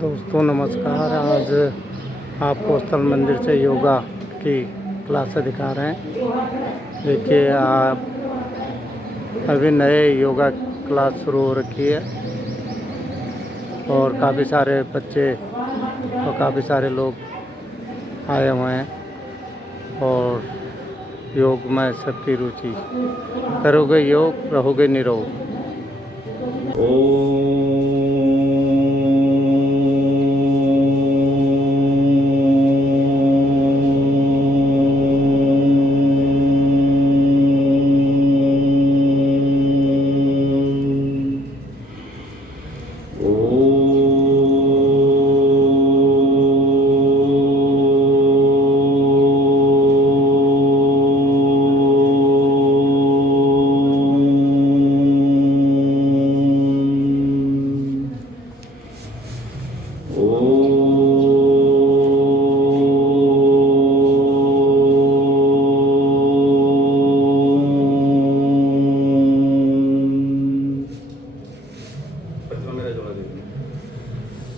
दोस्तों नमस्कार। आज आपको स्थल मंदिर से योगा की क्लास दिखा रहे हैं। देखिए, आप अभी नए योगा क्लास शुरू हो रखी है और काफ़ी सारे बच्चे और काफ़ी सारे लोग आए हुए हैं और योग में सबकी रुचि। करोगे योग, रहोगे निरोग।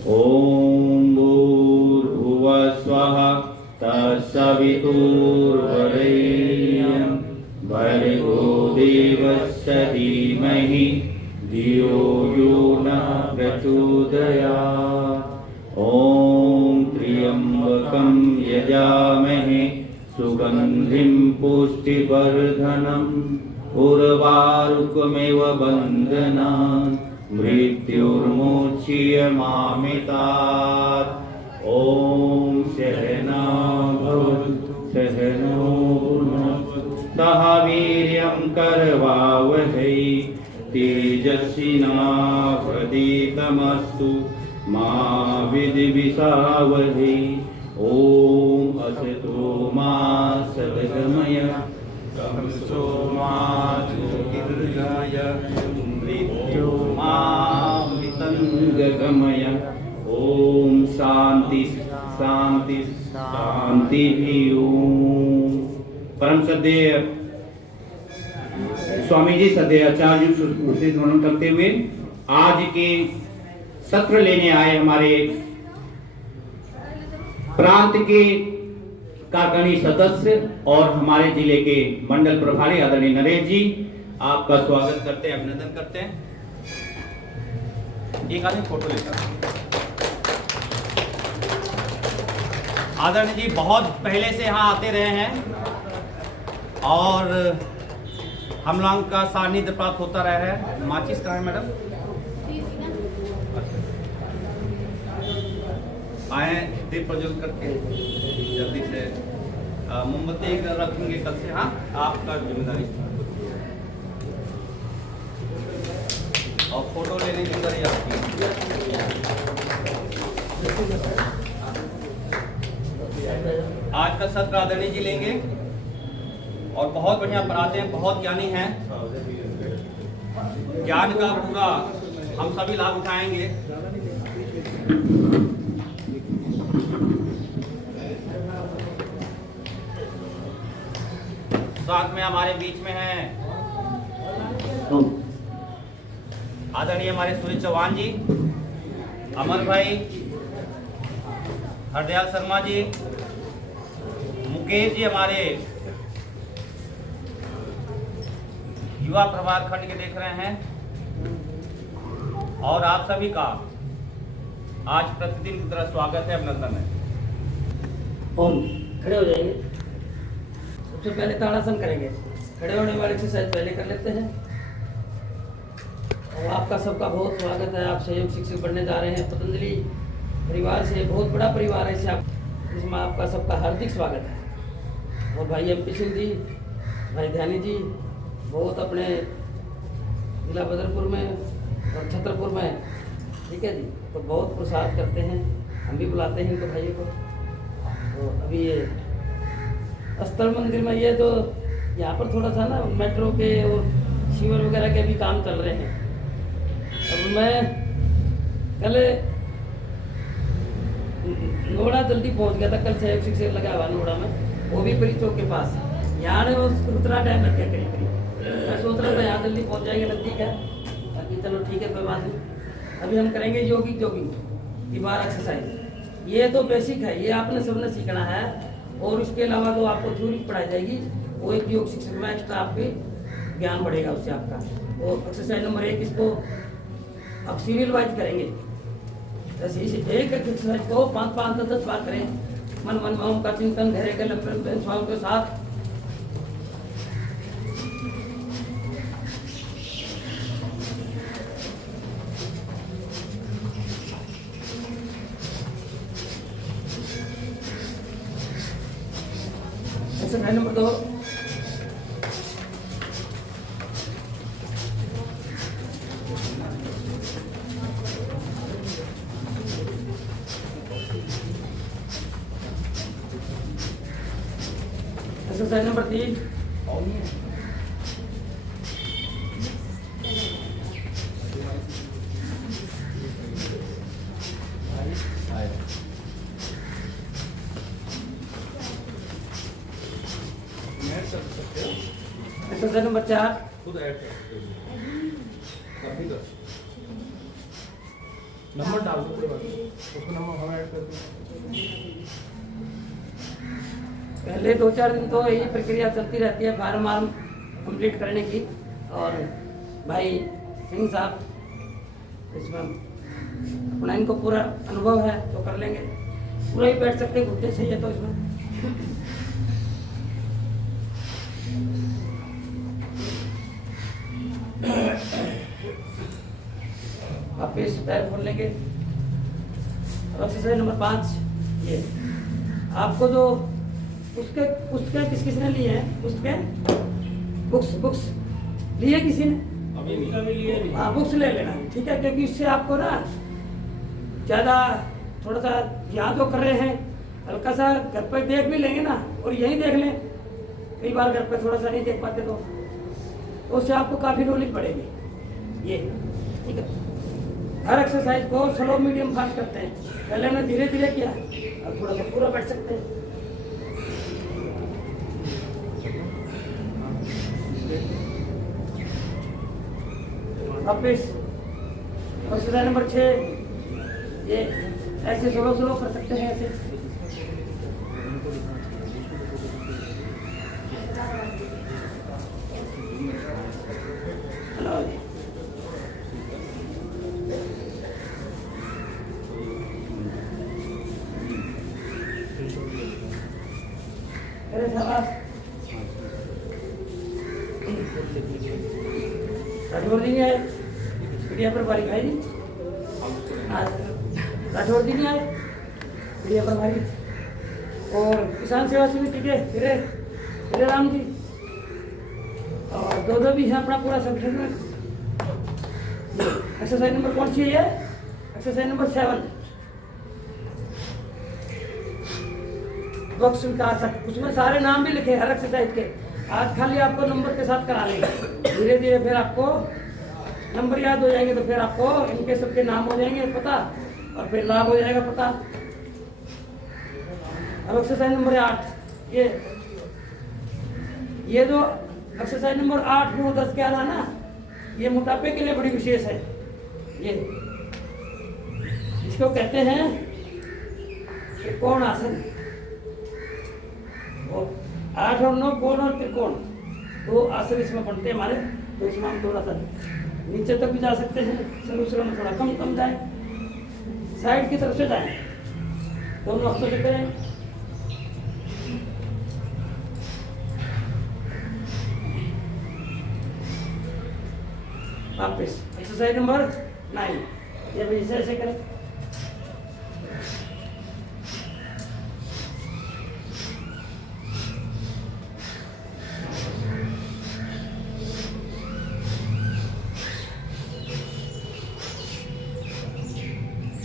ओम भूर्भुवः स्वः तत्सवितुर्वरेण्यं भर्गो देवस्य धीमहि धियो यो नः प्रचोदयात्। ओम त्र्यंबकं यजामहे सुगंधिं पुष्टिवर्धनम् उर्वारुकमेव बन्धनात् मृत्युर्मुच्यमामृतात्। ओम सहना भवतु सहनो भुनक्तु सह वीर्यं करवावहै तेजस्विनावधीतमस्तु मा विद्विषावहै। ओम असतो मा सद्गमय तमसो मा ज्योतिर्गमय मृत्युमामृतंगमय। ओम शांति शांति शांति। ओम परम श्रद्धेय स्वामी जी श्रद्धेय आचार्य जी से ध्वनि करते हुए आज के सत्र लेने आए हमारे प्रांत के कार्यकारिणी सदस्य और हमारे जिले के मंडल प्रभारी आदरणीय नरेश जी, आपका स्वागत करते हैं, अभिनंदन करते हैं। एक आदमी फोटो लेता है। आदरणीय जी बहुत पहले से यहाँ आते रहे हैं और हम लोगों का सानिध्य प्राप्त होता रहा है। माचिस कहाँ है मैडम? आए दीप प्रज्वलित करके जल्दी से मोमबत्ती रखेंगे कल से। हाँ, आपका जिम्मेदारी और फोटो लेने की जिम्मेदारी आपकी। आज का सत्र आदरणीय जी लेंगे और बहुत बढ़िया पढ़ाते हैं, बहुत ज्ञानी हैं। ज्ञान का पूरा हम सभी लाभ उठाएंगे। साथ में हमारे बीच में हैं आदरणीय हमारे सूर्य चौहान जी, अमर भाई, हरदयाल शर्मा जी, मुकेश जी हमारे युवा प्रभार खंड के देख रहे हैं। और आप सभी का आज प्रतिदिन की तरह स्वागत है, अभिनंदन है। ओम खड़े हो जाएंगे। सबसे पहले ताड़ासन करेंगे। खड़े होने वाले एक्सरसाइज पहले कर लेते हैं। और आपका सबका बहुत स्वागत है। आप सहयोग शिक्षक बनने जा रहे हैं पतंजलि परिवार से, बहुत बड़ा परिवार है इसे आप, इसमें आपका सबका हार्दिक स्वागत है। और भाई MP सिंह जी, भाई ध्यानी जी बहुत अपने जिला बदरपुर में और छतरपुर में, ठीक है जी, तो बहुत पुरुषार्थ करते हैं। हम भी बुलाते हैं इनको भाइयों को। तो अभी ये स्थल मंदिर में ये तो यहाँ पर थोड़ा सा ना मेट्रो के और शिविर वगैरह के भी काम चल रहे हैं। अब मैं कल नोड़ा जल्दी पहुँच गया था, कल सहयोग शिक्षक लगा हुआ नोड़ा में, वो भी परी चौक के पास। यहाँ ने उतना टाइम लग गया करीब करीब। मैं सोच रहा था यहाँ जल्दी पहुँच जाएंगे, नजदीक है, ताकि कि चलो ठीक है कोई बात नहीं। अभी हम करेंगे योगिक जॉगिंग की बार एक्सरसाइज। ये तो बेसिक है, ये आपने सबने सीखना है। और उसके अलावा जो आपको थ्योरी पढ़ाई जाएगी वो एक योग शिक्षक में एक्स्ट्रा आपके ज्ञान बढ़ेगा उससे आपका। तो एक्सरसाइज नंबर 1 इसको आप सीरियल वाइज करेंगे। जैसे इस एक एक्सरसाइज को 5-5, 10-10 बार करें। मन मन में ओम का चिंतन, घरे के लंबे श्वासों के साथ। Exercise number 2 exercise number 3 exercise number 4 खुद ऐड कर सकते हो कभी कर नंबर डाल दो कोई बात नहीं, उसको नंबर हम ऐड कर देंगे। पहले 2-4 दिन तो यही प्रक्रिया चलती रहती है फार्म वार्म कंप्लीट करने की। और भाई सिंह साहब इसमें अपना इनको पूरा अनुभव है तो कर लेंगे। पूरा ही बैठ सकते घुटने सही है तो इसमें वापिस पैर खोल लेंगे। अब एक्सरसाइज नंबर 5 ये आपको जो उसके किस किसने लिए हैं, उसके बुक्स लिए किसी ने? अभी नहीं लिए। हाँ बुक्स ले लेना, ठीक है, क्योंकि इससे आपको ना ज़्यादा थोड़ा सा याद तो कर रहे हैं, हल्का सा घर पर देख भी लेंगे ना और यहीं देख लें। कई बार घर पर थोड़ा सा नहीं देख पाते तो उससे आपको काफ़ी नॉलेज बढ़ेगी। ये ठीक है। हर एक्सरसाइज को स्लो मीडियम फास्ट करते हैं। पहले हमने धीरे धीरे किया, अब थोड़ा सा पूरा बैठ सकते हैं। वापिस एक्सरसाइज नंबर 6 ये ऐसे स्लो कर सकते हैं ऐसे। हेलो जी। अरे शाबाश। राठौर जी नहीं आए मीडिया पर भाई भाई जी। राठौर जी नहीं आए मीडिया पर भाई। और किसान सेवा समिति के हिरे राम जी और दो भी है अपना पूरा संगठन में। एक्सरसाइज नंबर कौन सी है? एक्सरसाइज नंबर 7 बॉक्स विकास। उसमें सारे नाम भी लिखे हर एक्सरसाइज के। आज खाली आपको नंबर के साथ करा लेंगे, धीरे धीरे फिर आपको नंबर याद हो जाएंगे तो फिर आपको इनके सबके नाम हो जाएंगे पता और फिर लाभ हो जाएगा पता। अब एक्सरसाइज नंबर 8 ये जो एक्सरसाइज नंबर 8, 9, 10, 11 ना, ये मोटापे के लिए बड़ी विशेष है। ये इसको कहते हैं त्रिकोण आसन। 8 और 9 कोण और त्रिकोण 2 आसन इसमें बनते हैं हमारे। तो इसमें हम थोड़ा सा नीचे तक भी जा सकते हैं, शुरू में थोड़ा कम जाए, साइड की तरफ से जाएं, दोनों हाथों से करें। वापिस एक्सरसाइज नंबर 9 ये भी ऐसे करें।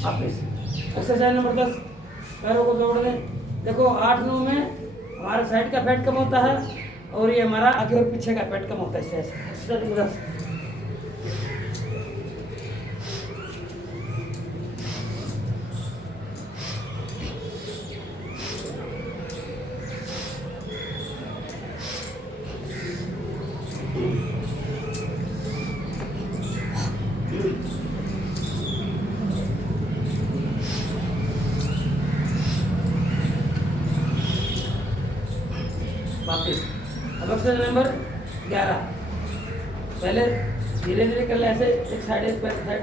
वापिस एक्सरसाइज नंबर 10 पैरों को जोड़ दें। देखो 8, 9 में हमारा साइड का फैट कम होता है और ये हमारा आगे और पीछे का फैट कम होता है। इससे एक्सरसाइज नंबर 10 वापिस। अब एक्सरसाइज नंबर 11। पहले धीरे धीरे कर ले, ऐसे एक साइड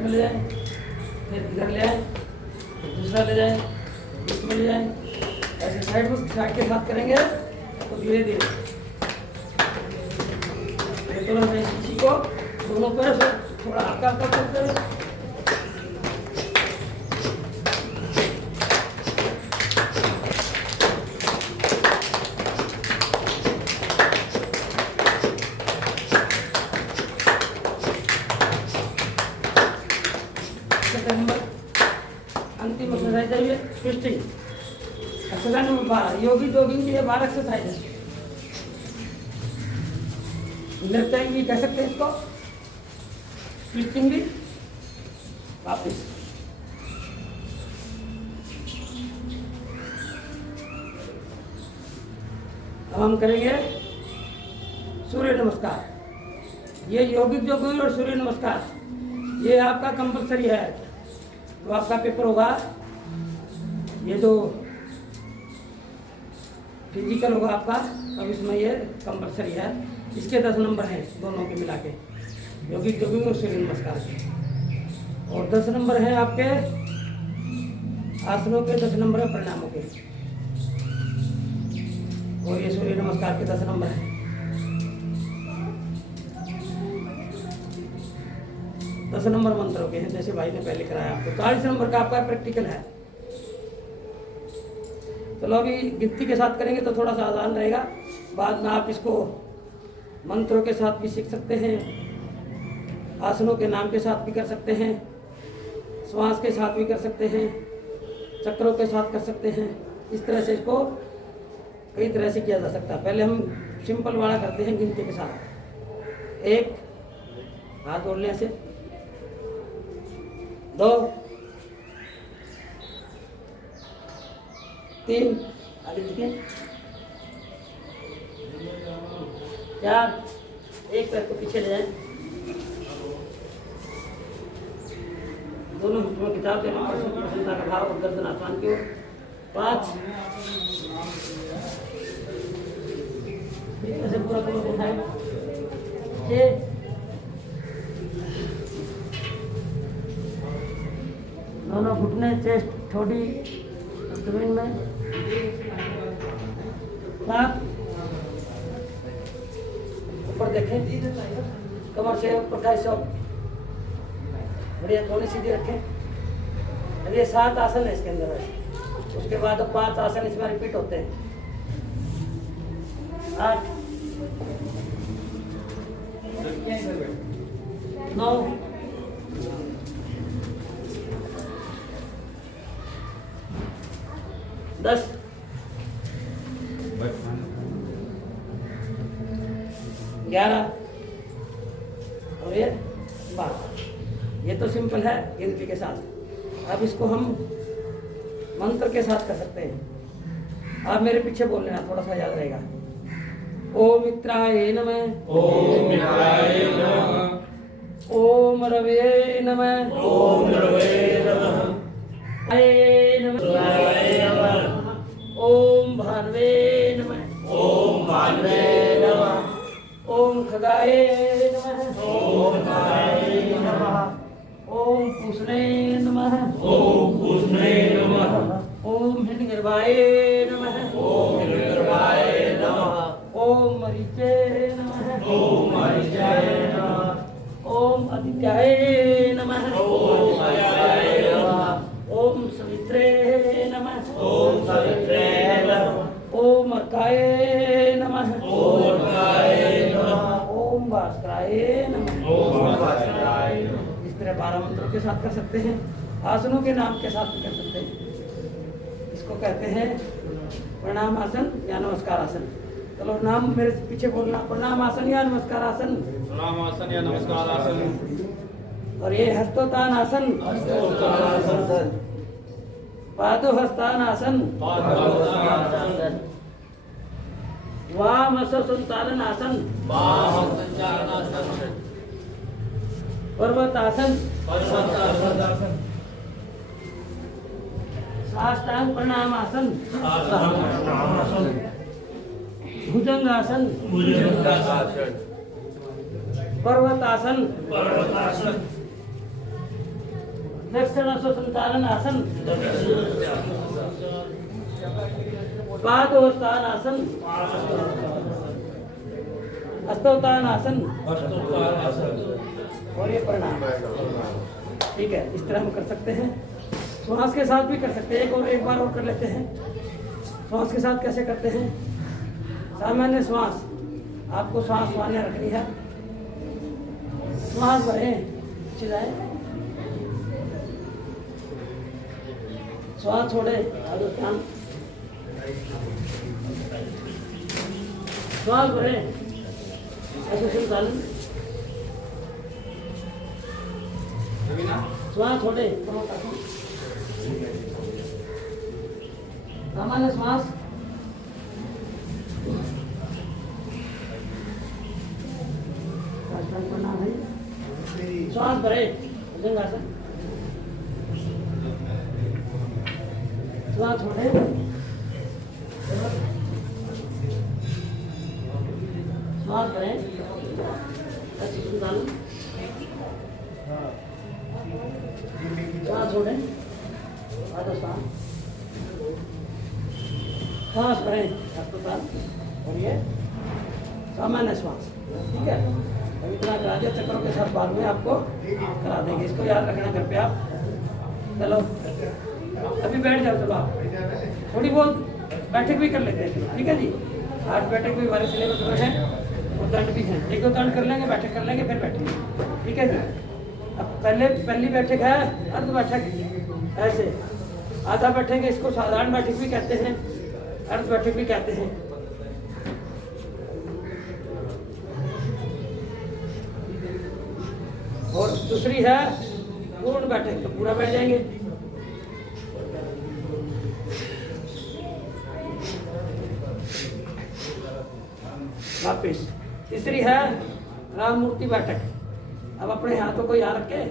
में ले जाए, फिर इधर ले आए, फिर दूसरा ले जाए, बीच में ले जाए, ऐसे साइड के साथ करेंगे तो धीरे धीरे तुरंत इसी को दोनों पैर से थोड़ा हल्का हल्का करते हैं। अंतिम एक्सरसाइज है ये ट्विस्टिंग। एक्सरसाइज नंबर 12 योगी जॉगिंग की ये 12 एक्सरसाइज है। लेफ्ट हैंड भी कह सकते हैं इसको, ट्विस्टिंग भी। वापिस अब हम करेंगे सूर्य नमस्कार। ये योगिक जॉगिंग और सूर्य नमस्कार ये आपका कंपलसरी है। तो आपका पेपर होगा, ये जो फिजिकल होगा आपका, अब इसमें ये कंपलसरी है। इसके 10 नंबर हैं दोनों के मिला के, योगिक जॉगिंग और सूर्य नमस्कार के। और 10 नंबर हैं आपके आसनों के, 10 नंबर है परिणामों के। और ये सूर्य नमस्कार के 10 नंबर हैं। 10 नंबर मंत्रों के हैं, जैसे भाई ने पहले कराया आपको। 40 नंबर का आपका प्रैक्टिकल है। चलो अभी गिनती के साथ करेंगे तो थोड़ा सा आसान रहेगा। बाद में आप इसको मंत्रों के साथ भी सीख सकते हैं, आसनों के नाम के साथ भी कर सकते हैं, श्वास के साथ भी कर सकते हैं, चक्रों के साथ कर सकते हैं। इस तरह से इसको कई तरह से किया जा सकता है। पहले हम सिंपल वाला करते हैं गिनती के साथ। 1 हाथ जोड़ने से, 2 3 आगे देखिए, 4 एक पैर को पीछे ले जाए, दोनों हिस्सों की किताब देना प्रसन्नता का भाव और गर्दन आसमान की ओर। 5 ऐसे पूरा पूरा उठाए। 6 दोनों घुटने, चेस्ट, ठोड़ी जमीन में। 7 ऊपर देखें, कमर से ऊपर का हिस्सा बढ़िया थोड़ी सीधी रखें। अब ये 7 आसन है इसके अंदर। उसके बाद 5 आसन इसमें रिपीट होते हैं। 8 9 10 11 और ये 12। ये तो सिंपल है गिनती के साथ। अब इसको हम मंत्र के साथ कर सकते हैं। आप मेरे पीछे बोल लेना, थोड़ा सा याद रहेगा। ओम मित्राय नमः, ओम मित्राय नमः, ओम रवे नमः, ओम रवे नमः, ओम भानवे नमः, ओम भानवे नमः, ओम खगाय नमः, ओम खगाय नमः, ओम पूषणे नमः, ओम पूषणे नमः, ओम हिरण्यगर्भाय नमः, ओम हिरण्यगर्भाय नमः, ओम मरीचे नमः, ओम मरीचाय नमः, ओम आदित्याय नमः, ओम आदित्याय नमः, ओम सवित्रे नमः, ओम सवित्रे नमः, ओम अर्काय नमः, ओम अर्काय नमः, ओम भास्कराय नमः। ओम भास्कराय नमः। इस तरह 12 मंत्रों के साथ कर सकते हैं। आसनों के नाम के साथ भी कर सकते हैं। इसको कहते हैं प्रणाम आसन या नमस्कार आसन। चलो नाम मेरे पीछे बोलना, प्रणाम आसन या नमस्कार आसन। प्रणाम आसन या नमस्कार आसन। और ये हस्तोत्तान आसन, पादो हस्तान आसन, वाम संचालन आसन, पर्वत आसन, साष्टांग प्रणाम आसन, भुजंगासन, पर्वतासन, दक्षिण संचालन आसन, पादोत्थान आसन, हस्तोत्थान आसन और ये प्रणाम। ठीक है, इस तरह हम कर सकते हैं। श्वास के साथ भी कर सकते हैं। एक बार और कर लेते हैं। श्वास के साथ कैसे करते हैं? सामान्य श्वास, आपको श्वास मान्य रखनी है। श्वास भरें, चिल्लाएं, श्वास छोड़े, आदोत्थान, श्वास भरें, ऐसे संचालन, श्वास छोड़े, सामान्य श्वास, श्वास भरे, भुजंगासन, श्वास छोड़े, श्वास भरे, ऐसे संचालन, श्वास छोड़े, आदोत्थान, श्वास भरे, हस्तोत्थान और ये सामान्य श्वास। ठीक है, अभी इतना करा दिया। चक्रों के साथ बाद में आपको करा देंगे। इसको याद रखना घर पे आप। चलो अभी बैठ जाओ। चलो आप थोड़ी बहुत बैठक भी कर लेते हैं। ठीक है जी, आज बैठक भी हमारे सिलेबस में है और दंड भी है। एक दो दंड कर लेंगे, बैठक कर लेंगे, फिर बैठेंगे। ठीक है जी। अब पहली बैठक है अर्ध बैठक। ऐसे आधा बैठेंगे, इसको साधारण बैठक भी कहते हैं, अर्ध बैठक भी कहते हैं। और दूसरी है पूर्ण बैठक, तो पूरा बैठ जाएंगे। वापिस तीसरी है राम मूर्ति बैठक। अब अपने हाथों को यहाँ रख के,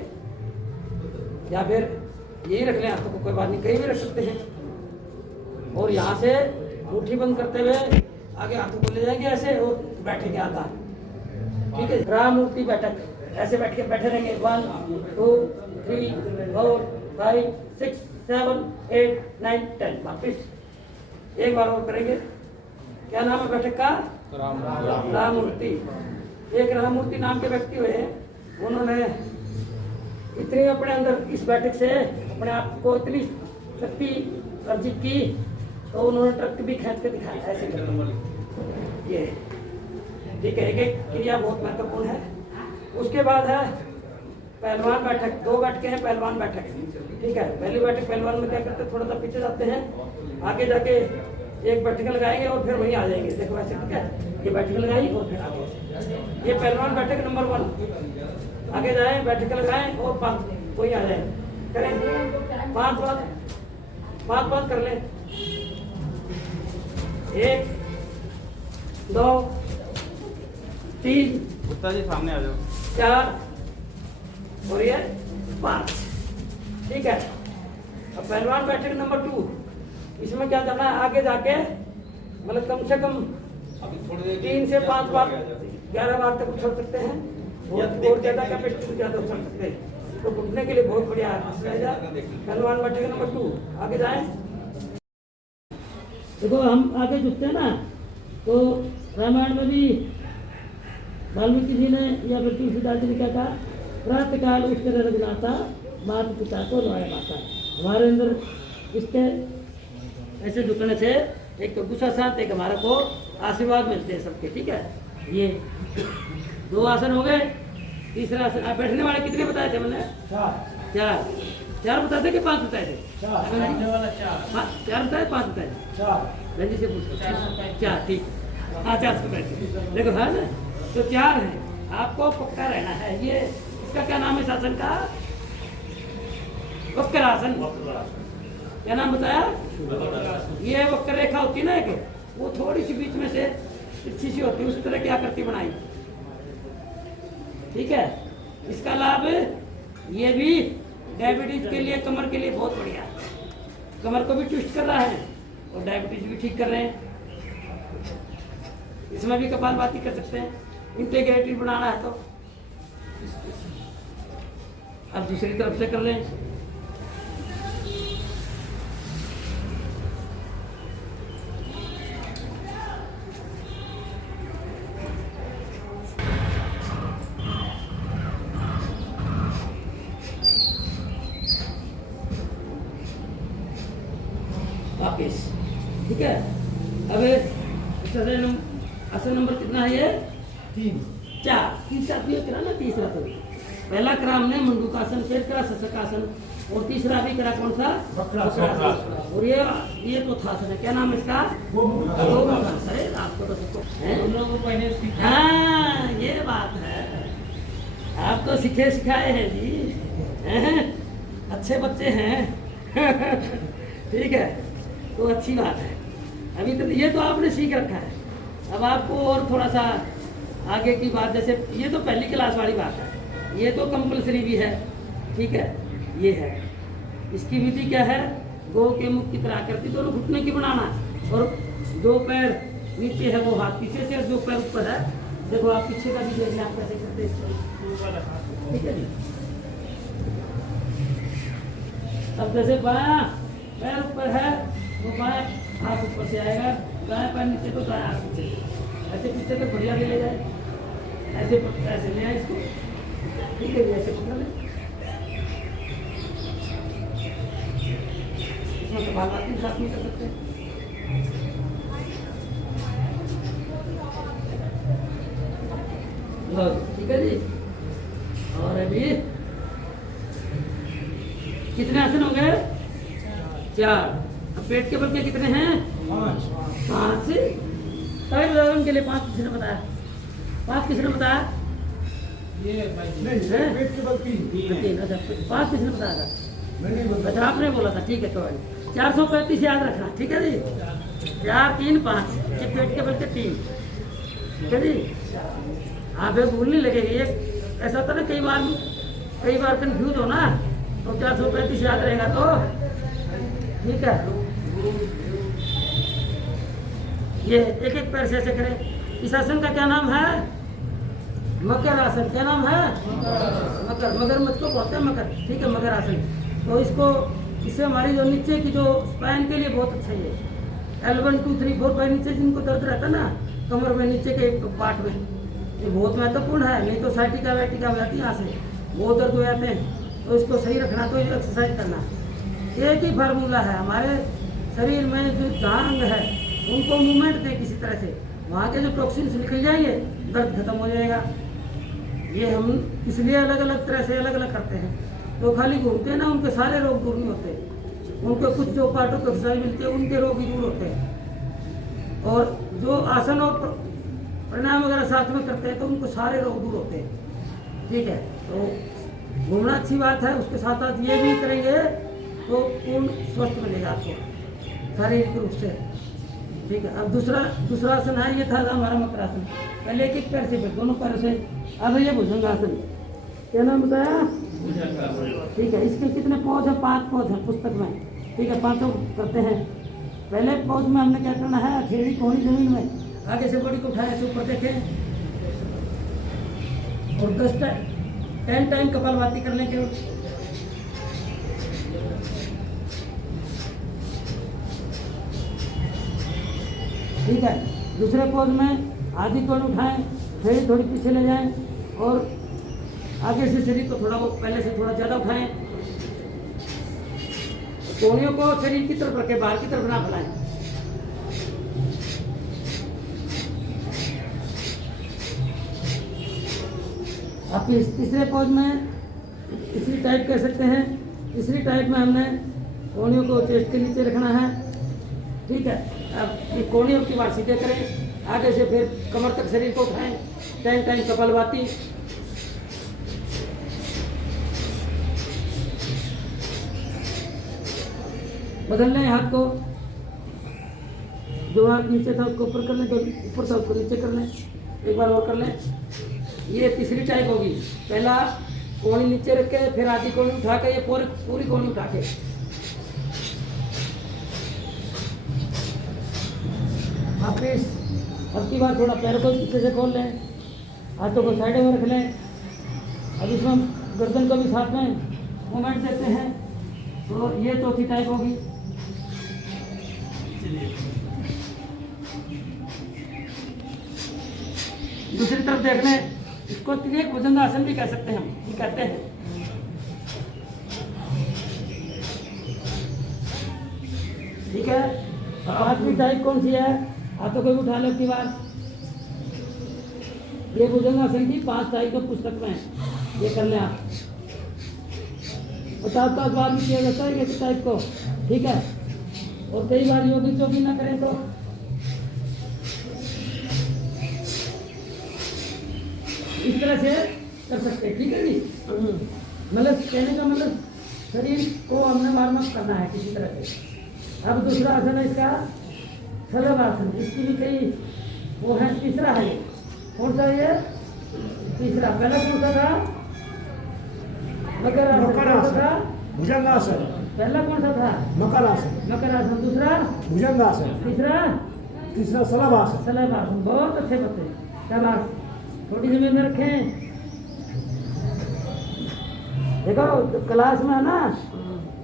या फिर यही रख लें हाथों को, कोई बात नहीं, कहीं भी रख सकते हैं। और यहाँ से मुट्ठी बंद करते हुए आगे हाथों को ले जाएंगे ऐसे और बैठेंगे आधा। ठीक है, राम मूर्ति बैठक। ऐसे बैठे रहेंगे। 1 2 3 4 5 6 7 8 9 10। वापिस एक बार और करेंगे। क्या नाम है बैठक का? राम मूर्ति। एक राम मूर्ति नाम के व्यक्ति हुए हैं, उन्होंने इतनी अपने अंदर इस बैठक से अपने आप को इतनी शक्ति अर्जित की, तो उन्होंने ट्रक भी खींच के दिखाया ऐसे करके। ये ठीक है, एक एक क्रिया बहुत महत्वपूर्ण है। उसके बाद है पहलवान बैठक। 2 बैठकें हैं पहलवान बैठक। ठीक है, पहली बैठक पहलवान में क्या करते हैं, थोड़ा सा पीछे जाते हैं, आगे जाके एक बैठक लगाएंगे और फिर वहीं आ जाएंगे। देखो ऐसे, ठीक है, ये बैठक लगाई और फिर आगे। ये पहलवान बैठक नंबर 1। आगे जाए, बैठक लगाएं और 5 वहीं आ जाए। करें 5 कर लें। 1 2 3 गुप्ता जी सामने आ जाओ। 4 और ये 5। ठीक है, अब पहलवान बैठक नंबर 2। इसमें क्या करना है, आगे जाके मतलब कम से कम 3 से 5 बार 11 बार तक उछल सकते हैं, और ज़्यादा कैपेसिटी ज़्यादा उछल सकते हैं। तो घुटने के लिए बहुत बढ़िया है पहलवान बैठक नंबर 2। आगे जाएं। देखो हम आगे झुकते हैं ना, तो रामायण में भी वाल्मीकि जी ने या फिर तुलसीदास जी ने क्या कहा, प्रातःकाल उठकर रघुनाथा माता पिता को नवाया माता। हमारे अंदर इसके ऐसे झुकने से एक तो गुस्सा शांत, एक हमारे को आशीर्वाद मिलते हैं सबके। ठीक है, ये 2 आसन हो गए। तीसरा आसन, आप बैठने वाले कितने बताए थे मैंने? 4 बताए थे कि 5 बताए थे? 4 बताए, 5 बताए? 4। रंजी से पूछो। 4, ठीक। हाँ 4 बताए थे। देखो है ना, तो 4 है। आपको पक्का रहना है। ये इसका क्या नाम है शासन का? वक्र आसन। क्या नाम बताया? ये वक्र रेखा होती है ना एक, वो थोड़ी सी बीच में से तिरछी सी होती है, उस तरह की आकृति बनाई। ठीक है, इसका लाभ ये भी डायबिटीज के लिए, कमर के लिए बहुत बढ़िया है। कमर को भी ट्विस्ट कर रहा है और डायबिटीज भी ठीक कर रहे हैं। इसमें भी कपालभाति कर सकते हैं, इंटीग्रेटेड बनाना है तो। अब दूसरी तरफ से कर लें। वापिस, ठीक है। अब आसन नंबर कितना है ये? 4। तीसरा भी करा ना, तीसरा तो पहला करा हमने मंडूकासन, फिर करा शशकासन, और तीसरा भी करा कौन सा? वक्रासन। और ये तो था आसन है, क्या नाम है इसका? गोमुखासन। अरे आपको तो सबको हाँ, ये बात है, आप तो सीखे सिखाए हैं जी, हैं? अच्छे बच्चे हैं। ठीक है, तो अच्छी बात है। अभी तो ये तो आपने सीख रखा है, अब आपको और थोड़ा सा आगे की बात, जैसे ये तो पहली क्लास वाली बात है, ये तो कंपलसरी भी है, ठीक है। ये है, इसकी विधि क्या है? गो के मुख की तरह करती दोनों घुटने की बनाना, और दो पैर नीचे है वो हाथ पीछे से, और दो पैर ऊपर है। देखो आप पीछे का भी देख लें, आप कैसे करते हैं, ठीक है जी। अब जैसे बायां पैर ऊपर है तो बाएं हाथ ऊपर से आएगा, दाएं पैर नीचे तो दाएं हाथ पीछे, ऐसे पीछे तक बढ़िया भी ले जाए, ऐसे ले आए इसको, ठीक है, ऐसे पकड़ लें। इसमें कपालभाति भी साथ में कर सकते हैं। लो, ठीक है जी। और अभी कितने आसन हो गए? 4। अब पेट के बल के कितने हैं? 5। टाइम उदाहरण के लिए 5 किसने बताया? 5 किसने बताया? पेट के बल 3। अच्छा, 5 किसने बताया था? मैंने बताया। अच्छा, आपने बोला था, ठीक है। तो 435 याद रखना, ठीक है जी। 4, 3, 5, ये पेट के बल के 3, ठीक है जी। आप ये भूलने लगेगी, ये ऐसा होता ना, कई बार कंफ्यूज हो ना, तो 435 याद रहेगा तो ठीक है। ये एक एक पैर से ऐसे करें। इस आसन का क्या नाम है? मकर आसन। क्या नाम है? मकर। मगरमच्छ को बोलते हैं मकर, ठीक है, मकर आसन। तो इससे हमारी जो नीचे की जो स्पाइन के लिए बहुत अच्छा है। L1, 2, 3, 4, 5 नीचे जिनको दर्द रहता है ना, कमर में नीचे के पार्ट में, ये बहुत महत्वपूर्ण है, नहीं तो साइटिका वाइटिका हो जाती है, यहाँ से बहुत दर्द हो जाते हैं। तो इसको सही रखना, तो एक्सरसाइज करना। एक ही फार्मूला है, हमारे शरीर में जो जहाँ अंग है उनको मूवमेंट दे किसी तरह से, वहाँ के जो टॉक्सिन्स निकल जाएंगे, दर्द खत्म हो जाएगा। ये हम इसलिए अलग अलग तरह से अलग अलग करते हैं। तो खाली घूमते हैं ना, उनके सारे रोग दूर नहीं होते, उनके कुछ जो पार्टों को एक्सरसाइज मिलती है उनके रोग ही दूर होते हैं। और जो आसन और प्राणायाम वगैरह साथ में करते हैं तो उनको सारे रोग दूर होते हैं, ठीक है। तो घूमना अच्छी बात है, उसके साथ साथ ये भी करेंगे तो पूर्ण स्वस्थ मिलेगा आपको शारीरिक रूप से, ठीक है। अब दूसरा आसन है, ये था हमारा मकर आसन। पहले एक एक पैर से, फिर दोनों पैरों से। अब ये भुजंगासन, क्या नाम बताया? ठीक है। इसके कितने पौध हैं? 5 पौध हैं पुस्तक में, ठीक है। 5 करते हैं। पहले पौध में हमने क्या करना है? हथेली कोहनी जमीन में, आगे से बॉडी को उठाए, ऐसे ऊपर देखें, और 10 टाइम कपालभाति करने के। ठीक है। दूसरे पोज में आधी कोहनी उठाएं, शरीर थोड़ी पीछे ले जाएं, और आगे से शरीर को थोड़ा, वो पहले से थोड़ा ज़्यादा उठाएं। कोहनियों को शरीर की तरफ रखें, बाहर की तरफ ना फैलाएं। आप इस तीसरे पोज में तीसरी टाइप कह सकते हैं। तीसरी टाइप में हमने कोहनियों को चेस्ट के नीचे रखना है, ठीक है। अब ये कोहनियों की बात सीधे करें, आगे से फिर कमर तक शरीर को उठाएं, 10 टाइम कपालभाति। बदल लें हाथ को, जो हाथ नीचे था उसको ऊपर कर लें, जो ऊपर था उसको नीचे कर लें, एक बार और कर लें। ये तीसरी टाइप होगी। पहला कोहनी नीचे रख के, फिर आधी कोहनी उठा के, ये पूरी कोहनी उठा के, वापिस। अब की बार थोड़ा पैर को पीछे से खोल लें, हाथों को साइड में रख लें। अब इसमें गर्दन को भी साथ में मूवमेंट देते हैं। तो ये चौथी टाइप होगी। दूसरी तरफ देख लें, इसको त्रिएक भुजंगासन भी कह सकते हैं, हम ये कहते हैं। ठीक है। पांचवी टाइप कौन सी है? हाथों को भी उठा लो की बार। ये भुजंगासन की 5 टाइप तो पुस्तक में है, ये कर लें आप। 50 बार भी किया जाता है इस टाइप को, ठीक है। और कई बार योगी चौकी ना करें तो इस तरह से कर सकते हैं, ठीक है जी। मतलब कहने का मतलब शरीर को हमने वार्म अप करना है किसी तरह से। अब दूसरा आसन है इसका शलभ आसन, इसकी भी कई वो है। तीसरा है, कौन सा ये? तीसरा। पहला कौन सा था? मकर आसन। भुजंगासन। पहला कौन सा था? मकर आसन। मकर आसन। दूसरा भुजंगासन। तीसरा सलभ आसन। शलभ आसन। बहुत अच्छे बच्चे, शाबाश। छोटी जमीन में रखें। देखो क्लास में है ना,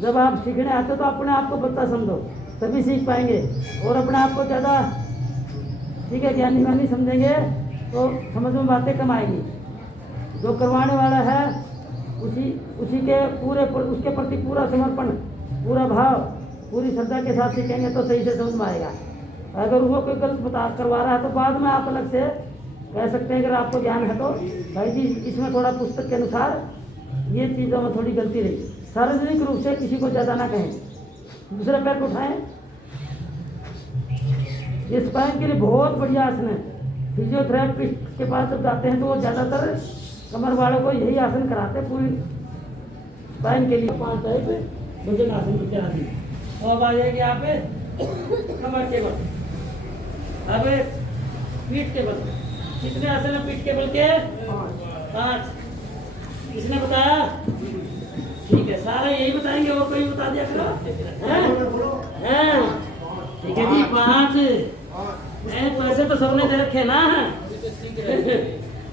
जब आप सीखने आते तो अपने आप को बच्चा समझो, तभी सीख पाएंगे। और अपने आप को ज़्यादा ठीक है ज्ञानी वानी समझेंगे तो समझ में बातें कम आएंगी। जो करवाने वाला है उसी के पूरे उसके प्रति पूरा समर्पण, पूरा भाव, पूरी श्रद्धा के साथ सीखेंगे तो सही से समझ में आएगा। अगर वो कोई गलत बता करवा रहा है तो बाद में आप अलग से कह सकते हैं। अगर आपको ज्ञान है तो भाई जी इसमें थोड़ा पुस्तक के अनुसार ये चीज़ों में थोड़ी गलती रही। सार्वजनिक रूप से किसी को ज़्यादा ना कहें। दूसरा पैर को उठाएं। ये स्पाइन के लिए बहुत बढ़िया आसन है। फिजियोथेरेपिस्ट के पास जब जाते हैं तो वो ज़्यादातर कमर वालों को यही आसन कराते हैं पूरी स्पाइन के लिए। 5 टाइप भुजंग आसन की तरह दी। और अब आ जाएगी यहाँ पे कमर के बल, अब पीठ के बल। कितने आसन है पीठ के बल के? 5। किसने बताया? ठीक है, सारा यही बताएंगे और कोई बता दिया करो। हैं? ठीक है जी, 5। पैसे तो सबने दे रखे ना।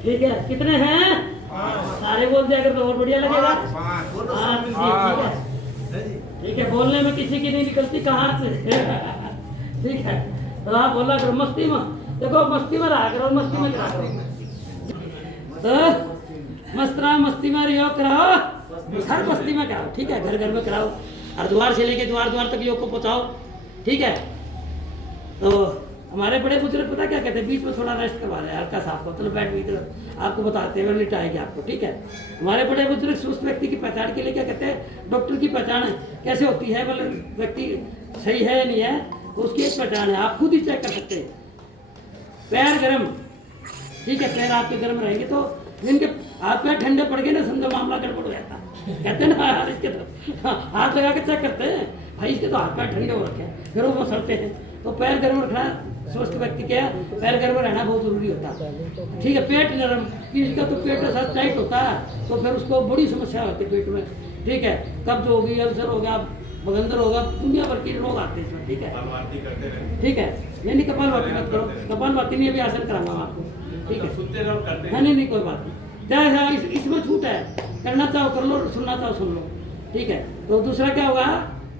ठीक है, कितने हैं? सारे बोल दिया अगर तो और बढ़िया लगेगा। 5। ठीक है, बोलने में किसी की नहीं निकलती कहाँ से। ठीक है, तो आप बोला करो मस्ती में। देखो मस्ती में रहा करो, मस्ती में करा करो। तो मस्ती में योग कराओ, हर बस्ती में कराओ, ठीक है। घर घर में कराओ और द्वार से लेके द्वार द्वार तक योग को पहुँचाओ, ठीक है। तो हमारे बड़े बुजुर्ग पता क्या कहते हैं? बीच में थोड़ा रेस्ट करवा लें, हल्का सा आपको, चलो बैठ भी आपको बताते हैं, लिटाएंगे आपको, ठीक है। हमारे बड़े बुजुर्ग सुस्त व्यक्ति की पहचान के लिए क्या कहते हैं? डॉक्टर की पहचान कैसे होती है, मतलब व्यक्ति सही है या नहीं है, तो उसकी एक पहचान है, आप खुद ही चेक कर सकते हैं। पैर गर्म, ठीक है, पैर आपके गर्म रहेंगे तो जिनके हाथ पैर ठंडे पड़ गए ना, समझो मामला गड़बड़ हो जाता। कहते हैं ना यार इसके तो हाथ लगा के चेक करते हैं, भाई इसके तो हाथ पैर ठंडे हो रखे हैं, गर्म में सड़ते हैं। तो पैर गर्म रखना स्वस्थ व्यक्ति के पैर गर्म रहना बहुत जरूरी होता है, ठीक है। पेट नरम, किसी का तो पेट के साथ टाइट होता है तो फिर उसको बड़ी समस्या होती है पेट में, ठीक है। कब्ज होगी, अल्सर हो गया, बगंदर होगा, दुनिया भर के रोग आते हैं इसमें, ठीक है। ठीक है, नहीं कपालभाति मत करो, कपालभाति में भी आसन कराऊंगा आपको, ठीक है। हाँ नहीं कोई बात नहीं, चाहे इसमें छूट है, करना चाहो कर लो, सुनना चाहो सुन लो, ठीक है। तो दूसरा क्या होगा?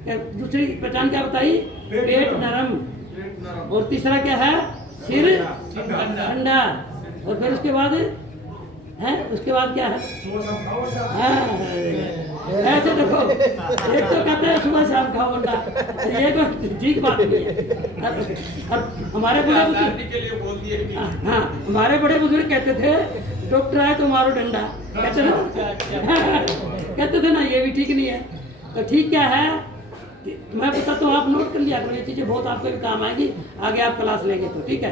दूसरी पहचान क्या बताई? पेट नरम। और तीसरा क्या है? सिर ठंडा। और फिर उसके बाद है, उसके बाद क्या है? ऐसे देखो, एक तो कहते हैं सुबह शाम खाओ अंडा, ये तो ठीक बात नहीं है। अब हमारे बड़े बुजुर्ग, हाँ हमारे बड़े बुजुर्ग कहते थे डॉक्टर आए तो मारो डंडा, कहते ना कहते थे ना, ये भी ठीक नहीं है। तो ठीक क्या है मैं बताता हूँ, आप नोट कर लिया करो, ये चीज़ें बहुत आपके भी काम आएगी, आगे आप क्लास लेंगे तो, ठीक है।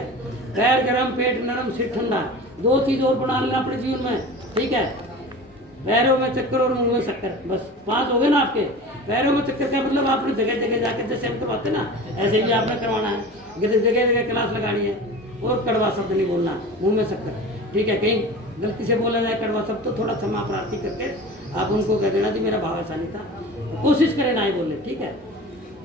पैर गरम, पेट नरम, सिर ठंडा, 2 चीज़ और बना लेना अपने जीवन में, ठीक है। पैरों में चक्कर और मुंह में शक्कर, बस 5 हो गए ना आपके। पैरों में चक्कर का मतलब आपने जगह जगह जाकर जैसे हम करवाते ना, ऐसे भी आपने करवाना है, जगह जगह क्लास लगानी है। और कड़वा शब्द नहीं बोलना, मुंह में शक्कर, ठीक है। कहीं गलती से बोला जाए कड़वा शब्द तो थोड़ा क्षमा प्रार्थी करके आप उनको कह देना कि मेरा भाव ऐसा नहीं था, कोशिश करें ना ही बोलने, ठीक है।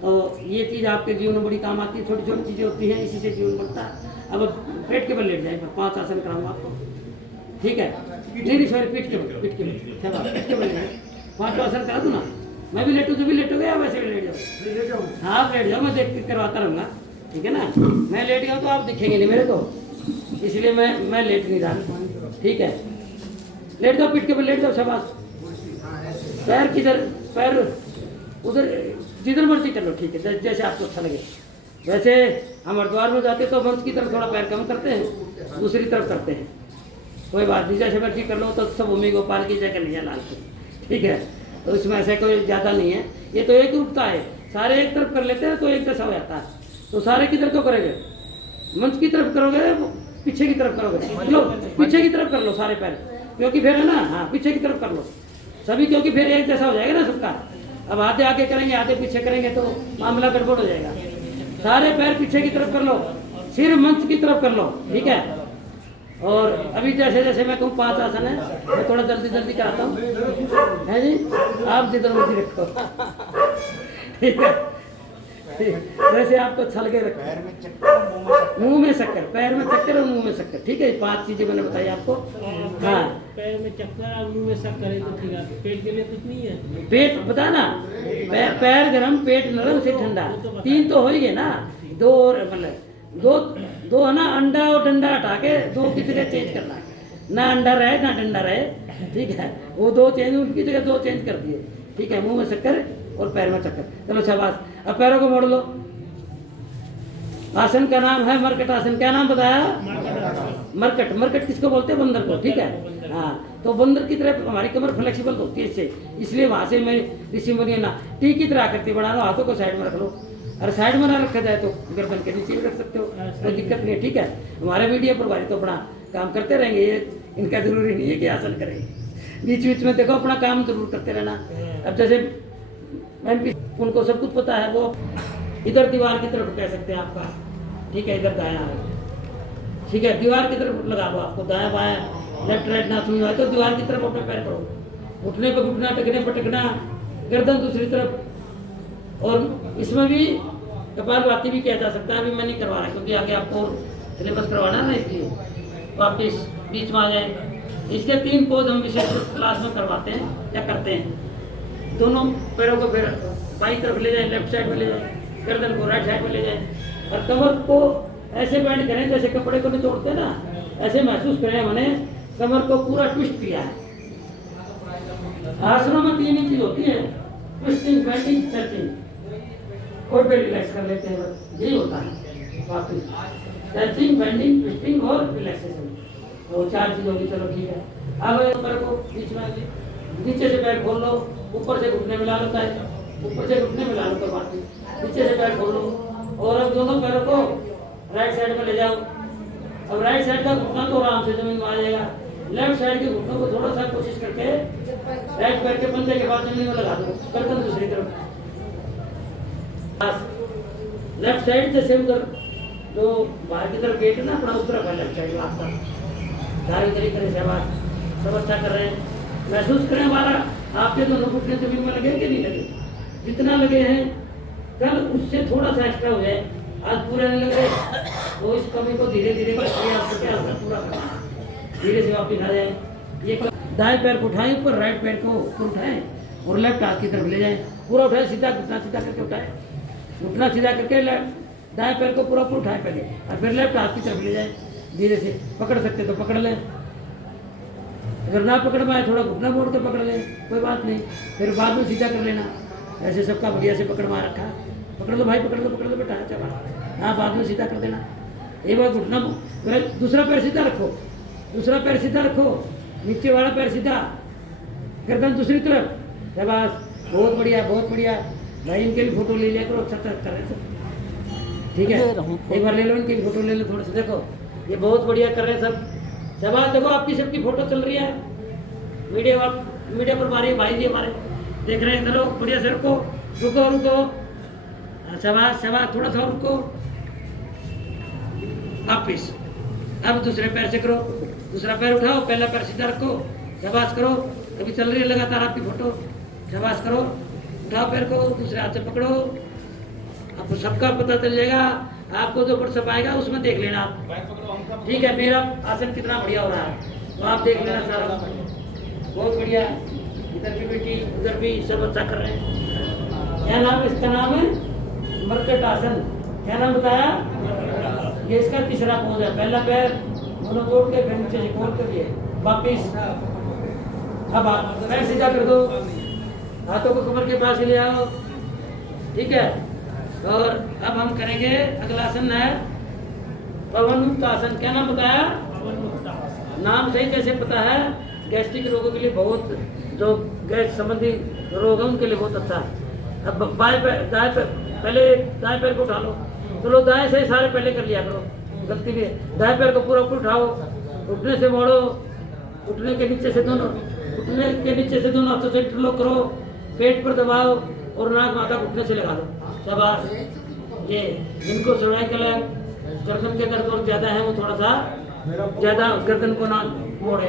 और ये चीज़ आपके जीवन में बड़ी काम आती है। छोटी छोटी चीज़ें होती हैं, इसी से जीवन बनता है। अब पेट के बल लेट जाए, 5 आसन कराऊंगा आपको, ठीक है? नहीं सॉरी, पीठ के बल, पीठ के बल लेट 5 आसन करा दूँ ना? मैं भी लेटूँ तो भी लेटोगे या वैसे भी लेट जाओ? हाँ आप लेट जाओ, मैं देख के करवाता रहूँगा, ठीक है ना? मैं लेट गया तो आप दिखेंगे नहीं मेरे को, इसलिए मैं लेट नहीं रहा, ठीक है? लेट जाओ, पीठ के बल लेट जाओ, शाबाश। पैर किधर, पैर उधर, जिधर मर्जी कर लो, ठीक है, जैसे आपको अच्छा लगे। वैसे हम हरिद्वार में जाते तो मंच की तरफ थोड़ा पैर कम करते हैं, दूसरी तरफ करते हैं, कोई बात नहीं, जैसे मर्जी कर लो। तो सब भूमि गोपाल की जगह नहीं है लाल की, ठीक है? तो इसमें ऐसा कोई ज़्यादा नहीं है, ये तो एक रूपता है। सारे एक तरफ कर लेते हैं तो एक जैसा हो जाता है। तो सारे किधर को करोगे? मंच की तरफ करोगे, पीछे की तरफ करोगे? लो पीछे की तरफ कर लो सारे पैर, क्योंकि फिर है ना, हाँ पीछे की तरफ कर लो सभी, क्योंकि फिर एक जैसा हो जाएगा ना सबका। अब आधे आगे करेंगे, आधे पीछे करेंगे तो मामला गड़बड़ हो जाएगा। सारे पैर पीछे की तरफ कर लो, सिर मंच की तरफ कर लो, ठीक है? और अभी जैसे जैसे मैं कहूँ 5 आसन है, मैं थोड़ा जल्दी जल्दी कराता हूँ, है जी? आप जिधर मर्जी रखो, ठीक है? वैसे आपको अच्छा लगे रखो। मुंह में शक्कर, पैर में चक्कर और मुंह में शक्कर, ठीक है? 5 चीजें मैंने बताई आपको। हाँ, पैर में चक्कर और मुंह में शक्कर है तो ठीक है, पेट के लिए कुछ नहीं है। पेट बता ना, पैर गरम, पेट नरम, से ठंडा, 3 तो हो ही गए ना। 2 और मतलब 2 है ना, अंडा और डंडा हटा के 2 की जगह चेंज करना है, ना अंडा रहे ना डंडा रहे, ठीक है? वो 2 चेंज, उनकी जगह 2 चेंज कर दिए, ठीक है? मुंह में शक्कर और पैर में चक्कर। चलो शाबाश। अब पैरों को मोड़ लो। आसन का नाम है मरकट आसन। क्या नाम बताया? मरकट। मरकट किसको बोलते हैं? बंदर को, ठीक है? हाँ, तो बंदर की तरह हमारी कमर फ्लेक्सिबल होती है इससे, इसलिए वहां से मैं ऋषि मुनि ना टी की तरह आकृति बना लो, हाथों को साइड में रख लो। अगर साइड में ना रखा जाए तो गर्दन के नीचे भी रख सकते हो, कोई दिक्कत नहीं है, ठीक है? हमारे मीडिया प्रभारी तो अपना काम करते रहेंगे, ये इनका जरूरी नहीं है कि आसन करेंगे। बीच बीच में देखो अपना काम जरूर करते रहना। अब जैसे MP उनको सब कुछ पता है, वो इधर दीवार की तरफ कह सकते हैं आपका, ठीक है? इधर दायां है, ठीक है? दीवार की तरफ लगा लो, आपको दायां बायां लेफ्ट राइट ना सुन तो दीवार की तरफ अपने पैर करो। उठने पर घुटना, टकने पर टकना, गर्दन दूसरी तरफ। और इसमें भी कपालभाति भी किया जा सकता है, अभी मैं नहीं करवा रहा क्योंकि आगे आपको सिलेबस करवाना है ना, इसलिए वापिस बीच में आ जाए। इसके 3 पोज हम विशेष क्लास में करवाते हैं या करते हैं। दोनों पैरों को फिर बाई तरफ ले जाए, लेफ्ट साइड में ले जाए, गर्दन को राइट साइड में ले जाए, और कमर को ऐसे बैंड करें जैसे कपड़े को निचोड़ते हैं ना, ऐसे महसूस करें मैंने कमर को पूरा ट्विस्ट किया है। आसनों में 3 ही चीज होती है, ट्विस्टिंग, बेंडिंग, स्ट्रेचिंग। और पे रिलैक्स कर लेते हैं, बस यही होता है वापिस। स्ट्रेचिंग, बेंडिंग, ट्विस्टिंग और रिलैक्सेशन, वो 4 चीज होगी। चलो ठीक है। अब पैर को बीच में, नीचे से पैर खोल लो, ऊपर से घुटने मिला लो, ऊपर से घुटने मिला लो, तो बात नहीं। नीचे से पैर खोल लो और अब दोनों पैरों को राइट साइड में ले जाओ। अब राइट साइड का घुटना तो आराम से जमीन में आ जाएगा, लेफ्ट साइड के घुटनों को थोड़ा सा कोशिश करके राइट पैर के पंजे के बाद जमीन में लगा दो, गर्दन दूसरी तरफ। लेफ्ट साइड जैसे उधर जो बाहर की तरफ गेट है ना अपना, उस तरफ है लेफ्ट साइड आपका। सारी तरीके से आवाज सब अच्छा कर रहे हैं। महसूस करें हमारा आपके दोनों घुटने जमीन में लगे कि नहीं लगे? जितना लगे हैं कल उससे थोड़ा सा एक्स्ट्रा हो जाए, आज पूरा नहीं लग रहे तो इस कमी को धीरे धीरे पूरा करना, धीरे से वापिस आ जाए। ये दाएं पैर को उठाएं ऊपर, राइट पैर को ऊपर उठाएं और लेफ्ट हाथ की तरफ ले जाएं। पूरा उठाएं, सीधा घुटना सीधा करके उठाएं, घुटना सीधा करके दाएं पैर को पूरा ऊपर उठाएं पहले, और फिर लेफ्ट हाथ की तरफ ले जाएं। धीरे से पकड़ सकते तो पकड़ लें, अगर ना पकड़ पाए थोड़ा घुटना मोड़ के पकड़ लें, कोई बात नहीं, फिर बाद में सीधा कर लेना। ऐसे सबका बढ़िया से पकड़ मार रखा, पकड़ लो भाई, पकड़ लो बेटा, चला। हाँ, बाद में सीधा कर देना। एक बार घुटना, दूसरा पैर सीधा रखो, दूसरा पैर सीधा रखो, नीचे वाला पैर सीधा, गर्दन दूसरी तरफ। शाबाश, बहुत बढ़िया, बहुत बढ़िया भाई। इनके भी फोटो ले लिया करो, अच्छा कर रहे सब, ठीक है? एक बार ले लो, इनकी भी फोटो ले लो थोड़े से, देखो ये बहुत बढ़िया कर रहे हैं सब। शाबाश, देखो आपकी सबकी फोटो चल रही है, मीडिया पर हमारे भाई जी हमारे देख रहे हैं। चलो बढ़िया से रुको, रुको रुको, शाबाश शाबाश, थोड़ा सा रुको, वापिस। अब दूसरे पैर से करो, दूसरा पैर उठाओ, पहला पैर सीधा रखो, शाबाश करो। अभी चल रही है लगातार आपकी फोटो, शाबाश करो। उठाओ पैर को, दूसरे हाथ से पकड़ो, अब सबका पता चल जाएगा, आपको जो व्हाट्सएप आएगा उसमें देख लेना आप। ठीक है, मेरा आसन कितना बढ़िया हो रहा है तो आप देख लेना सारा, बहुत बढ़िया। इधर की बेटी उधर भी सब अच्छा कर रहे हैं। क्या नाम है इसका? नाम है मरकट आसन। क्या नाम बताया? ये इसका तीसरा पोज है। पहला पैर दोनों जोड़ के फिर नीचे से खोल कर दिए वापिस। अब पैर सीधा कर दो, हाथों को कमर के पास ले आओ। ठीक है, और अब हम करेंगे अगला आसन है पवन मुक्त आसन। क्या नाम बताया? नाम सही कैसे पता है? गैस्ट्रिक रोगों के लिए बहुत, जो गैस संबंधी रोग है उनके लिए बहुत अच्छा है। अब बाएं पैर, दाएं पैर, पहले दाएं पैर को उठा लो। चलो दाएं से सारे पहले कर लिया करो, गलती भी है। दाएं पैर को पूरा ऊपर उठाओ, उठने से मोड़ो, उठने के नीचे से दोनों, उठने के नीचे से दोनों हाथों से इंटरलॉक करो, पेट पर दबाओ और नाक माथा घुटने से लगा दो। शाबाश। ये जिनको सर्वाइकल गर्दन के दर्द और ज्यादा है वो थोड़ा सा ज्यादा गर्दन को ना मोड़े।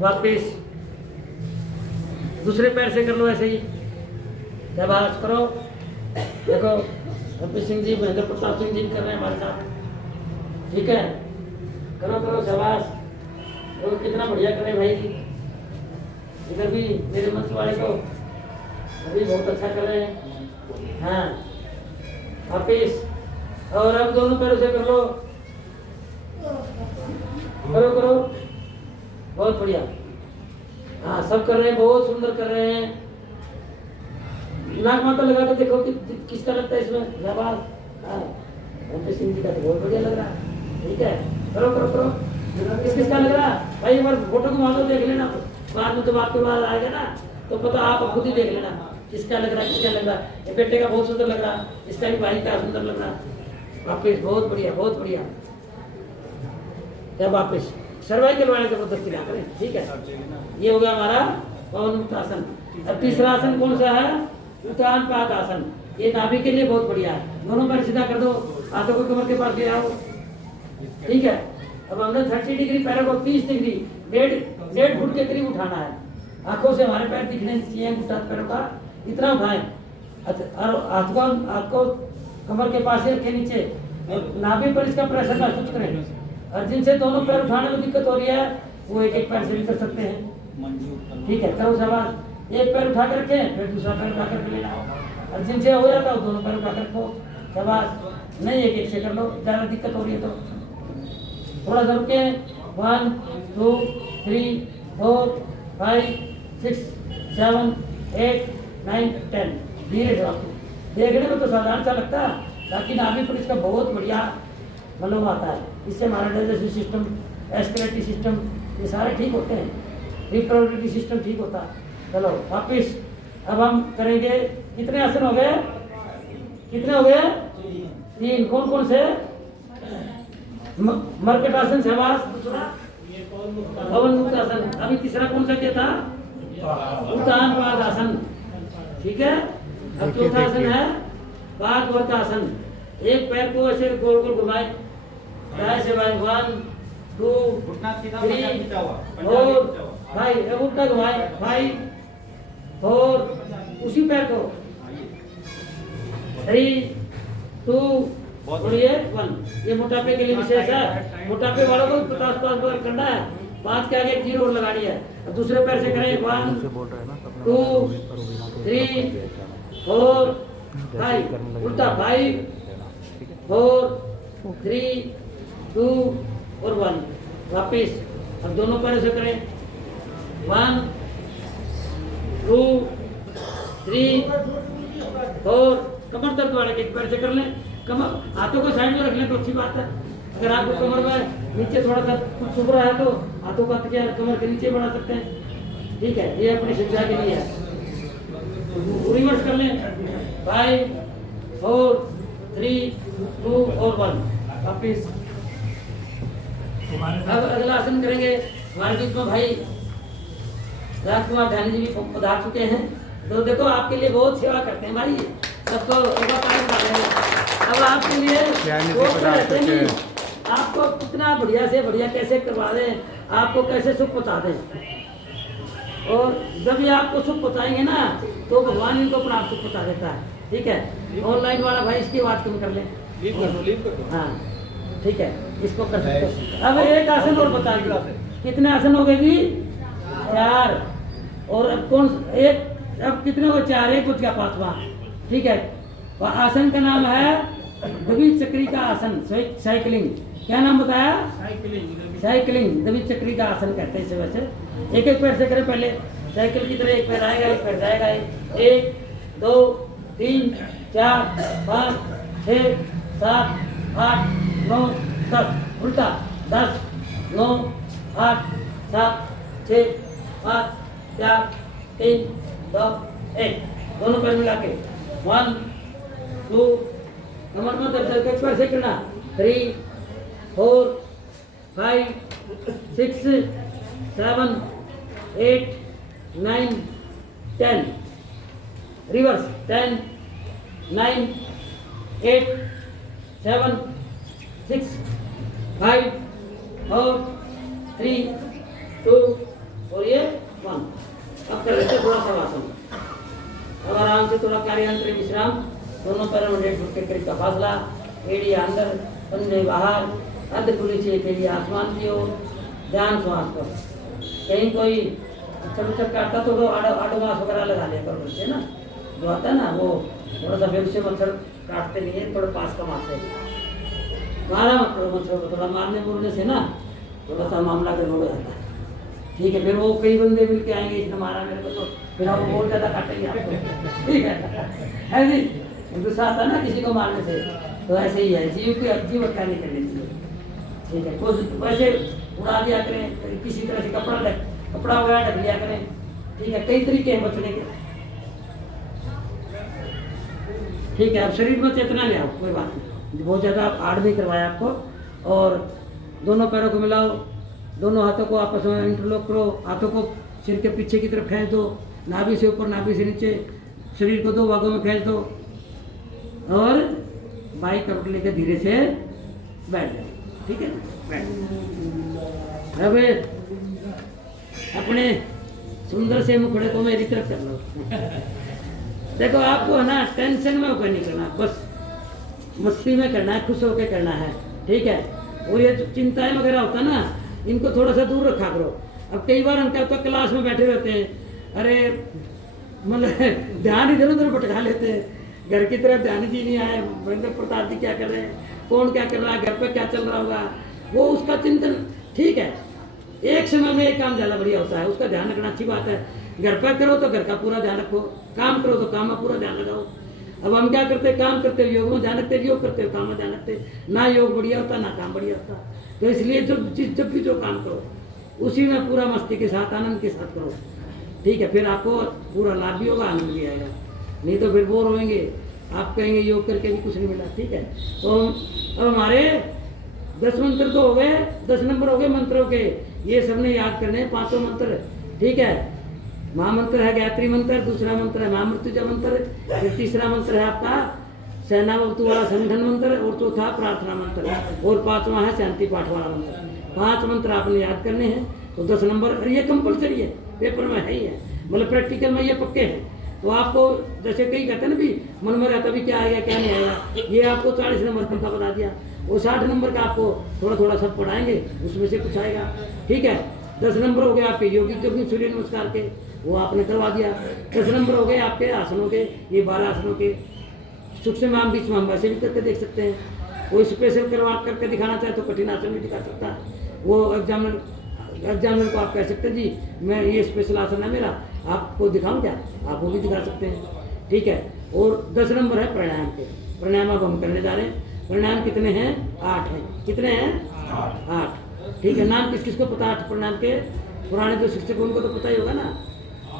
वापिस दूसरे पैर से कर लो ऐसे ही। शाबाश करो। देखो हरप्रीत सिंह जी, महेंद्र प्रताप सिंह जी कर रहे हैं हमारे साथ। ठीक है, करो करो, शाबाश। तो कितना बढ़िया करें भाई। इधर भी मेरे मंच वाले को अभी बहुत अच्छा कर रहे हैं। हाँ, वापिस। और अब दोनों पैरों से कर लो, करो करो, बहुत बढ़िया। हाँ, सब कर रहे हैं, बहुत सुंदर कर रहे हैं। नाक माता लगा के देखो कि किसका लगता है इसमें। शाबाश। हाँ, हरप्रीत सिंह जी का तो बहुत बढ़िया लग रहा है। ठीक है, करो करो करो। किसका लग रहा है भाई? एक बार फोटो को मान लो, देख लेना, बाद में जब आपके पास आएगा ना तो पता, आप खुद ही देख लेना किसका लग रहा है, किसका लग रहा है। ये बेटे का बहुत सुंदर लग रहा है, इसका भी भाई का सुंदर लग रहा है। वापिस, बहुत बढ़िया बहुत बढ़िया। जब वापिस सर्वाइकल वाले जबरदस्ती ना करें। ठीक है, ये हो गया हमारा पवन मुक्त आसन। अब तीसरा आसन कौन सा है? उत्तान पाद आसन। ये नाभि के लिए बहुत बढ़िया है। दोनों पैर सीधा कर दो, हाथों को कमर के पास ले आओ। ठीक है, अब हमने 30 डिग्री पैरों को 30 डिग्री 1.5 फुट के करीब उठाना है। आंखों से हमारे पैर दिखने चाहिए, पैरों का इतना उठाएं। और हाथ को कमर के पास रखे नीचे, नाभि पर इसका प्रेशर महसूस करें। और जिनसे दोनों पैर उठाने में दिक्कत हो रही है वो एक एक पैर से भी कर सकते हैं। ठीक है, करो शाबाश। एक पैर उठा कर रखें, फिर दूसरा पैर उठा कर लेना। और जिनसे हो जाता है दोनों पैर उठा कर रखो। शाबाश। नहीं, एक एक से कर लो, ज़्यादा दिक्कत हो रही है तो थोड़ा सा रुके। 1 2 3 4 5 6 7 8 9 10। धीरे से देखने में तो साधारण सा लगता है, लेकिन नाभि पर इसका बहुत बढ़िया मतलब आता है। इससे हमारा डाइजेस्टिव सिस्टम, एस्केलेटरी सिस्टम, ये सारे ठीक होते हैं। रिप्रोडक्टिव सिस्टम ठीक होता है। चलो वापिस। अब हम करेंगे, कितने आसन हो गए? कितने हो गए? 3। कौन कौन से? मरकट आसन, शाबाश। दूसरा पवन मुक्त आसन। अभी तीसरा कौन सा क्या था? उत्तान पाद आसन। ठीक है, अब चौथा आसन है पाद आसन। एक पैर को ऐसे गोल गोल घुमाए, दाएं से बाएं। 1 2 3 4 5। अब उल्टा घुमाए, 5 4। उसी पैर को 3 2 और ये 1। ये मोटापे के लिए विशेष है। मोटापे वालों को 50 बार करना है। 5 के आगे 1 जीरो और लगानी है। अब दूसरे पैर से करें 1 2 3 4 5। उल्टा 5 4 3 2 और 1। वापिस। अब दोनों पैरों से करें 1 2 3 4। कमर दर्द वाले के एक पैर से कर लें। कमर, हाथों को साइड में रख लें तो अच्छी बात है। अगर आपको कमर में नीचे थोड़ा सा कुछ चुभ रहा है तो हाथों का तकिया कमर के नीचे बढ़ा सकते हैं। ठीक है, ये अपनी सुविधा के लिए है। रिवर्स कर लें 5 4 3 2 और 1। वापिस। अब अगला आसन करेंगे। हमारे बीच में भाई राजकुमार ध्यानी जी भी पधार चुके हैं, तो देखो आपके लिए बहुत सेवा करते हैं भाई, सबको अब आपके लिए रहते नहीं, आपको कितना बढ़िया से बढ़िया कैसे करवा दें, आपको कैसे सुख पहुँचा दें। और जब ये आपको सुख पहुँचाएंगे ना तो भगवान इनको अपना सुख पहुँचा देता है। ठीक है, ऑनलाइन वाला भाई इसकी बात कम कर ले। लीव कर दो, लीव कर दो। हाँ ठीक है, इसको कर सकते हो। अब एक आसन और बता दो, कितने आसन हो गए जी? 4। और अब कौन एक, अब कितने हो? 4, एक बच गया 5वां। ठीक है, और आसन का नाम है द्विचक्री का आसन, साइकिलिंग। क्या नाम बताया? साइकिलिंग, द्विचक्री का आसन कहते हैं इसे। वैसे एक एक पैर से करें पहले, साइकिल की तरह एक पैर आएगा एक पैर जाएगा। 1 2 3 4 5 6 7 8 9 10, उल्टा 10 9 8 7 6 5 4 3 2 1, दोनों पैर मिला के 1 2, नंबर में दर्द एक पैर से करना। 3 4 5 6 7 8 9 10, रिवर्स 10 9 8 7 6 5 4 3 2 और ये 1। अब कर लेते थोड़ा सा आसन। अब आराम से थोड़ा कार्यांतरी विश्राम, दोनों पैरों में 1.5 फुट के करीब का फासला, एड़िया अंदर पंजे बाहर, अर्धकुली से एड़िया आसमान की ओर, ध्यान श्वास पर। कहीं कोई अच्छा काटता तो आडोमास वगैरह लगा लिया करो उससे ना, जो आता है ना वो थोड़ा सा फिर से मच्छर काटते नहीं है, थोड़ा पास का मारते मारा मत करो मच्छर को, थोड़ा मारने मुरने से ना थोड़ा सा मामला गड़बड़ हो जाता है। ठीक है, फिर वो कई बंदे मिल के आएंगे, इसने मारा मेरे को तो फिर आप बहुत ज़्यादा काटेंगे आपको। ठीक है जी, गुस्सा आता है ना किसी को मारने से, तो ऐसे ही है, जीव हत्या नहीं करनी चाहिए। ठीक है, कुछ वैसे उड़ा दिया करें, किसी तरह से कपड़ा वगैरह ढक लिया करें। ठीक है, कई तरीके हैं बचने के। ठीक है, अब शरीर में चेतना ले आओ, कोई बात नहीं, बहुत ज़्यादा हार्ड नहीं करवाया आपको। और दोनों पैरों को मिलाओ, दोनों हाथों को आपस में इंटरलॉक करो, हाथों को सिर के पीछे की तरफ खींच दो, नाभि से ऊपर नाभि से नीचे, शरीर को 2 भागों में खींच दो और बाई करवट लेकर धीरे से बैठ जाओ। ठीक है, बैठ। अब अपने सुंदर से मुखड़े को मेरी तरफ कर लो। देखो आपको है ना टेंशन में होकर नहीं करना, बस मस्ती में करना है, खुश होकर करना है। ठीक है, और ये जो चिंताएं वगैरह होता है ना, इनको थोड़ा सा दूर रखा करो। अब कई बार हम क्या होता है, क्लास में बैठे रहते हैं, अरे मतलब ध्यान इधर उधर भटका लेते हैं, घर की तरफ ध्यान ही नहीं आया, महेंद्र प्रताप जी क्या कर रहे हैं, कौन क्या कर रहा है, घर पर क्या चल रहा होगा, वो उसका चिंतन। ठीक है, एक समय में एक काम ज़्यादा बढ़िया होता है, उसका ध्यान रखना अच्छी बात है। घर पर करो तो घर का पूरा ध्यान रखो, काम करो तो काम में पूरा ध्यान लगाओ। अब हम क्या करते हैं, काम करते हुए योग में ध्यान रखते, योग करते हुए काम में ध्यान रखते, ना योग बढ़िया होता ना काम बढ़िया होता। तो इसलिए जब भी जो काम करो उसी में पूरा मस्ती के साथ आनंद के साथ करो। ठीक है, फिर आपको पूरा लाभ भी होगा, आनंद भी आएगा, नहीं तो फिर बोर होंगे, आप कहेंगे योग करके भी कुछ नहीं मिला। ठीक है, तो अब हमारे 10 मंत्र तो हो गए, 10 नंबर हो गए मंत्रों के, ये सबने याद करने हैं 5 मंत्र। ठीक है, महामंत्र है गायत्री मंत्र, दूसरा मंत्र है महामृत्युंजय मंत्र, फिर तीसरा मंत्र है आपका सेनावतु वाला संगठन मंत्र, और चौथा प्रार्थना मंत्र, और 5वां है शांति पाठ वाला मंत्र। 5 मंत्र आपने याद करने हैं, तो 10 नंबर, और ये कंपलसरी है, पेपर में है ही है, मतलब प्रैक्टिकल में ये पक्के हैं। तो आपको जैसे कई कहते हैं ना भी मन में रहता भी क्या आएगा क्या नहीं आएगा, ये आपको 40 नंबर का बता दिया, वो 60 नंबर का आपको थोड़ा थोड़ा सब पढ़ाएंगे, उसमें से कुछ आएगा। ठीक है, 10 नंबर हो गए आपके योगिक जोगिक सूर्य नमस्कार के, वो आपने करवा दिया। 10 नंबर हो गए आपके आसनों के, ये 12 आसनों के, सूक्ष्म में हम बीच में हम वैसे भी करके देख सकते हैं। कोई स्पेशल करवा करके दिखाना चाहे तो कठिन आसन भी दिखा सकता है, वो एग्जामिनर को आप कह सकते हैं जी मैं ये स्पेशल आसन है मेरा, आपको दिखाऊं क्या, आप वो भी दिखा सकते हैं। ठीक है, और 10 नंबर है प्राणायाम के, प्राणायाम अब हम करने जा रहे हैं। प्राणायाम कितने हैं? 8 हैं। कितने हैं? 8। ठीक है, नाम किस किस को पता है 8 प्राणायाम के? पुराने जो शिक्षक उनको तो पता ही होगा ना,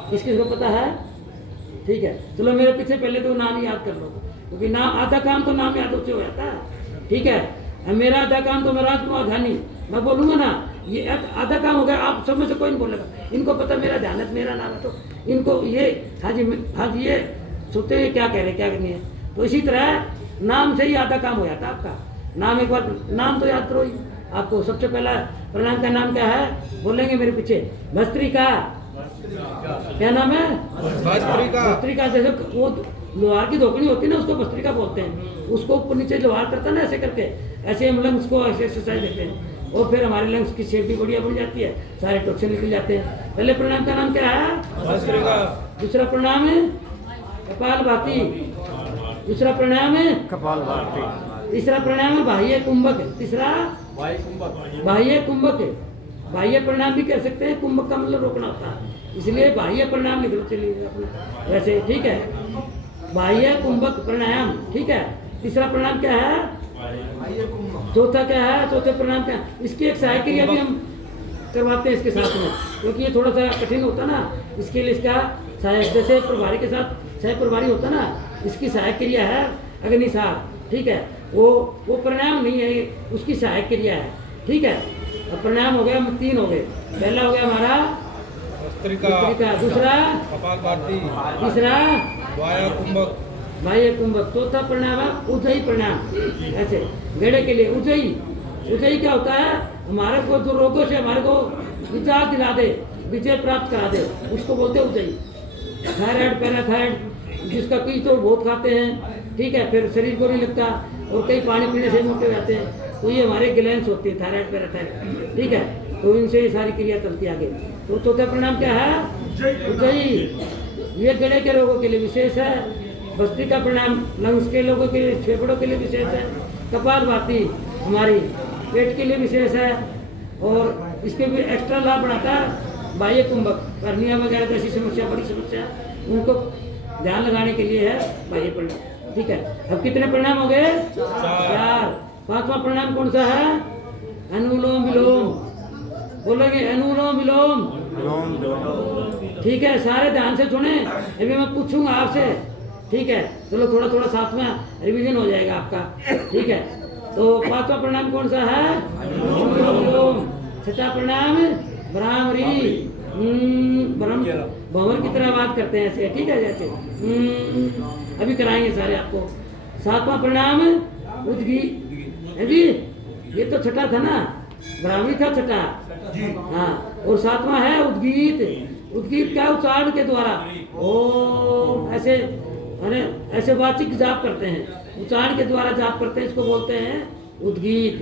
किस किस को पता है? ठीक है, चलो मेरे पीछे पहले तो नाम याद कर लो, क्योंकि नाम आधा काम तो नाम याद होते हो जाता है। ठीक है, मेरा आधा काम तो मैं राजकुमार ध्यानी, मैं बोलूँगा ना ये आधा काम हो गया, आप सब में से कोई नहीं बोलेगा, इनको पता मेरा ध्यान है, मेरा नाम है, तो इनको ये हाँ जी ये सोचते हैं क्या कह रहे क्या करनी है। तो इसी तरह नाम से ही आधा काम हो जाता है आपका। नाम एक बार नाम तो याद करो ही। आपको सबसे पहला प्रणाम का नाम क्या है? बोलेंगे मेरे पीछे, भस्त्रिका क्या नाम है? भस्त्रिका। भस्त्रिका। जैसे वो लोहार की धोकनी होती है ना, उसको भस्त्रिका बोलते हैं। उसको ऊपर नीचे लोहार करता है ना, ऐसे करके, ऐसे हम लंग्स को ऐसे एक्सरसाइज देते हैं और फिर हमारे लंग्स की शेप भी बढ़िया बन जाती है, सारे टॉक्सिन निकल जाते हैं। पहले प्राणायाम का नाम क्या है? भस्त्रिका। दूसरा प्राणायाम है कपालभाति। दूसरा प्राणायाम है कपालभाति। तीसरा प्राणायाम है बाह्य कुंभक। तीसरा बाह्य कुंभक है। बाह्य प्राणायाम भी कर सकते हैं, कुंभक का मतलब रोकना होता है, इसलिए बाह्य प्राणायाम लिख लो। चलिए अपना वैसे, ठीक है, बाह्य कुंभक प्राणायाम, ठीक है। तीसरा प्राणायाम क्या है? चौथा क्या है? चौथे प्राणायाम क्या है? इसकी एक सहायक क्रिया भी हम करवाते हैं इसके साथ में, क्योंकि ये थोड़ा सा कठिन होता है ना, इसके लिए इसका सहायक, जैसे प्रभारी के साथ सह प्रभारी होता है ना, इसकी सहायक क्रिया है अग्निसार, ठीक है। वो प्राणायाम नहीं है, उसकी सहायक क्रिया है, ठीक है। अब प्राणायाम हो गया, 3 हो गए। पहला हो गया हमारा भस्त्रिका, दूसरा कपालभाति, तीसरा वाया कुंभक, बाह्य कुंभक, चौथा प्राणायाम है उज्जयी प्राणायाम। ऐसे गड़े के लिए उज्जयी। उज्जयी क्या होता है? हमारे को जो रोगों से हमारे को विचार दिला दे, विजय प्राप्त करा दे, उसको बोलते हैं उज्जयी। थायराइड, पैराथायराइड, जिसका कोई तो बहुत खाते हैं, ठीक है, फिर शरीर को नहीं लगता और कई पानी पीने से मोटे हो जाते हैं, तो ये हमारे ग्लैंड्स होती है, थायराइड पैराथायराइड, ठीक है, तो इनसे ये सारी क्रिया चलती है आगे। तो चौथा परिणाम क्या है? उज्जयी। ये गले के रोगों के लिए विशेष है। भस्त्रिका प्राणायाम लंग्स के लोगों के लिए, फेफड़ों के लिए विशेष है। कपालभाति हमारी पेट के लिए विशेष है, और इसके भी एक्स्ट्रा लाभ बढ़ाता है बाह्य कुंभक, कर्निया वगैरह जैसी समस्या, बड़ी समस्या, उनको ध्यान लगाने के लिए है बाह्य प्राणायाम, ठीक है। अब कितने प्राणायाम हो गए? 4। 5वां प्राणायाम कौन सा है? अनुलोम विलोम। बोलोगे अनुलोम विलोम, ठीक है। सारे ध्यान से सुने, अभी मैं पूछूंगा आपसे, ठीक है। चलो थोड़ा थोड़ा साथ में रिवीजन हो जाएगा आपका, ठीक है। तो 5वां प्राणायाम कौन सा है? अनुलोम विलोम। 6वां प्राणायाम भ्रामरी, भंवर की तरह बात करते हैं ऐसे, ठीक है, जैसे अभी कराएंगे सारे आपको। 7वां प्राणायाम उद्गी, जी ये तो छठा था ना, भ्रामरी था छठा, हाँ। और 7वां है उद्गीत। उद्गीत क्या? उच्चारण के द्वारा ओ ऐसे, अरे ऐसे वाचिक जाप करते हैं, उच्चारण के द्वारा जाप करते हैं, इसको बोलते हैं उद्गीत।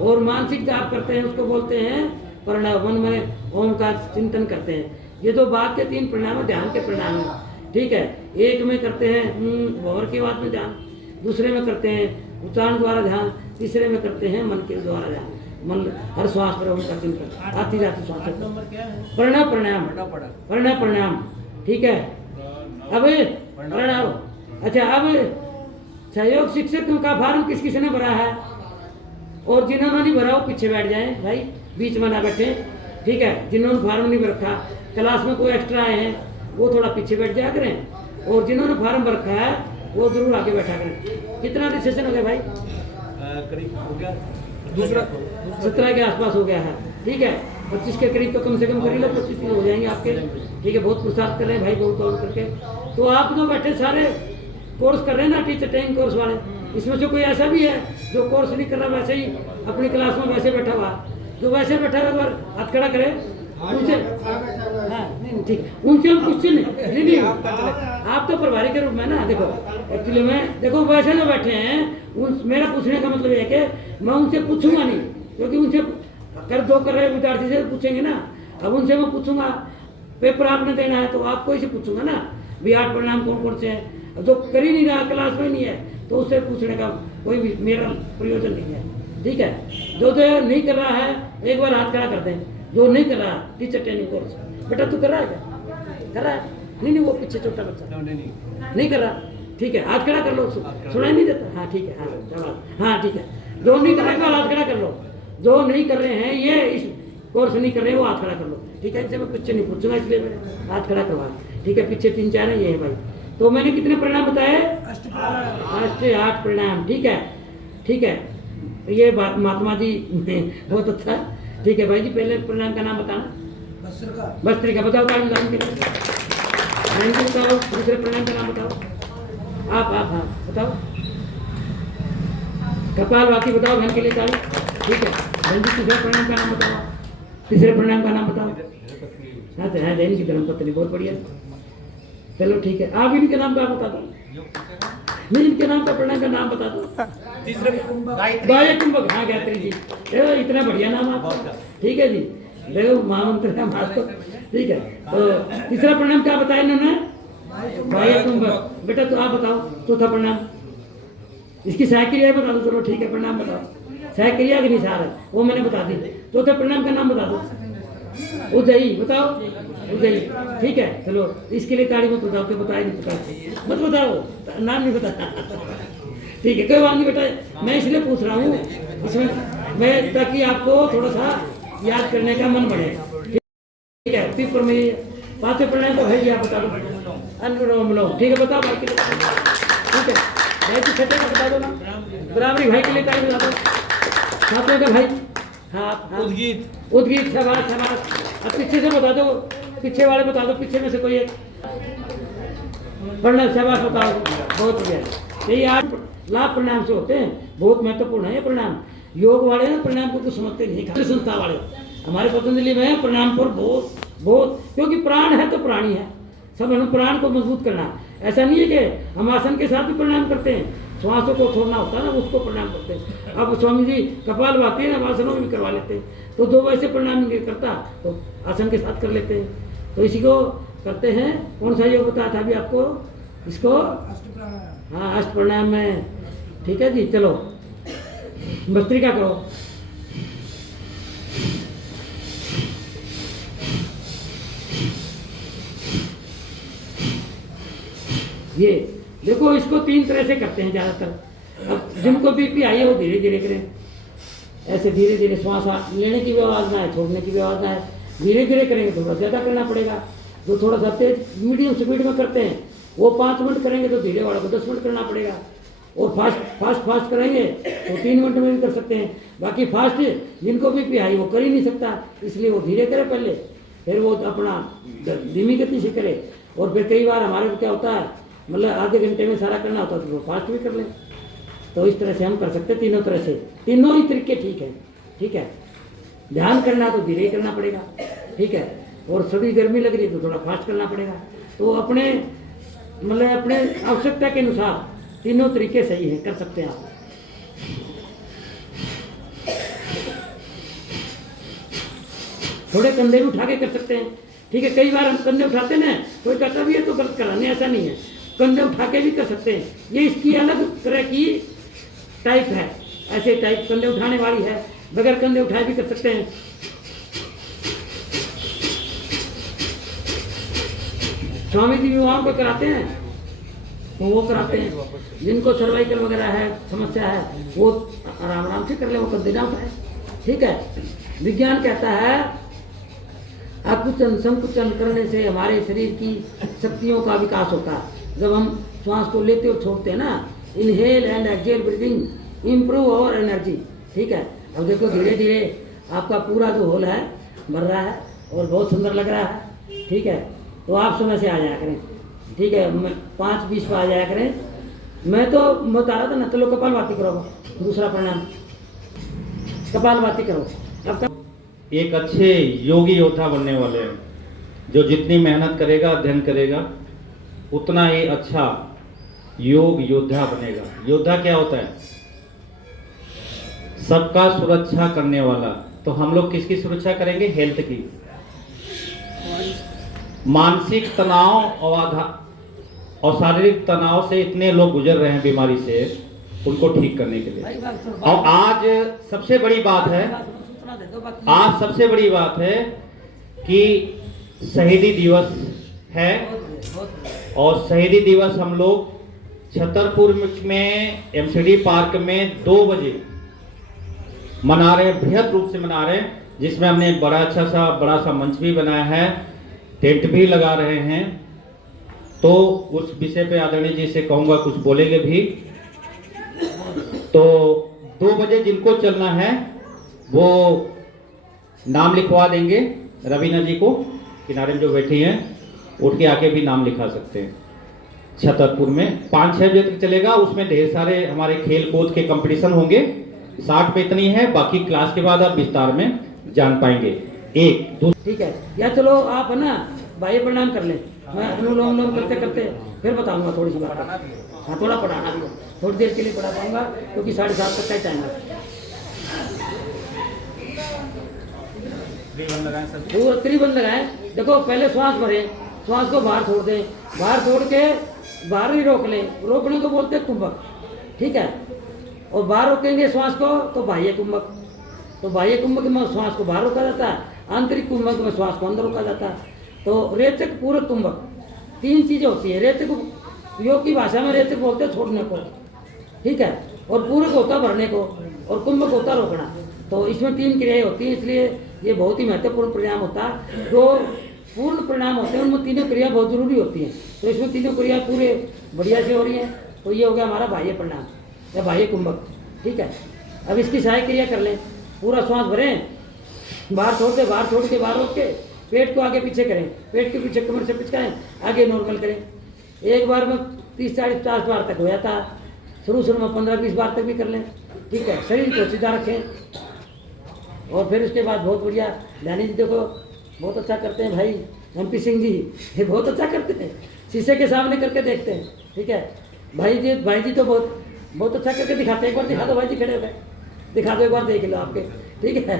और मानसिक जाप करते हैं, उसको बोलते हैं प्रणव, मन में ओम का चिंतन करते हैं। ये तो बात के 3 प्राणायाम ध्यान के प्राणायाम है, ठीक है। एक में करते हैं भंवर की बात में ध्यान, दूसरे में करते हैं उच्चारण द्वारा ध्यान, तीसरे में करते हैं मन के द्वारा ध्यान, मन हर श्वास पर ओम का चिंतन, आती जाती श्वास पर। प्रणव प्राणायाम, प्रणव प्राणायाम, ठीक है। अब प्रणव, अच्छा, अब सहयोग शिक्षक का फॉर्म किस किसने भरा है? और जिन्होंने नहीं भरा वो पीछे बैठ जाए भाई, बीच में ना बैठे, ठीक है। जिन्होंने फॉर्म नहीं रखा, क्लास में कोई एक्स्ट्रा आए हैं, वो थोड़ा पीछे बैठ जाया करें, और जिन्होंने फॉर्म रखा है वो जरूर आगे बैठा करें। कितना सेशन हो गया भाई? करीब हो गया, दूसरा 17 के आसपास हो गया है, ठीक है। 25 के करीब तो कम से कम कर ही लो, 25 हो जाएंगे आपके, ठीक है। बहुत प्रसाद कर रहे हैं भाई, बहुत कॉल करके। तो आप जो बैठे सारे कोर्स कर रहे हैं ना, टीचर ट्रेनिंग कोर्स वाले, इसमें से कोई ऐसा भी है जो कोर्स नहीं कर रहा, वैसे ही अपनी क्लास में वैसे बैठा हुआ? जो वैसे बैठा हुआ, एक बार हाथ खड़ा करे उनसे, हाँ नहीं ठीक, उनसे हम क्वेश्चन नहीं, आप तो प्रभारी के रूप में ना, देखो एक्चुअली में देखो वैसे जो बैठे हैं, मेरा पूछने का मतलब ये है कि मैं उनसे पूछूंगा नहीं, क्योंकि उनसे कर रहे विद्यार्थी से पूछेंगे ना। अब उनसे मैं पूछूंगा, पेपर आपने देना है तो आपको ही से पूछूंगा ना, भी 8 परिणाम कौन कौन से हैं। अब जो कर ही नहीं रहा, क्लास में नहीं है, तो उससे पूछने का कोई भी मेरा प्रयोजन नहीं है, ठीक है। जो नहीं कर रहा है एक बार हाथ खड़ा कर दें, जो नहीं कर रहा टीचर ट्रेनिंग कोर्स, बेटा तू कर रहा है क्या? कर रहा है? नहीं वो पीछे छोटा बच्चा नहीं कर रहा, ठीक है, हाथ खड़ा कर लो, सुनाई नहीं देता, हाँ ठीक है, हाँ जवाब, हाँ ठीक है। जो नहीं कर रहे हाथ खड़ा कर लो, जो नहीं कर रहे हैं ये इस कोर्स नहीं कर रहे वो हाथ खड़ा कर लो, ठीक है। इनसे मैं कुछ नहीं पूछूंगा, इसलिए मैंने हाथ खड़ा करवा, ठीक है। पीछे 3-4 है, ये है भाई। तो मैंने कितने परिणाम बताए? 8 परिणाम, ठीक है, ठीक है। ये महात्मा जी बहुत अच्छा, ठीक है भाई जी। पहले परिणाम का नाम बताना। भस्त्रिका बताओ, बताओ। दूसरे परिणाम का नाम बताओ, आप हाँ बताओ। कपालभाति बताओ, बहन के लिए ताली, ठीक है। बहन जी तीसरे परिणाम का नाम बताओ, तीसरे परिणाम का नाम बताओ। हाँ तो है इनकी धर्म पत्नी, बहुत बढ़िया। चलो ठीक है, आप इनके नाम का बता दो, नहीं इनके नाम का प्रणाम का नाम बता दो। तीसरे गायत्री। गायत्री, हाँ गायत्री जी, देखो इतना बढ़िया नाम आपका, ठीक है जी। देखो महामंत्र है हमारा तो, ठीक है। तो तीसरा प्रणाम क्या बताया इन्होंने? गायत्रुंबक। बेटा तो आप बताओ चौथा प्रणाम, इसकी सहक्रिया बता दो। चलो ठीक है, प्रणाम बताओ, सहक्रिया के निसार है वो मैंने बता दी। चौथे प्रणाम का नाम बता दो। उदयी बताओ, उदयी, ठीक है। चलो इसके लिए ताड़ी मत बताओ, तो बताया नहीं पता, मत बताओ, नाम नहीं बता, ठीक है। कोई बात नहीं बेटा, मैं इसलिए पूछ रहा हूँ इसमें मैं, ताकि आपको थोड़ा सा याद करने का मन बढ़े, ठीक है। फिर पर मेरी पांचवें प्रणाम को भाई आप बता दो। अनुलोम विलोम, ठीक है बताओ भाई के लिए, ठीक है। भाई की छठे का बता दो ना, बराबरी भाई के लिए ताड़ी बता दो। सातवें का भाई, हाँ उद्गीत, उद्गीत, शाबाश शाबाश। अब पीछे से बता दो, पीछे वाले बता दो, पीछे में से कोई एक प्रणाम, शाबाश बताओ, बहुत बढ़िया। ये 8 लाभ प्रणाम से होते हैं, बहुत महत्वपूर्ण है ये प्रणाम। योग वाले ना प्रणाम को कुछ समझते नहीं, खाली संस्था वाले। हमारे पतंजलि में प्रणाम पर बहुत बहुत, क्योंकि प्राण है तो प्राणी है, सब हमें प्राण को मजबूत करना है। ऐसा नहीं है कि हम आसन के साथ भी प्रणाम करते हैं, श्वासों को छोड़ना होता है ना, उसको प्रणाम करते हैं। अब स्वामी जी कपाल भाती है ना, आसनों में भी करवा लेते हैं, तो जो वैसे प्रणाम नहीं करता तो आसन के साथ कर लेते हैं। तो इसी को करते हैं। कौन सा योग बताया था अभी आपको? इसको हाँ अष्ट प्रणाम में, ठीक है जी। चलो भस्त्रिका करो। ये देखो, इसको 3 तरह से करते हैं ज़्यादातर। अब जिनको बीपी आई है वो धीरे धीरे करें, ऐसे धीरे धीरे श्वास लेने की भी आवाज़ ना है, छोड़ने की भी आवाज़ ना है, धीरे धीरे करेंगे तो थोड़ा ज़्यादा करना पड़ेगा। जो थोड़ा सा तेज मीडियम स्पीड में करते हैं वो 5 मिनट करेंगे, तो धीरे वाला को 10 मिनट करना पड़ेगा। और फास्ट करेंगे तो 3 मिनट में भी कर सकते हैं। बाकी फास्ट जिनको बीपी हाई वो कर ही नहीं सकता, इसलिए वो धीरे करे पहले, फिर वो अपना धीमी गति से करे। और फिर कई बार हमारे को क्या होता है, मतलब आधे घंटे में सारा करना होता है तो वो फास्ट भी कर लें। तो इस तरह से हम कर सकते हैं, तीनों तरह से, तीनों ही तरीके ठीक है, ठीक है। ध्यान करना तो धीरे ही करना पड़ेगा, ठीक है। और सभी गर्मी लग रही है तो थोड़ा फास्ट करना पड़ेगा। तो अपने मतलब अपने आवश्यकता के अनुसार तीनों तरीके सही हैं, कर सकते हैं आप। थोड़े कंधे भी उठा के कर सकते हैं, ठीक है। कई बार हम कंधे उठाते हैं ना, कोई कहता भी है तो गलत कराने, ऐसा नहीं है, कंधे उठा के भी कर सकते हैं। ये इसकी अलग तरह की टाइप है, ऐसे टाइप कंधे उठाने वाली है, बगैर कंधे उठाए भी कर सकते हैं। स्वामी जी विवाहों को कराते हैं तो वो कराते हैं, जिनको सर्वाइकल वगैरह है, समस्या है, वो आराम आराम से कर ले, वो कंधे ना उठाए, ठीक है। विज्ञान कहता है आकुचन संकुचन करने से हमारे शरीर की शक्तियों का विकास होता है। जब हम श्वास को लेते और छोड़ते हैं ना, inhale and exhale breathing improve और एनर्जी, ठीक है। अब देखो धीरे धीरे आपका पूरा जो होल है भर रहा है और बहुत सुंदर लग रहा है, ठीक है। तो आप समय से आ जाया करें, ठीक है। 5:20 पर आ जाया करें। मैं तो बता रहा था ना, चलो कपालभाति करो, दूसरा प्रणाम कपालभाति करो। अब तक एक अच्छे योगी योद्धा बनने वाले हैं, जो जितनी मेहनत करेगा, अध्ययन करेगा, उतना ही अच्छा योग योद्धा बनेगा। योद्धा क्या होता है? सबका सुरक्षा करने वाला। तो हम लोग किसकी सुरक्षा करेंगे? हेल्थ की। मानसिक तनाव और शारीरिक तनाव से इतने लोग गुजर रहे हैं बीमारी से, उनको ठीक करने के लिए। और आज सबसे बड़ी बात है, आज सबसे बड़ी बात है कि शहीदी दिवस है, और शहीदी दिवस हम लोग छतरपुर में एमसीडी पार्क में 2 बजे मना रहे हैं, बृहद रूप से मना रहे हैं, जिसमें हमने बड़ा सा मंच भी बनाया है, टेंट भी लगा रहे हैं। तो उस विषय पे आदरणीय जी से कहूँगा कुछ बोलेंगे भी। तो 2 बजे जिनको चलना है वो नाम लिखवा देंगे, रवीना जी को किनारे में जो बैठी हैं, उठ के आके भी नाम लिखा सकते हैं। छतरपुर में 5-6 बजे तक चलेगा। उसमें ढेर सारे हमारे खेल कूद के कंपटीशन होंगे। 60 पे इतनी है, बाकी क्लास के बाद आप विस्तार में जान पाएंगे। एक दो ठीक है, या चलो आप है ना बाह्य प्रणाम कर लें, मैं अनुलोम विलोम करते करते फिर बताऊंगा थोड़ी सी बात। हाँ, थोड़ा पढ़ाना भी है, थोड़ी देर के लिए पढ़ा पाऊंगा क्योंकि 7:30 तक का ही टाइम है। वो त्रिबंध लगाएं। देखो पहले श्वास भरें, श्वास को बाहर छोड़ दें, बाहर छोड़ के बाहर ही रोक लें, रोकने को बोलते हैं कुंभक, ठीक है। और बाहर रोकेंगे श्वास को तो बाह्य कुंभक, तो बाह्य कुंभक में श्वास को बाहर रोका जाता है, आंतरिक कुंभक में श्वास को अंदर रोका जाता है। तो रेचक पूरक कुंभक 3 चीजें होती है। रेचक योग की भाषा में रेचक बोलते हैं छोड़ने को, ठीक है, और पूरक होता भरने को, और कुंभक होता रोकना। तो इसमें 3 क्रियाएं होती हैं, इसलिए ये बहुत ही महत्वपूर्ण परिणाम होता है। जो पूर्ण परिणाम होते हैं उनमें तीनों क्रिया बहुत जरूरी होती हैं। तो इसमें तीनों क्रिया पूरे बढ़िया से हो रही हैं, तो ये हो गया हमारा बाह्य परिणाम या बाह्य कुंभक, ठीक है। अब इसकी सहायक क्रिया कर लें। पूरा श्वास भरें, बाहर छोड़ के बाहर रोक के पेट को आगे पीछे करें, पेट के पीछे कमर से पिचकाएं, आगे नॉर्मल करें। एक बार में 30, 40, 50 बार तक हो जाता है, शुरू में 15, 20 बार तक भी कर लें, ठीक है। शरीर को सीधा रखें और फिर उसके बाद बहुत बढ़िया ध्यानी जी देखो बहुत अच्छा करते हैं भाई, MP सिंह जी ये बहुत अच्छा करते हैं, शीशे के सामने करके देखते हैं, ठीक है। भाई जी तो बहुत अच्छा करके दिखाते हैं। एक बार दिखा दो भाई जी, खड़े हो गए, दिखा दो एक बार, देख लो आपके, ठीक है।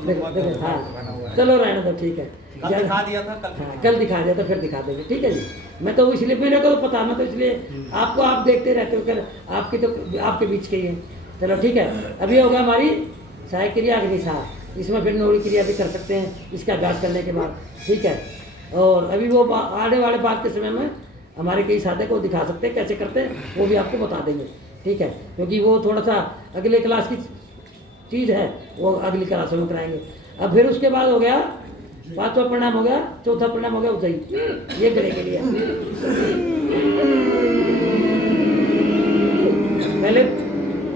देखो हाँ, चलो रहने दो, ठीक है। कल दिखा दिया था, कल दिखा दिया था, फिर दिखा देंगे, ठीक है जी। मैं तो इसलिए मेरे को तो पता, मैं तो इसलिए आपको आप देखते रहते हो, कर आपकी तो आपके बीच के ही है। चलो ठीक है, अभी होगा हमारी सहायक क्रिया अग्निसार, इसमें फिर नौड़ी क्रिया भी कर सकते हैं इसका अभ्यास करने के बाद, ठीक है। और अभी वो आने वाले बात के समय में हमारे कई साधक को दिखा सकते हैं कैसे करते हैं, वो भी आपको बता देंगे, ठीक है। क्योंकि वो थोड़ा सा अगले क्लास की चीज़ है, वो अगली क्लास में कराएंगे। अब फिर उसके बाद हो गया 5वां परिणाम हो गया, चौथा परिणाम हो गया उज्जई, ये गले के लिए। पहले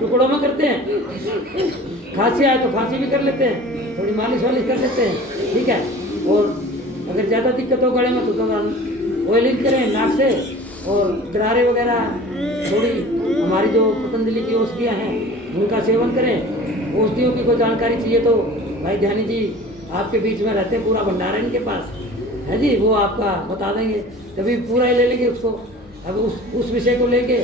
टुकड़ों में करते हैं, खांसी आए तो खांसी भी कर लेते हैं, थोड़ी मालिश वालिश कर लेते हैं, ठीक है। और अगर ज़्यादा दिक्कत हो गले में तो ऑयलिंग करें नाक से, और गरारे वगैरह थोड़ी हमारी जो पतंजलि की औषधियाँ हैं उनका सेवन करें। औषधियों की कोई जानकारी चाहिए तो भाई ध्यानी जी आपके बीच में रहते हैं, पूरा भंडार है इनके पास, है जी, वो आपका बता देंगे, कभी पूरा ही ले लेंगे उसको। अब उस विषय को लेके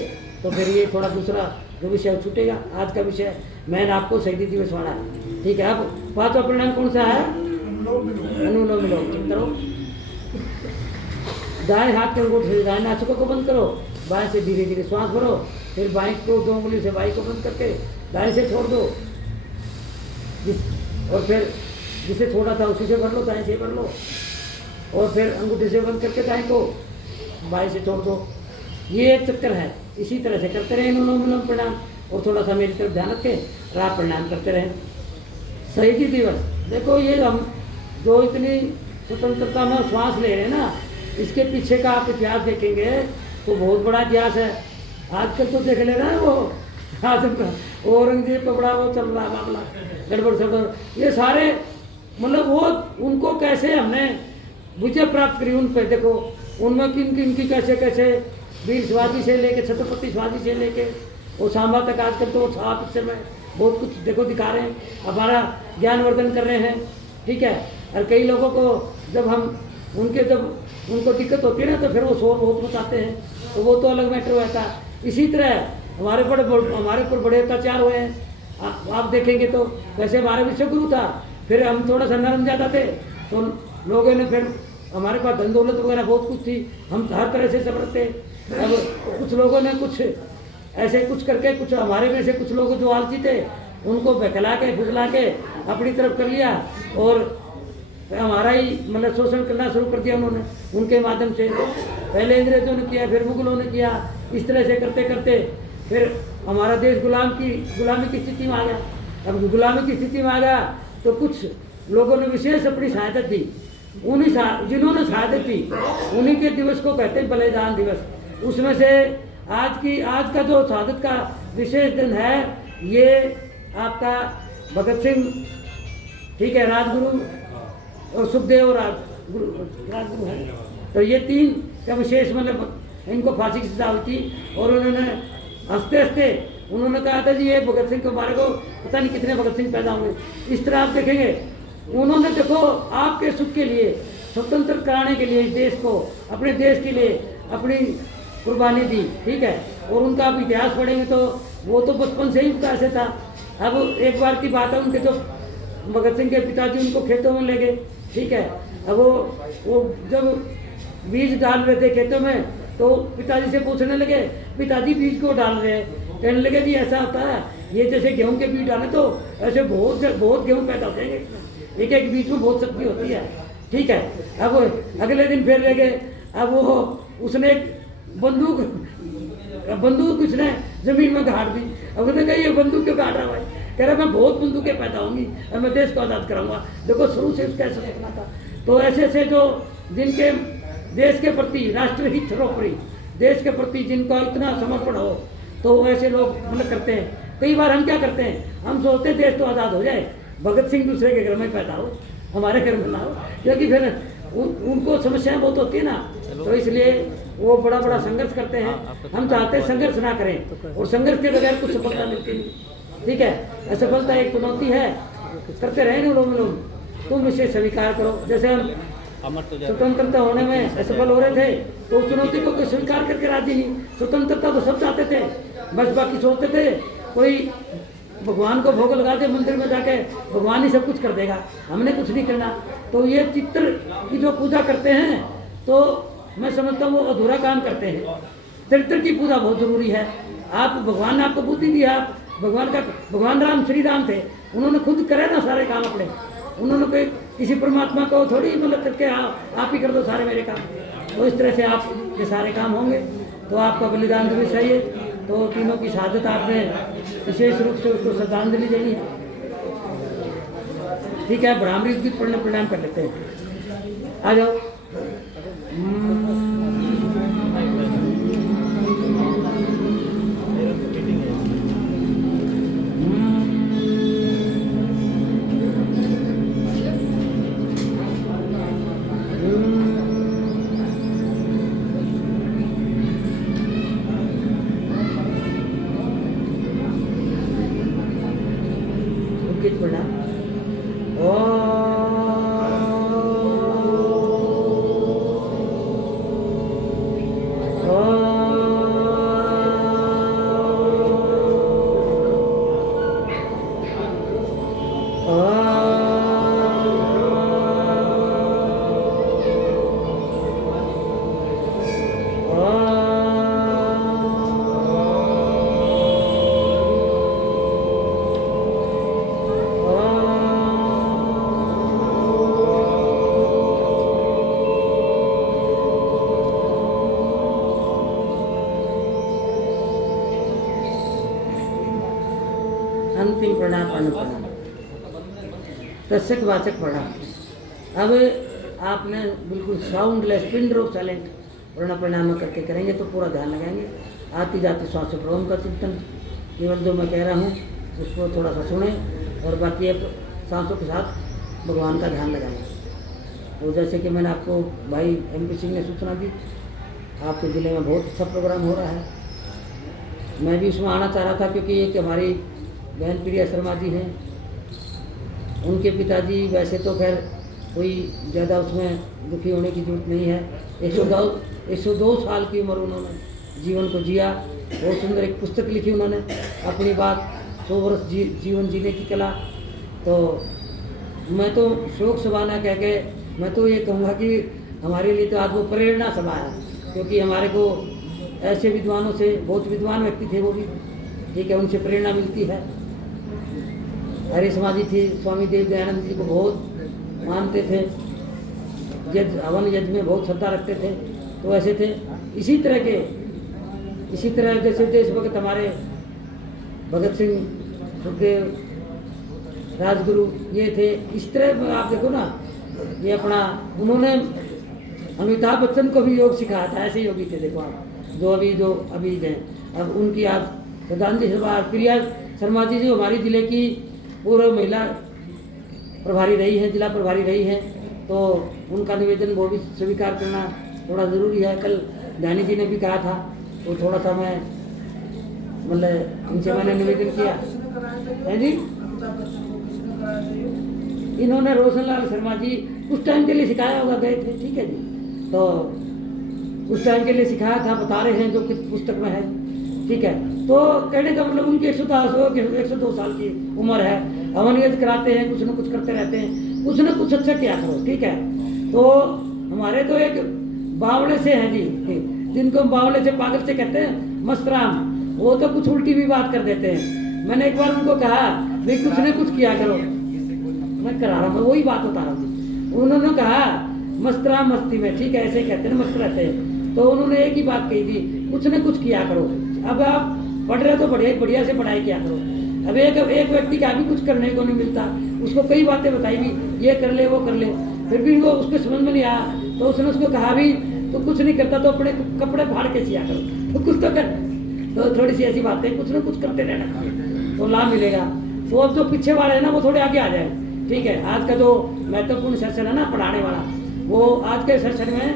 तो फिर ये थोड़ा दूसरा जो विषय छूटेगा। आज का विषय मैंने आपको शहीदी दिवस वाला है, ठीक है। अब 5वां परिणाम कौन सा है? अनुलोम विलोम करो। दाएं हाथ के अंगूठे से दाएं नासिका को बंद करो, बाएं से धीरे धीरे श्वास भरो, फिर बाएं को 2 उंगली से बाएं को बंद करके दाएं से छोड़ दो, और फिर जिसे छोड़ा था उसी से भर लो, दाएं से भर लो, और फिर अंगूठे से बंद करके दाएं को बाएं से छोड़ दो। ये एक चक्कर है, इसी तरह से करते रहें अनुलोम विलोम प्रणाम, और थोड़ा सा मेरी तरफ ध्यान रखें, रात प्रणाम करते रहें। शहीदी दिवस देखो, ये हम जो इतनी स्वतंत्रता में श्वास ले रहे हैं ना, इसके पीछे का आप इतिहास देखेंगे तो बहुत बड़ा इतिहास है। आजकल तो देख ले रहा है वो आजकल औरंगजेब का बड़ा वो चल रहा है मामला, गड़बड़ सड़बड़, ये सारे मतलब वो उनको कैसे हमने विजय प्राप्त करी उन पर। देखो उनमें किन कैसे कैसे वीर शिवाजी से लेके छत्रपति शिवाजी से लेके वो सांबा तक, आजकल तो वो आप पिक्चर में बहुत कुछ देखो दिखा रहे हैं, हमारा ज्ञानवर्धन कर रहे हैं, ठीक है। और कई लोगों को जब उनको दिक्कत होती है ना तो फिर वो शोर बहुत मचाते हैं, तो वो तो अलग मैटर रहता है। इसी तरह हमारे ऊपर बड़े अत्याचार हुए हैं। आप देखेंगे तो वैसे हमारा विश्व गुरु था, फिर हम थोड़ा सा नरम ज़्यादा थे तो लोगों ने फिर हमारे पास धन दौलत वगैरह बहुत कुछ थी, हम हर तरह से समर्थ थे। अब कुछ लोगों ने कुछ ऐसे कुछ करके, कुछ हमारे में से कुछ लोग जो आलसी थे उनको बहला के फुसला के अपनी तरफ कर लिया, और हमारा ही मतलब शोषण करना शुरू कर दिया उन्होंने उनके माध्यम से। पहले अंग्रेजों ने किया, फिर मुगलों ने किया, इस तरह से करते करते फिर हमारा देश गुलामी की स्थिति में आ गया। अब गुलामी की स्थिति में आ गया तो कुछ लोगों ने विशेष अपनी सहायता दी, जिन्होंने सहायता दी उन्हीं के दिवस को कहते हैं बलिदान दिवस। उसमें से आज का जो शहादत का विशेष दिन है ये आपका भगत सिंह, ठीक है, राजगुरु और सुखदेव और राजगुरु है। तो ये 3 का विशेष मतलब इनको फांसी की सजा हुई थी, और उन्होंने हंसते हंसते उन्होंने कहा था जी ये भगत सिंह को मारे को पता नहीं कितने भगत सिंह पैदा होंगे। इस तरह आप देखेंगे उन्होंने देखो आपके सुख के लिए, स्वतंत्र कराने के लिए देश को, अपने देश के लिए अपनी कुर्बानी दी, ठीक है। और उनका आप इतिहास पढ़ेंगे तो वो तो बचपन से ही उनका ऐसे था। अब एक बार की बात है, उनके जो भगत सिंह के पिताजी उनको खेतों में ले गए, ठीक है। अब वो जब बीज डाल रहे थे खेतों में तो पिताजी से पूछने लगे, पिताजी बीज क्यों डाल रहे हैं? कहने लगे जी ऐसा होता है, ये जैसे गेहूं के बीज डाले तो ऐसे बहुत गेहूं पैदा हो जाएंगे इसमें, एक एक बीज में बहुत शक्ति होती है, ठीक है। अब अगले दिन फिर ले गए, अब वो उसने बंदूक उसने जमीन में गाड़ दी। अब उसने कहा ये बंदूक क्यों गाड़ रहा भाई? कह रहा मैं बहुत बंदूकें पैदा होंगी और मैं देश को आज़ाद कराऊंगा। देखो शुरू से उसका ऐसा सपना था। तो ऐसे ऐसे जो जिनके देश के प्रति, राष्ट्रहित सर्वोपरि, देश के प्रति जिनका इतना समर्पण हो, तो ऐसे लोग मतलब करते हैं। कई बार हम क्या करते हैं, हम सोचते हैं देश तो आज़ाद हो जाए, भगत सिंह दूसरे के घर में पैदा हो, हमारे घर में ना हो, क्योंकि फिर उनको समस्याएं बहुत होती है ना, तो इसलिए वो बड़ा बड़ा संघर्ष करते हैं। हम चाहते हैं संघर्ष ना करें, और संघर्ष के बगैर कुछ सफलता मिलती नहीं, ठीक है। असफलता एक चुनौती है, करते रहे ना लोग, तुम इसे स्वीकार करो। जैसे हम स्वतंत्रता होने में असफल हो रहे थे तो उस चुनौती को कोई स्वीकार करके राजी नहीं। स्वतंत्रता तो सब चाहते थे, बस बाकी सोचते थे कोई भगवान को भोग लगा दे मंदिर में जाके, भगवान ही सब कुछ कर देगा, हमने कुछ नहीं करना। तो ये चित्र की जो पूजा करते हैं तो मैं समझता हूँ वो अधूरा काम करते हैं। चरित्र की पूजा बहुत जरूरी है। आप भगवान ने आपको बुद्धि दी, आप भगवान राम श्री राम थे, उन्होंने खुद करे ना सारे काम अपने, उन्होंने कोई किसी परमात्मा को थोड़ी मतलब करके आप ही कर दो सारे मेरे काम। तो इस तरह से आप ये सारे काम होंगे। तो आपका बलिदान भी चाहिए। तो तीनों की शहादत आपने विशेष रूप से उसको श्रद्धांजलि देनी है, ठीक है। ब्राह्मणी गीत पढ़ने प्रणाम कर लेते हैं, आ जाओ। गीत प्रणाम। अंतिम प्रणाम, अनुप्रणाम, तस्क वाचक प्रणाम। अब आपने बिल्कुल साउंडलेस, पिन ड्रॉप साइलेंट प्रणाम करके करेंगे तो पूरा ध्यान लगाएंगे। आती जाती श्वास प्रभु का चिंतन, केवल जो मैं कह रहा हूँ उसको थोड़ा सा सुने, और बाकी अब सांसों के साथ भगवान का ध्यान लगाएंगे। तो जैसे कि मैंने आपको भाई MP सिंह ने सूचना दी, आपके ज़िले में बहुत अच्छा प्रोग्राम हो रहा है। मैं भी उसमें आना चाह रहा था, क्योंकि एक हमारी बहन प्रिया शर्मा जी हैं, उनके पिताजी वैसे तो खैर कोई ज़्यादा उसमें दुखी होने की जरूरत नहीं है। 102 साल की उम्र उन्होंने जीवन को जिया। बहुत सुंदर एक पुस्तक लिखी उन्होंने, अपनी बात 100 वर्ष जीवन जीने की कला। तो मैं तो शोक सभा ना कह के मैं तो ये कहूँगा कि हमारे लिए तो आज वो प्रेरणा सभा है, क्योंकि हमारे को ऐसे विद्वानों से, बहुत विद्वान व्यक्ति थे वो भी, ठीक है, उनसे प्रेरणा मिलती है। हरे समाजी थे, स्वामी देव दयानंद जी को बहुत मानते थे, हवन यज्ञ में बहुत श्रद्धा रखते थे। तो ऐसे थे। इसी तरह जैसे देशभक्त हमारे भगत सिंह, सुखदेव, राजगुरु ये थे। इस तरह आप देखो ना, ये अपना उन्होंने अमिताभ बच्चन को भी योग सिखाया था। ऐसे योगी थे देखो आप, जो अभी हैं। अब उनकी आप श्रद्धांजलि सभा, प्रिया शर्मा जी जो हमारी ज़िले की पूर्व महिला प्रभारी रही हैं, जिला प्रभारी रही हैं, तो उनका निवेदन वो भी स्वीकार करना थोड़ा ज़रूरी है। कल ध्यानी जी ने भी कहा था, तो थोड़ा सा मैं मतलब इनसे मैंने निवेदन किया है जी। इन्होंने रोशनलाल शर्मा जी उस टाइम के लिए सिखाया होगा, गए थे, ठीक है जी। तो उस टाइम के लिए सिखाया था, बता रहे हैं जो कि पुस्तक में है, ठीक है। तो कहने का मतलब उनकी 102 साल की उम्र है, हवन यज्ञ कराते हैं, कुछ न कुछ करते रहते हैं, कुछ न कुछ अच्छा किया करो, ठीक है। तो हमारे तो एक बावड़े से हैं जी, जिनको बावड़े से पागल से कहते हैं, मस्तराम, वो तो कुछ उल्टी भी बात कर देते हैं। मैंने एक बार उनको कहा भाई कुछ न कुछ किया करो, मैं करा रहा हूँ, वही बात बता रहा हूँ। उन्होंने कहा मस्तराम मस्ती में, ठीक है, ऐसे कहते हैं, मस्त रहते हैं। तो उन्होंने एक ही बात कही थी, कुछ न कुछ किया करो। अब आप पढ़ रहे हो तो बढ़िया से पढ़ाई किया करो। अब एक व्यक्ति का भी कुछ करने को नहीं मिलता, उसको कई बातें बताई भी, ये कर ले वो कर ले, फिर भी वो उसको समझ में नहीं आया। तो उसने उसको कहा भी तो कुछ नहीं करता तो अपने कपड़े फाड़ के सिया करो, तो कुछ तो कर। तो थोड़ी सी ऐसी बातें कुछ ना कुछ करते रहना चाहिए तो लाभ मिलेगा। तो अब जो पीछे वाले हैं ना वो थोड़े आगे आ जाए, ठीक है। आज का जो महत्वपूर्ण सेशन है ना पढ़ाने वाला, वो आज के सेशन में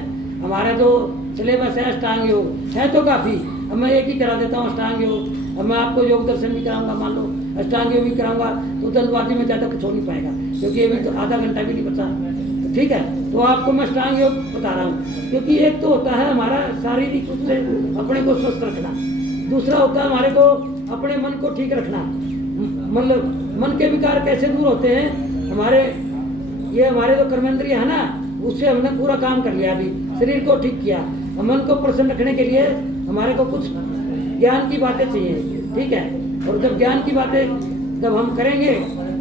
हमारा जो सिलेबस है अष्टांग योग है तो काफ़ी। अब मैं एक ही करा देता हूँ अष्टांग योग। अब मैं आपको योग दर्शन भी कराऊंगा, मान लो अष्टांग योग भी कराऊंगा, तो दलबाजी में ज़्यादा कुछ हो नहीं पाएगा, क्योंकि ये भी तो आधा घंटा भी नहीं बचा, ठीक है। तो आपको मैं अष्टांग योग बता रहा हूँ, क्योंकि एक तो होता है हमारा शारीरिक रूप से अपने को स्वस्थ रखना, दूसरा होता है हमारे को अपने मन को ठीक रखना। मतलब मन के विकार कैसे दूर होते हैं, हमारे जो कर्मेंद्रिय है ना, उससे हमने पूरा काम कर लिया, अभी शरीर को ठीक किया। मन को प्रसन्न रखने के लिए हमारे को कुछ ज्ञान की बातें चाहिए, ठीक है। और जब ज्ञान की बातें जब हम करेंगे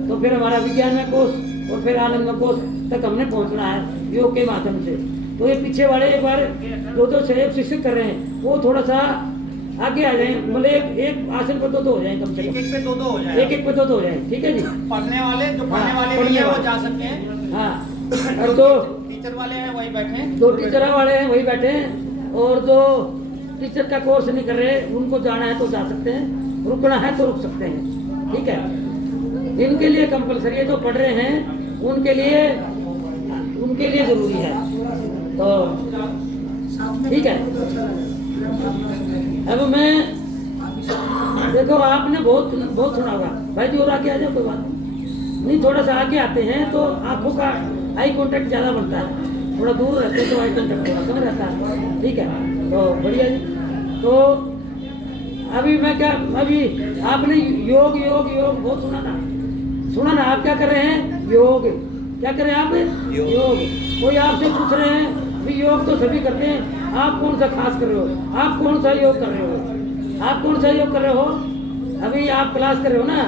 तो फिर हमारा विज्ञान में कोष और फिर आनंद कोष तक हमने पहुंचना है योग के माध्यम से। तो ये पीछे वाले एक बार जो सहयोग शिक्षक कर रहे हैं वो थोड़ा सा आगे आ जाए, मतलब एक आसन पर दो हो जाए, कम से कम एक पे दो हो जाए, एक पे दो हो जाए, ठीक है जी। पढ़ने वाले जो पढ़ने हाँ, वाले नहीं है वो जा सकते हैं, हाँ। और जो टीचर वाले हैं वही बैठे, जो टीचर वाले हैं वही बैठे हैं, और जो टीचर का कोर्स नहीं कर रहे उनको जाना है तो जा सकते हैं, रुकना है तो रुक सकते हैं, ठीक है। इनके लिए कंपलसरी है, जो पढ़ रहे हैं उनके लिए जरूरी है, तो ठीक है। अब मैं देखो आपने बहुत सुना होगा भाई जी, और आगे आ जाओ, कोई बात नहीं, थोड़ा सा आगे आते हैं तो आंखों का आई कांटेक्ट ज़्यादा बनता है, थोड़ा दूर रहते तो आई कांटेक्ट थोड़ा कम रहता है, ठीक है। तो बढ़िया जी। तो अभी आपने योग बहुत सुना ना, आप क्या कर रहे हैं, योग क्या कर रहे हैं आप, योग। कोई आपसे पूछ रहे हैं भी योग तो सभी करते हैं, आप कौन सा खास कर रहे हो, आप कौन सा योग कर रहे हो, आप कौन सा योग कर रहे हो। अभी आप क्लास कर रहे हो ना,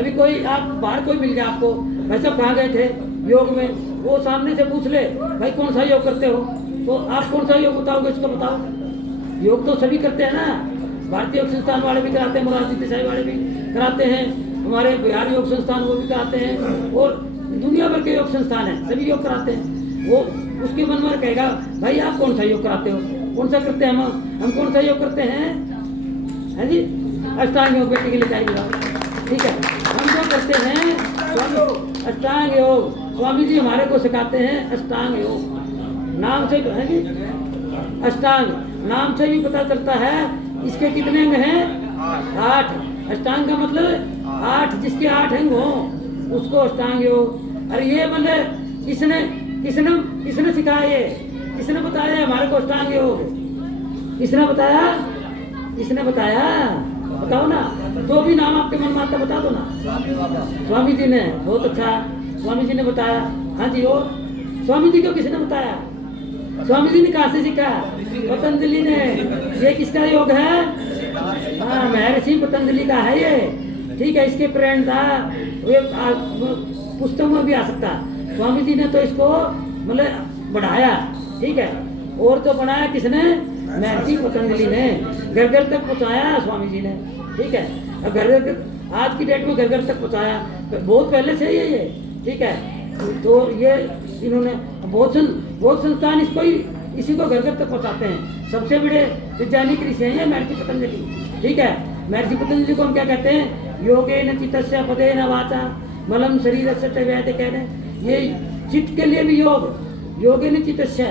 अभी कोई आप बाहर कोई मिल जाए आपको, भाई साहब कहाँ गए थे योग में, वो सामने से पूछ ले भाई कौन सा योग करते हो, तो आप कौन सा योग बताओगे, इसको बताओ। योग तो सभी करते हैं ना, भारतीय योग संस्थान वाले भी कराते हैं, मोरारजी देसाई वाले भी कराते हैं, हमारे बिहार योग संस्थान वो भी कराते हैं, और दुनिया भर के योग संस्थान हैं, सभी योग कराते हैं। वो उसके मन में कहेगा भाई आप कौन सा योग कराते हो, कौन सा करते हैं, हम कौन सा योग करते हैं, है जी, अष्टांग योग। बेटे के लिए चाहिए, ठीक है। हम जो करते हैं अष्टांग योग, स्वामी जी हमारे को सिखाते हैं अष्टांग योग, नाम से है जी, अष्टांग नाम से भी पता चलता है इसके कितने अंग हैं, 8। अष्टांग का मतलब 8, जिसके 8 अंग हो उसको अष्टांग योग। अरे ये मतलब किसने सिखाया, ये किसने बताया हमारे को अष्टांग योग, किसने बताया, बताओ ना, जो भी नाम आपके मन में आता बता दो ना। स्वामी जी ने, बहुत अच्छा, स्वामी जी ने बताया, हाँ जी। और स्वामी जी को किसने बताया, स्वामी जी ने कहाँ से सीखा, पतंजलि ने। ये किसका योग है, हाँ महर्षि पतंजलि का है ये, ठीक है। इसके प्रेरणा पुस्तकों में भी आ सकता, स्वामी जी ने तो इसको मतलब बढ़ाया, ठीक है। और तो बनाया किसने, महर्षि पतंजलि ने, घर घर तक पहुँचाया स्वामी जी ने, ठीक है। अब घर घर आज की डेट में घर घर तक पहुँचाया, बहुत पहले से ये ठीक है। तो ये इन्होंने बहुत संस्थान इसी को घर घर तक पहुँचाते हैं। सबसे बड़े वैज्ञानिक ऋषि हैं ये महर्षि पतंजलि, ठीक है। महर्षि पतंजलि को हम क्या कहते हैं, योगेन चित्तस्य पदेन वाचा मलम शरीरस्य च व्याधि कह रहे हैं। ये चित्त के लिए भी योग, योगेन चित्तस्य,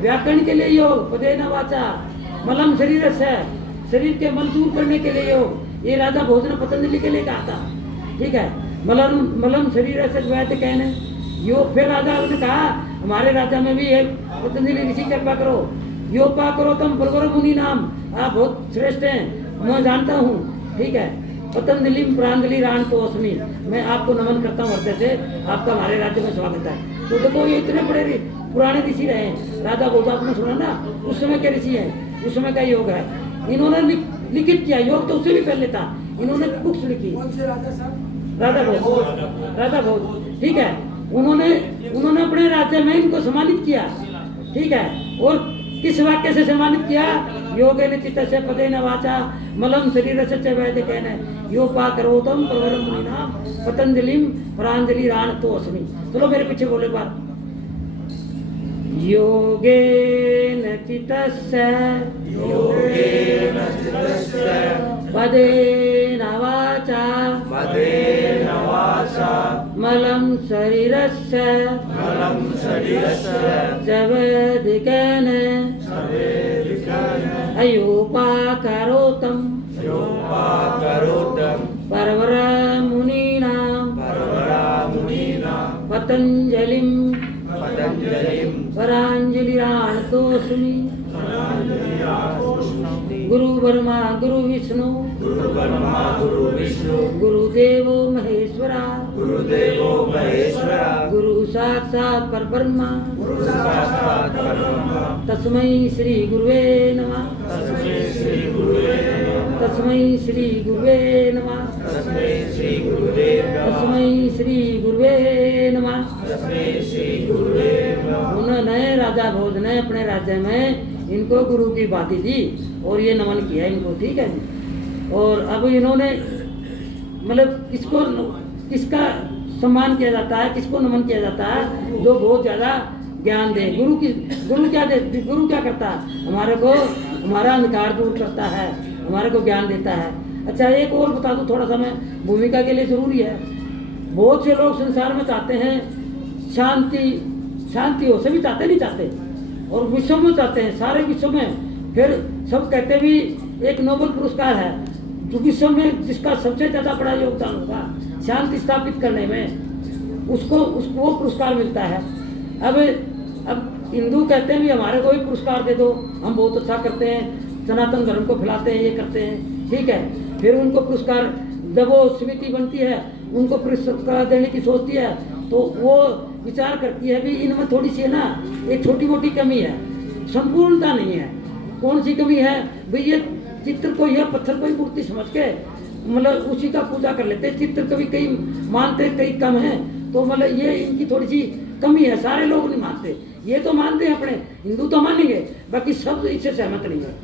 व्याकरण के लिए योग, पदेन वाचा मलम शरीरस्य, शरीर के मल दूर करने के लिए योग। ये राजा भोजन पतंजलि के लिए कहा था, ठीक है। मलम शरीरस्य व्याधि कहने, योग फिर राजा ने कहा हमारे राजा में भी है पतंजलि ऋषि कृपा करो, योग पा करो तुम प्रवर मुनि नाम, आप बहुत श्रेष्ठ हैं, मैं जानता हूँ, ठीक है। पतंजलि प्रांजलि राण तो अस्मि, मैं आपको नमन करता हूँ हृदय से, आपका हमारे राज्य में स्वागत है। तो देखो ये इतने बड़े पुराने ऋषि रहे हैं, राजा बोधा आपने सुना ना, उस समय के ऋषि हैं, उस समय का योग है। इन्होंने लिखित किया, योग तो उससे भी पहले था, इन्होंने बुक्स लिखी। कौन से राजा साहब? राजा भोज, राजा भोज, ठीक है। उन्होंने अपने राज्य में इनको सम्मानित किया, ठीक है। और किस वाक्य से सम्मानित किया? योगेन चित्तस्य पदेन वाचा मलम शरीरस्य च वैदिकेन योपा करोतम प्रवरम मुनिनाम पतंजलिम प्रांजलि राण तो अस्मि। चलो मेरे पीछे बोले एक बार। योगेन चित्तस्य पदेन वाचा मलं शरीरस्य च वैदिकेन अयोपाकरोतं परवरं मुनीनां पतंजलिं परांजलिराणतोऽस्मि। गुरु ब्रह्मा गुरु विष्णु गुरुदेवो महेश्वरा गुरु साक्षात् परब्रह्म तस्मै श्री गुरुवे नमः। तस्मै श्री गुरुवे नमः। तस्मै श्री गुरुवे नमः। उन्होंने राजा भोज ने अपने राज्य में इनको गुरु की बातें दी और ये नमन किया इनको, ठीक है जी। और अब इन्होंने मतलब किसका सम्मान किया जाता है, किसको नमन किया जाता है? जो बहुत ज़्यादा ज्ञान दे। गुरु क्या करता है? हमारे को हमारा अंधकार दूर करता है, हमारे को ज्ञान देता है। अच्छा एक और बता दूं थोड़ा सा, मैं भूमिका के लिए ज़रूरी है। बहुत से लोग संसार में चाहते हैं शांति हो, सभी चाहते नहीं चाहते, और विश्व में चाहते हैं, सारे विश्व में। फिर सब कहते भी एक नोबेल पुरस्कार है जो विश्व में जिसका सबसे ज़्यादा बड़ा योगदान होगा शांति स्थापित करने में, उसको वो पुरस्कार मिलता है। अब हिंदू कहते हैं भी हमारे को भी पुरस्कार दे दो, हम बहुत अच्छा करते हैं, सनातन धर्म को फैलाते हैं, ये करते हैं, ठीक है। फिर उनको पुरस्कार जब वो समिति बनती है, उनको पुरस्कार देने की सोचती है, तो वो विचार करती है भी इनमें थोड़ी सी है ना एक छोटी मोटी कमी है, संपूर्णता नहीं है। कौन सी कमी है भाई? ये चित्र को या पत्थर को ही मूर्ति समझ के मतलब उसी का पूजा कर लेते हैं। चित्र कभी कई मानते कई कम है, तो मतलब ये इनकी थोड़ी सी कमी है। सारे लोग नहीं मानते, ये तो मानते हैं, अपने हिंदू तो मानेंगे, बाकी सब इससे सहमत नहीं है।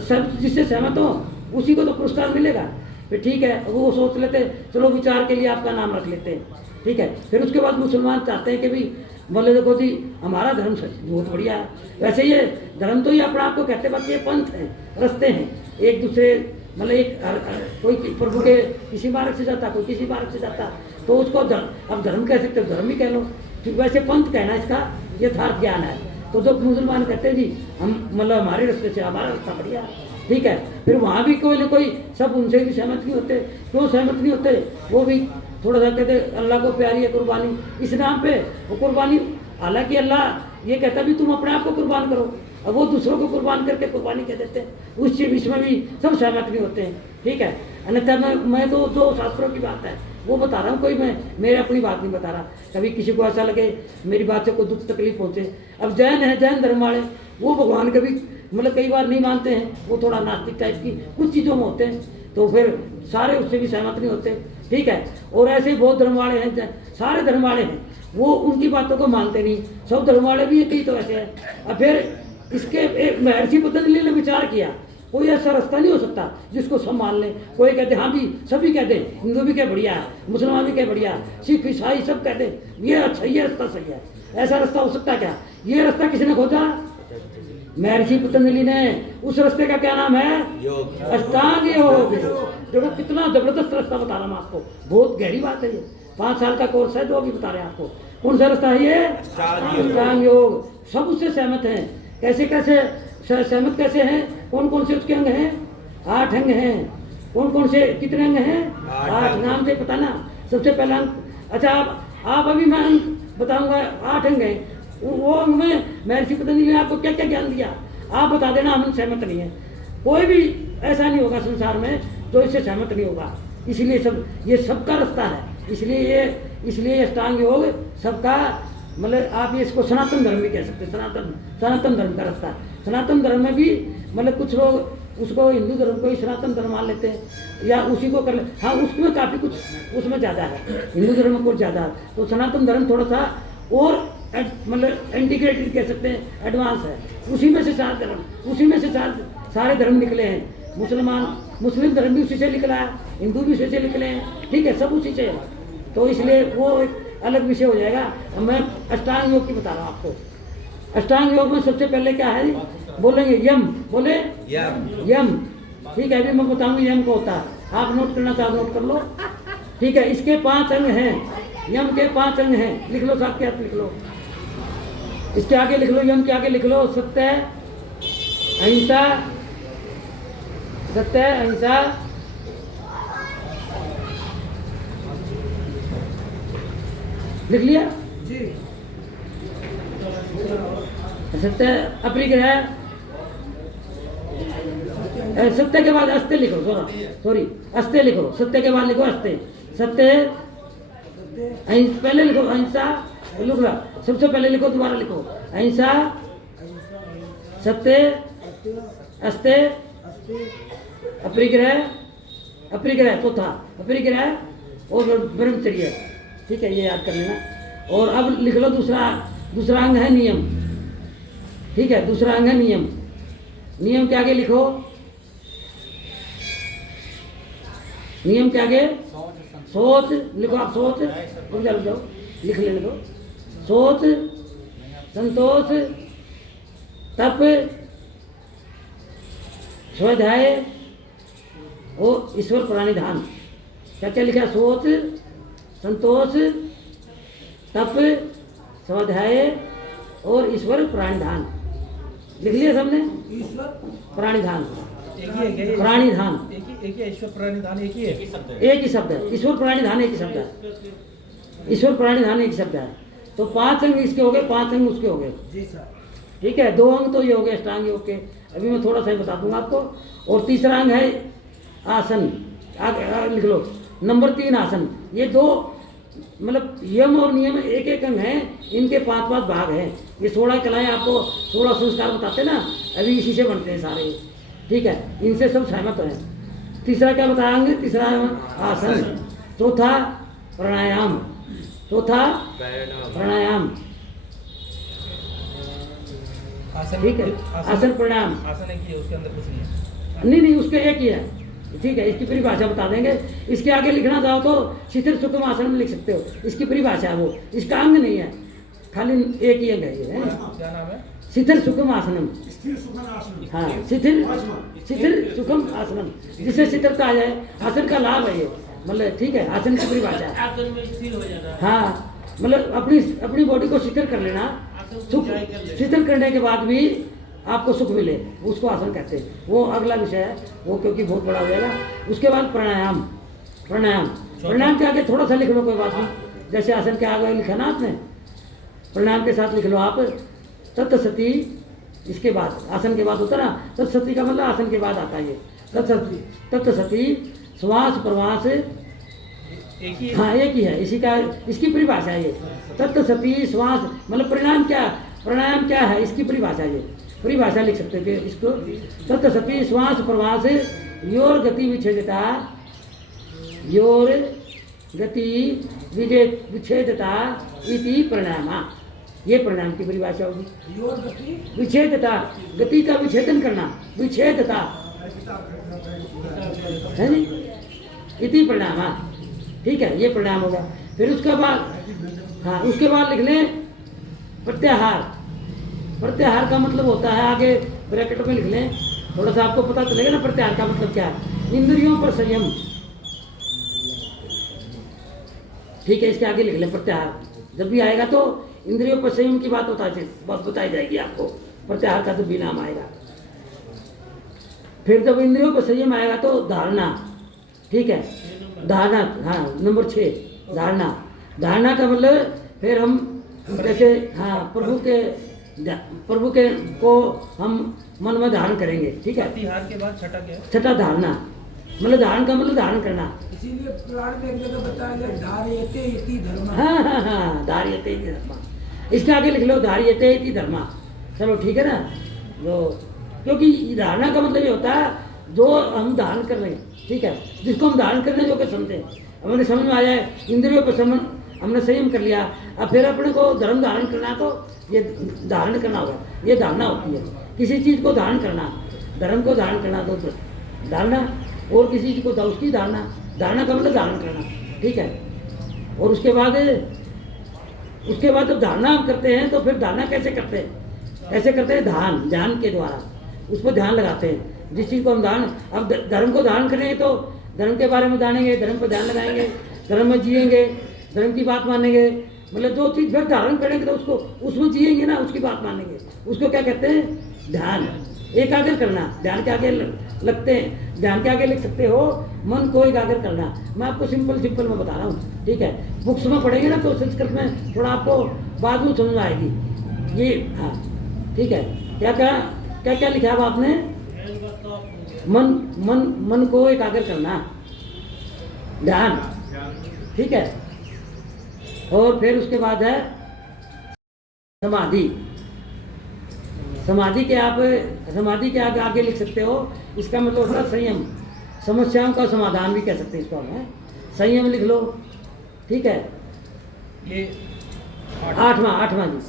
सब जिससे सहमत हो उसी को तो पुरस्कार मिलेगा। फिर ठीक है, वो सोच लेते चलो विचार के लिए आपका नाम रख लेते हैं, ठीक है। फिर उसके बाद मुसलमान चाहते हैं कि भाई बोले देखो जी हमारा धर्म बहुत बढ़िया है। वैसे ये धर्म तो ये अपने आप को कहते, बाकी ये पंथ है, रास्ते हैं एक दूसरे, मतलब कोई प्रभु के किसी मार्ग से जाता, कोई किसी मार्ग से जाता, तो उसको अब धर्म कह सकते हो, धर्म ही कह लो। तो वैसे पंथ कहना इसका यथार्थ ज्ञान है। तो जो मुसलमान कहते हैं जी हम मतलब हमारे रास्ते से हमारा रास्ता बढ़िया, ठीक है। फिर वहाँ भी कोई ना कोई सब उनसे भी सहमत नहीं होते। क्यों सहमत नहीं होते? वो भी थोड़ा सा कहते अल्लाह को प्यारी है कुर्बानी, इस नाम पे वो कुर्बानी, हालांकि अल्लाह ये कहता भी तुम अपने आप को कुर्बान करो, अब वो दूसरों को कुर्बान करके कुर्बानी कह देते हैं। उस चीज़ में भी सब सहमत नहीं होते हैं, ठीक है। अन्यथा मैं तो जो शास्त्रों की बात है वो बता रहा हूँ, कोई मैं मेरे अपनी बात नहीं बता रहा। कभी किसी को ऐसा लगे मेरी बात से कोई दुख तकलीफ पहुँचे। अब जैन है, जैन धर्म वाले, वो भगवान कभी मतलब कई बार नहीं मानते हैं, वो थोड़ा नास्तिक टाइप की कुछ चीज़ों में होते हैं, तो फिर सारे उससे भी सहमत नहीं होते, ठीक है। और ऐसे बहुत धर्म वाले हैं, सारे धर्म वाले हैं, वो उनकी बातों को मानते नहीं। सब धर्म वाले भी कई तो ऐसे हैं। अब फिर इसके महर्षि पतंजलि ने विचार किया, कोई ऐसा रास्ता नहीं हो सकता जिसको सब मान लें। कोई कहते हाँ भी, सभी कहते हिंदू भी क्या बढ़िया है, मुसलमान भी क्या बढ़िया है, सिख ईसाई सब कहते ये अच्छा, ये रास्ता सही है। ऐसा रास्ता हो सकता क्या? ये रास्ता किसने खोजा? महर्षि पतंजलि ने। उस रास्ते का क्या नाम है? योग, अष्टांग योग। देखो कितना जबरदस्त रास्ता बता रहा हूँ आपको, बहुत गहरी बात है ये। 5 साल का कोर्स है जो अभी बता रहे हैं आपको। कौन सा रास्ता है ये? अष्टांग योग। सब उससे सहमत हैं। कैसे कैसे सहमत कैसे हैं? कौन कौन से उसके अंग हैं? 8 अंग हैं। कौन कौन से कितने अंग हैं? 8 नाम से पता ना। सबसे पहला अंग, अच्छा आप अभी मैं अंग बताऊंगा 8 अंग हैं, वो अंग में महर्षि पतंजलि ने आपको क्या क्या ज्ञान दिया, आप बता देना, हम सहमत नहीं है। कोई भी ऐसा नहीं होगा संसार में जो इससे सहमत नहीं होगा। इसलिए सब ये सबका रास्ता है, इसलिए ये अष्टांग योग सबका, मतलब आप ये इसको सनातन धर्म भी कह सकते हैं। सनातन धर्म का रास्ता। सनातन धर्म में भी मतलब कुछ लोग उसको हिंदू धर्म को ही सनातन धर्म मान लेते हैं या उसी को कर ले, हाँ उसमें काफ़ी कुछ उसमें ज़्यादा है, हिंदू धर्म में कुछ ज़्यादा है। तो सनातन धर्म थोड़ा सा और मतलब इंटीग्रेटेड कह सकते हैं, एडवांस है। उसी में से सारे धर्म निकले हैं। मुस्लिम धर्म भी उसी से निकला है, हिंदू भी उसी से निकले हैं, ठीक है, सब उसी से है। तो इसलिए वो एक अलग विषय हो जाएगा। मैं अष्टांग योग की बता रहा हूँ आपको। अष्टांग योग में सबसे पहले क्या है, बोलेंगे यम, बोले यम, ठीक है। अभी मैं बताऊंगी यम को होता है, आप नोट करना चाहो नोट कर लो, ठीक है। इसके 5 अंग हैं, यम के 5 अंग हैं, लिख लो, साथ के हाथ लिख लो। इसके आगे लिख लो, यम के आगे लिख लो, सत्य, अहिंसा, सत्य, अहिंसा, लिख लिया जी। सत्य, अपरिग्रह, सत्य के बाद अस्ते लिखो, सॉरी अस्ते लिखो, सत्य के बाद लिखो अस्ते, सत्य, पहले लिखो अहिंसा, लिख लो, सबसे पहले लिखो, दोबारा लिखो, अहिंसा, सत्य, अस्ते, अपरिग्रह चौथा, अपरिग्रह और ब्रह्मचर्य, ठीक है, ये याद कर लेना। और अब लिख लो दूसरा अंग है नियम, ठीक है, दूसरा अंग है नियम। नियम के आगे लिखो, नियम के आगे सोच लिखो, आप सोच, रुक जाओ, लिख लेने दो। सोच, संतोष, तप, स्वाध्याय और ईश्वर प्रणिधान। क्या क्या लिखा, सोच, संतोष, तप, स्वाध्याय और ईश्वर प्राणिधान, लिख लिया सबने? ईश्वर प्राणिधान, प्राणिधान एक ही ईश्वर प्राणिधान एक ही है, एक ही शब्द है। ईश्वर प्राणिधान एक ही शब्द है, ईश्वर प्राणिधान एक शब्द है। तो 5 अंग इसके हो गए, 5 अंग उसके हो गए, ठीक है। 2 अंग तो ये हो गए अष्टांग योग के, अभी मैं थोड़ा सा ही बता दूंगा आपको। और तीसरा अंग है आसन, आगे लिख लो, नंबर 3 आसन। ये 2 मतलब यम और नियम एक एक अंग है, इनके 5-5 भाग हैं। ये 16 कलाएं आपको 16 संस्कार बताते ना, अभी इसी से बनते हैं सारे, ठीक है। इनसे सब सहमत हैं। तीसरा क्या बताएंगे, तीसरा आसन, चौथा प्राणायाम, चौथा प्राणायाम, ठीक है। आसन प्राणायाम, आसन एक ही है, उसके अंदर कुछ नहीं है। नहीं उसके एक ही है, ठीक है। इसकी परिभाषा बता देंगे। इसके आगे लिखना चाहो तो शिथिर सुखम आसन में लिख सकते हो, इसकी परिभाषा है वो, इसका अंग नहीं है, खाली एक ही अंग है ये, क्या नाम है? शिथिर सुखम आसनम। हाँ, शिथिर सुखम आसनम, जिससे शिथिरता आ जाए, आसन का लाभ है ये, मतलब ठीक है, आसन की परिभाषा है। आसन में स्थिर हो जाना। हाँ, मतलब अपनी बॉडी को शिथिर कर लेना, सुख शिथिर करने के बाद भी आपको सुख मिले, उसको आसन कहते हैं। वो अगला विषय है वो, क्योंकि बहुत बड़ा हो जाएगा। उसके बाद प्राणायाम, प्राणायाम के आगे थोड़ा सा लिख लो, कोई बात नहीं, जैसे आसन के आगे लिखा ना आपने, प्राणायाम के साथ लिख लो आप तत्सती। इसके बाद आसन के बाद होता है ना, तत्सती का मतलब आसन के बाद आता है ये, तत्सती श्वास प्रवास, हाँ एक ही है, इसकी परिभाषा है ये, तत्सती श्वास मतलब प्राणायाम क्या है, इसकी परिभाषा ये, परिभाषा लिख सकते हैं इसको, तत्सती श्वास प्रवास योर गति विच्छेदता, योर गति विच्छेदता इति प्राणायाम। ये प्राणायाम की परिभाषा होगी। विच्छेदता, गति का विच्छेदन करना, विच्छेदता है नी, इति प्राणायाम, ठीक है, ये प्राणायाम होगा। फिर उसके बाद, हाँ उसके बाद लिख लें प्रत्याहार। प्रत्याहार का मतलब होता है, आगे ब्रैकेट में लिख लें, थोड़ा सा आपको पता चलेगा ना प्रत्याहार का मतलब क्या है। इंद्रियों पर संयम, ठीक है, इसके आगे लिख लें प्रत्याहार। जब भी आएगा तो इंद्रियों पर संयम की बात बताई जाएगी आपको, प्रत्याहार का जब भी नाम आएगा। फिर जब इंद्रियों पर संयम आएगा तो धारणा, ठीक है, धारणा, हाँ नंबर 6 धारणा। धारणा का मतलब फिर हम जैसे हाँ प्रभु के को हम मन में धारण करेंगे, ठीक है। प्रतिहार के बाद छठा क्या है? छठा धारणा, मतलब धारण का मतलब धारण करना। इसीलिए पुराण में एक जगह बताया गया धार्यते इति धर्म। हाँ धार्यते इति धर्मा। इसके आगे लिख लो धार्यते इति धर्मा। चलो ठीक है ना। जो क्योंकि धारणा का मतलब ये होता है जो हम धारण कर रहे हैं, ठीक है, जिसको हम धारण करने जो के समझे, हमें समझ में आ जाए, इंद्रियों पर समझ हमने संयम कर लिया, अब फिर अपने को धर्म धारण करना तो ये धारण करना होगा, ये धारणा होती है। किसी चीज़ को धारण करना, धर्म को धारण करना तो धारणा, और किसी चीज़ को उसकी धारणा, धारणा का मतलब धारण करना, ठीक है। और उसके बाद जब धारणा हम करते हैं तो फिर धारणा कैसे करते हैं? ऐसे करते हैं ध्यान के द्वारा, उस पर ध्यान लगाते हैं। जिस चीज़ को हम धारण, अब धर्म को धारण करेंगे तो धर्म के बारे में जानेंगे, धर्म पर ध्यान लगाएंगे, धर्म में जिएंगे, धर्म की बात मानेंगे, मतलब जो चीज़ फिर धारण करेंगे तो उसको उसमें जिएंगे ना, उसकी बात मानेंगे। उसको क्या कहते हैं? ध्यान। एकाग्र करना, ध्यान के आगे लगते हैं, ध्यान के आगे लिख सकते हो मन को एकाग्र करना। मैं आपको सिंपल में बता रहा हूँ, ठीक है। बुक्स में पढ़ेंगे ना तो संस्कृत में थोड़ा आपको बाद में समझ आएगी ये। हाँ ठीक है। क्या क्या लिखा है आपने? मन को एकाग्र करना, ध्यान, ठीक है। और फिर उसके बाद है समाधि। समाधि के आगे लिख सकते हो, इसका मतलब होता है संयम, समस्याओं का समाधान भी कह सकते हैं इसको हम, संयम लिख लो, ठीक है। ये आठवां जी,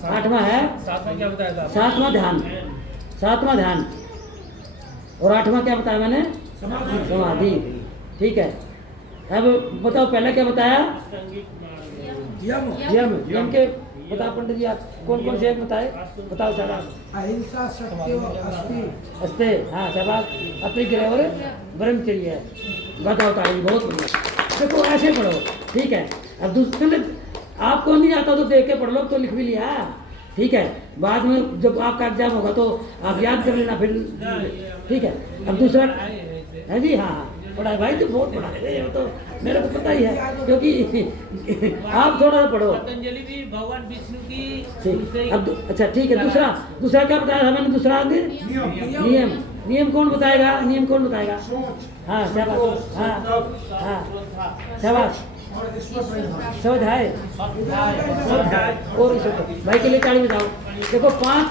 आठवां है, सातवां क्या बताया था? सातवां ध्यान, और आठवां क्या बताया मैंने? समाधि, ठीक है। अब बताओ पहले क्या बताया? यम के बताओ पंडित जी, आप कौन से एक बताए? बताओ सारा। अहिंसा सत्य अस्ते, हाँ शाबाश, अतिग्रह और ब्रह्मचर्य है। बताओ ताली, बहुत बढ़िया। देखो ऐसे पढ़ो, ठीक है। अब दूसरे आपको नहीं आता तो देख के पढ़ लो, तो लिख भी लिया, ठीक है। बाद में जब आपका एग्जाम होगा तो आप याद कर लेना फिर, ठीक है। अब दूसरा है जी, हाँ पढ़ा भाई, तो बहुत पढ़ा है, तो मेरे को पता ही है, क्योंकि आप थोड़ा सा पढ़ो। पतंजलि भी भगवान विष्णु की ठीक। अब अच्छा ठीक है। दूसरा क्या बताया था मैंने? दूसरा आगे नियम कौन बताएगा? हाँ शाबाश, हाँ शाबाश, स्वाध्याय और भाई के लिए ताली बजाओ। देखो पांच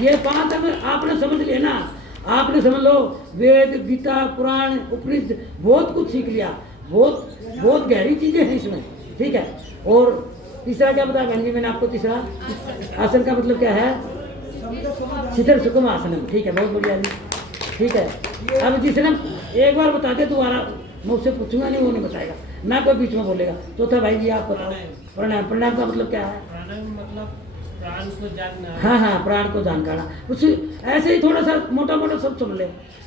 ये पांच आपने समझ लिया ना, आपने समझ लो वेद, गीता, पुराण, उपनिषद बहुत कुछ सीख लिया, बहुत गहरी चीजें हैं इसमें, ठीक है। और तीसरा क्या बताया बहन जी मैंने आपको? तीसरा आसन का मतलब क्या है? शीतल सुकुम आसनम, ठीक है, बहुत बढ़िया जी, ठीक है। अब जिसने एक बार बता दे, दोबारा मैं उससे पूछूंगा नहीं, वो नहीं बताएगा ना, कोई बीच में बोलेगा। चौथा भाई जी आप बताओ। प्राणायाम का मतलब क्या है? प्राणायाम मतलब प्राण को जानना। हाँ प्राण को जानना। उस ऐसे ही थोड़ा सा मोटा सब सुन ले।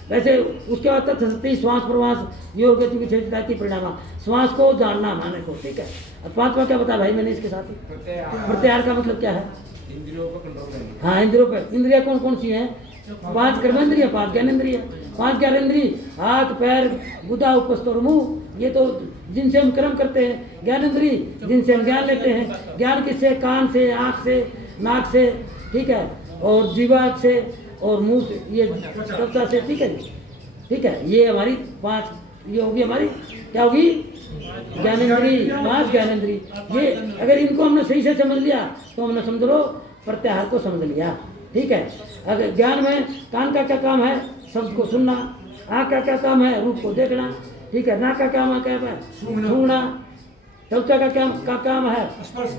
वैसे उसके बाद तक श्वास प्रवास योग परिणाम, श्वास को जानना माने को, ठीक है। अब पांचवा क्या बताया भाई मैंने इसके साथ ही? प्रत्याहार का मतलब क्या है? इंद्रियों पर कंट्रोल करना। हाँ इंद्रियों पर। इंद्रिया कौन सी है? 5 कर्मेंद्रिय, 5 ज्ञानेंद्रिय। 5 ज्ञानेंद्रिय हाथ, पैर, गुदा, उपस्थ और मुंह, ये तो जिनसे हम कर्म करते हैं। ज्ञानेंद्रिय जिनसे हम ज्ञान लेते हैं। ज्ञान किससे? कान से, आँख से, नाक से, ठीक है, और जीवा से और मुंह से, ये त्वचा से, ठीक है जी, ठीक है। ये हमारी 5, ये होगी हमारी क्या होगी? ज्ञानेंद्रिय, 5 ज्ञानेंद्रिय। ये अगर इनको हमने सही से समझ लिया तो हमने समझ लो प्रत्याहार को समझ लिया, ठीक है। अगर ज्ञान में कान का क्या काम है? शब्द को सुनना। आँख का क्या काम है? रूप को देखना, ठीक है। नाक का काम है? सूंघना। त्वचा का काम है?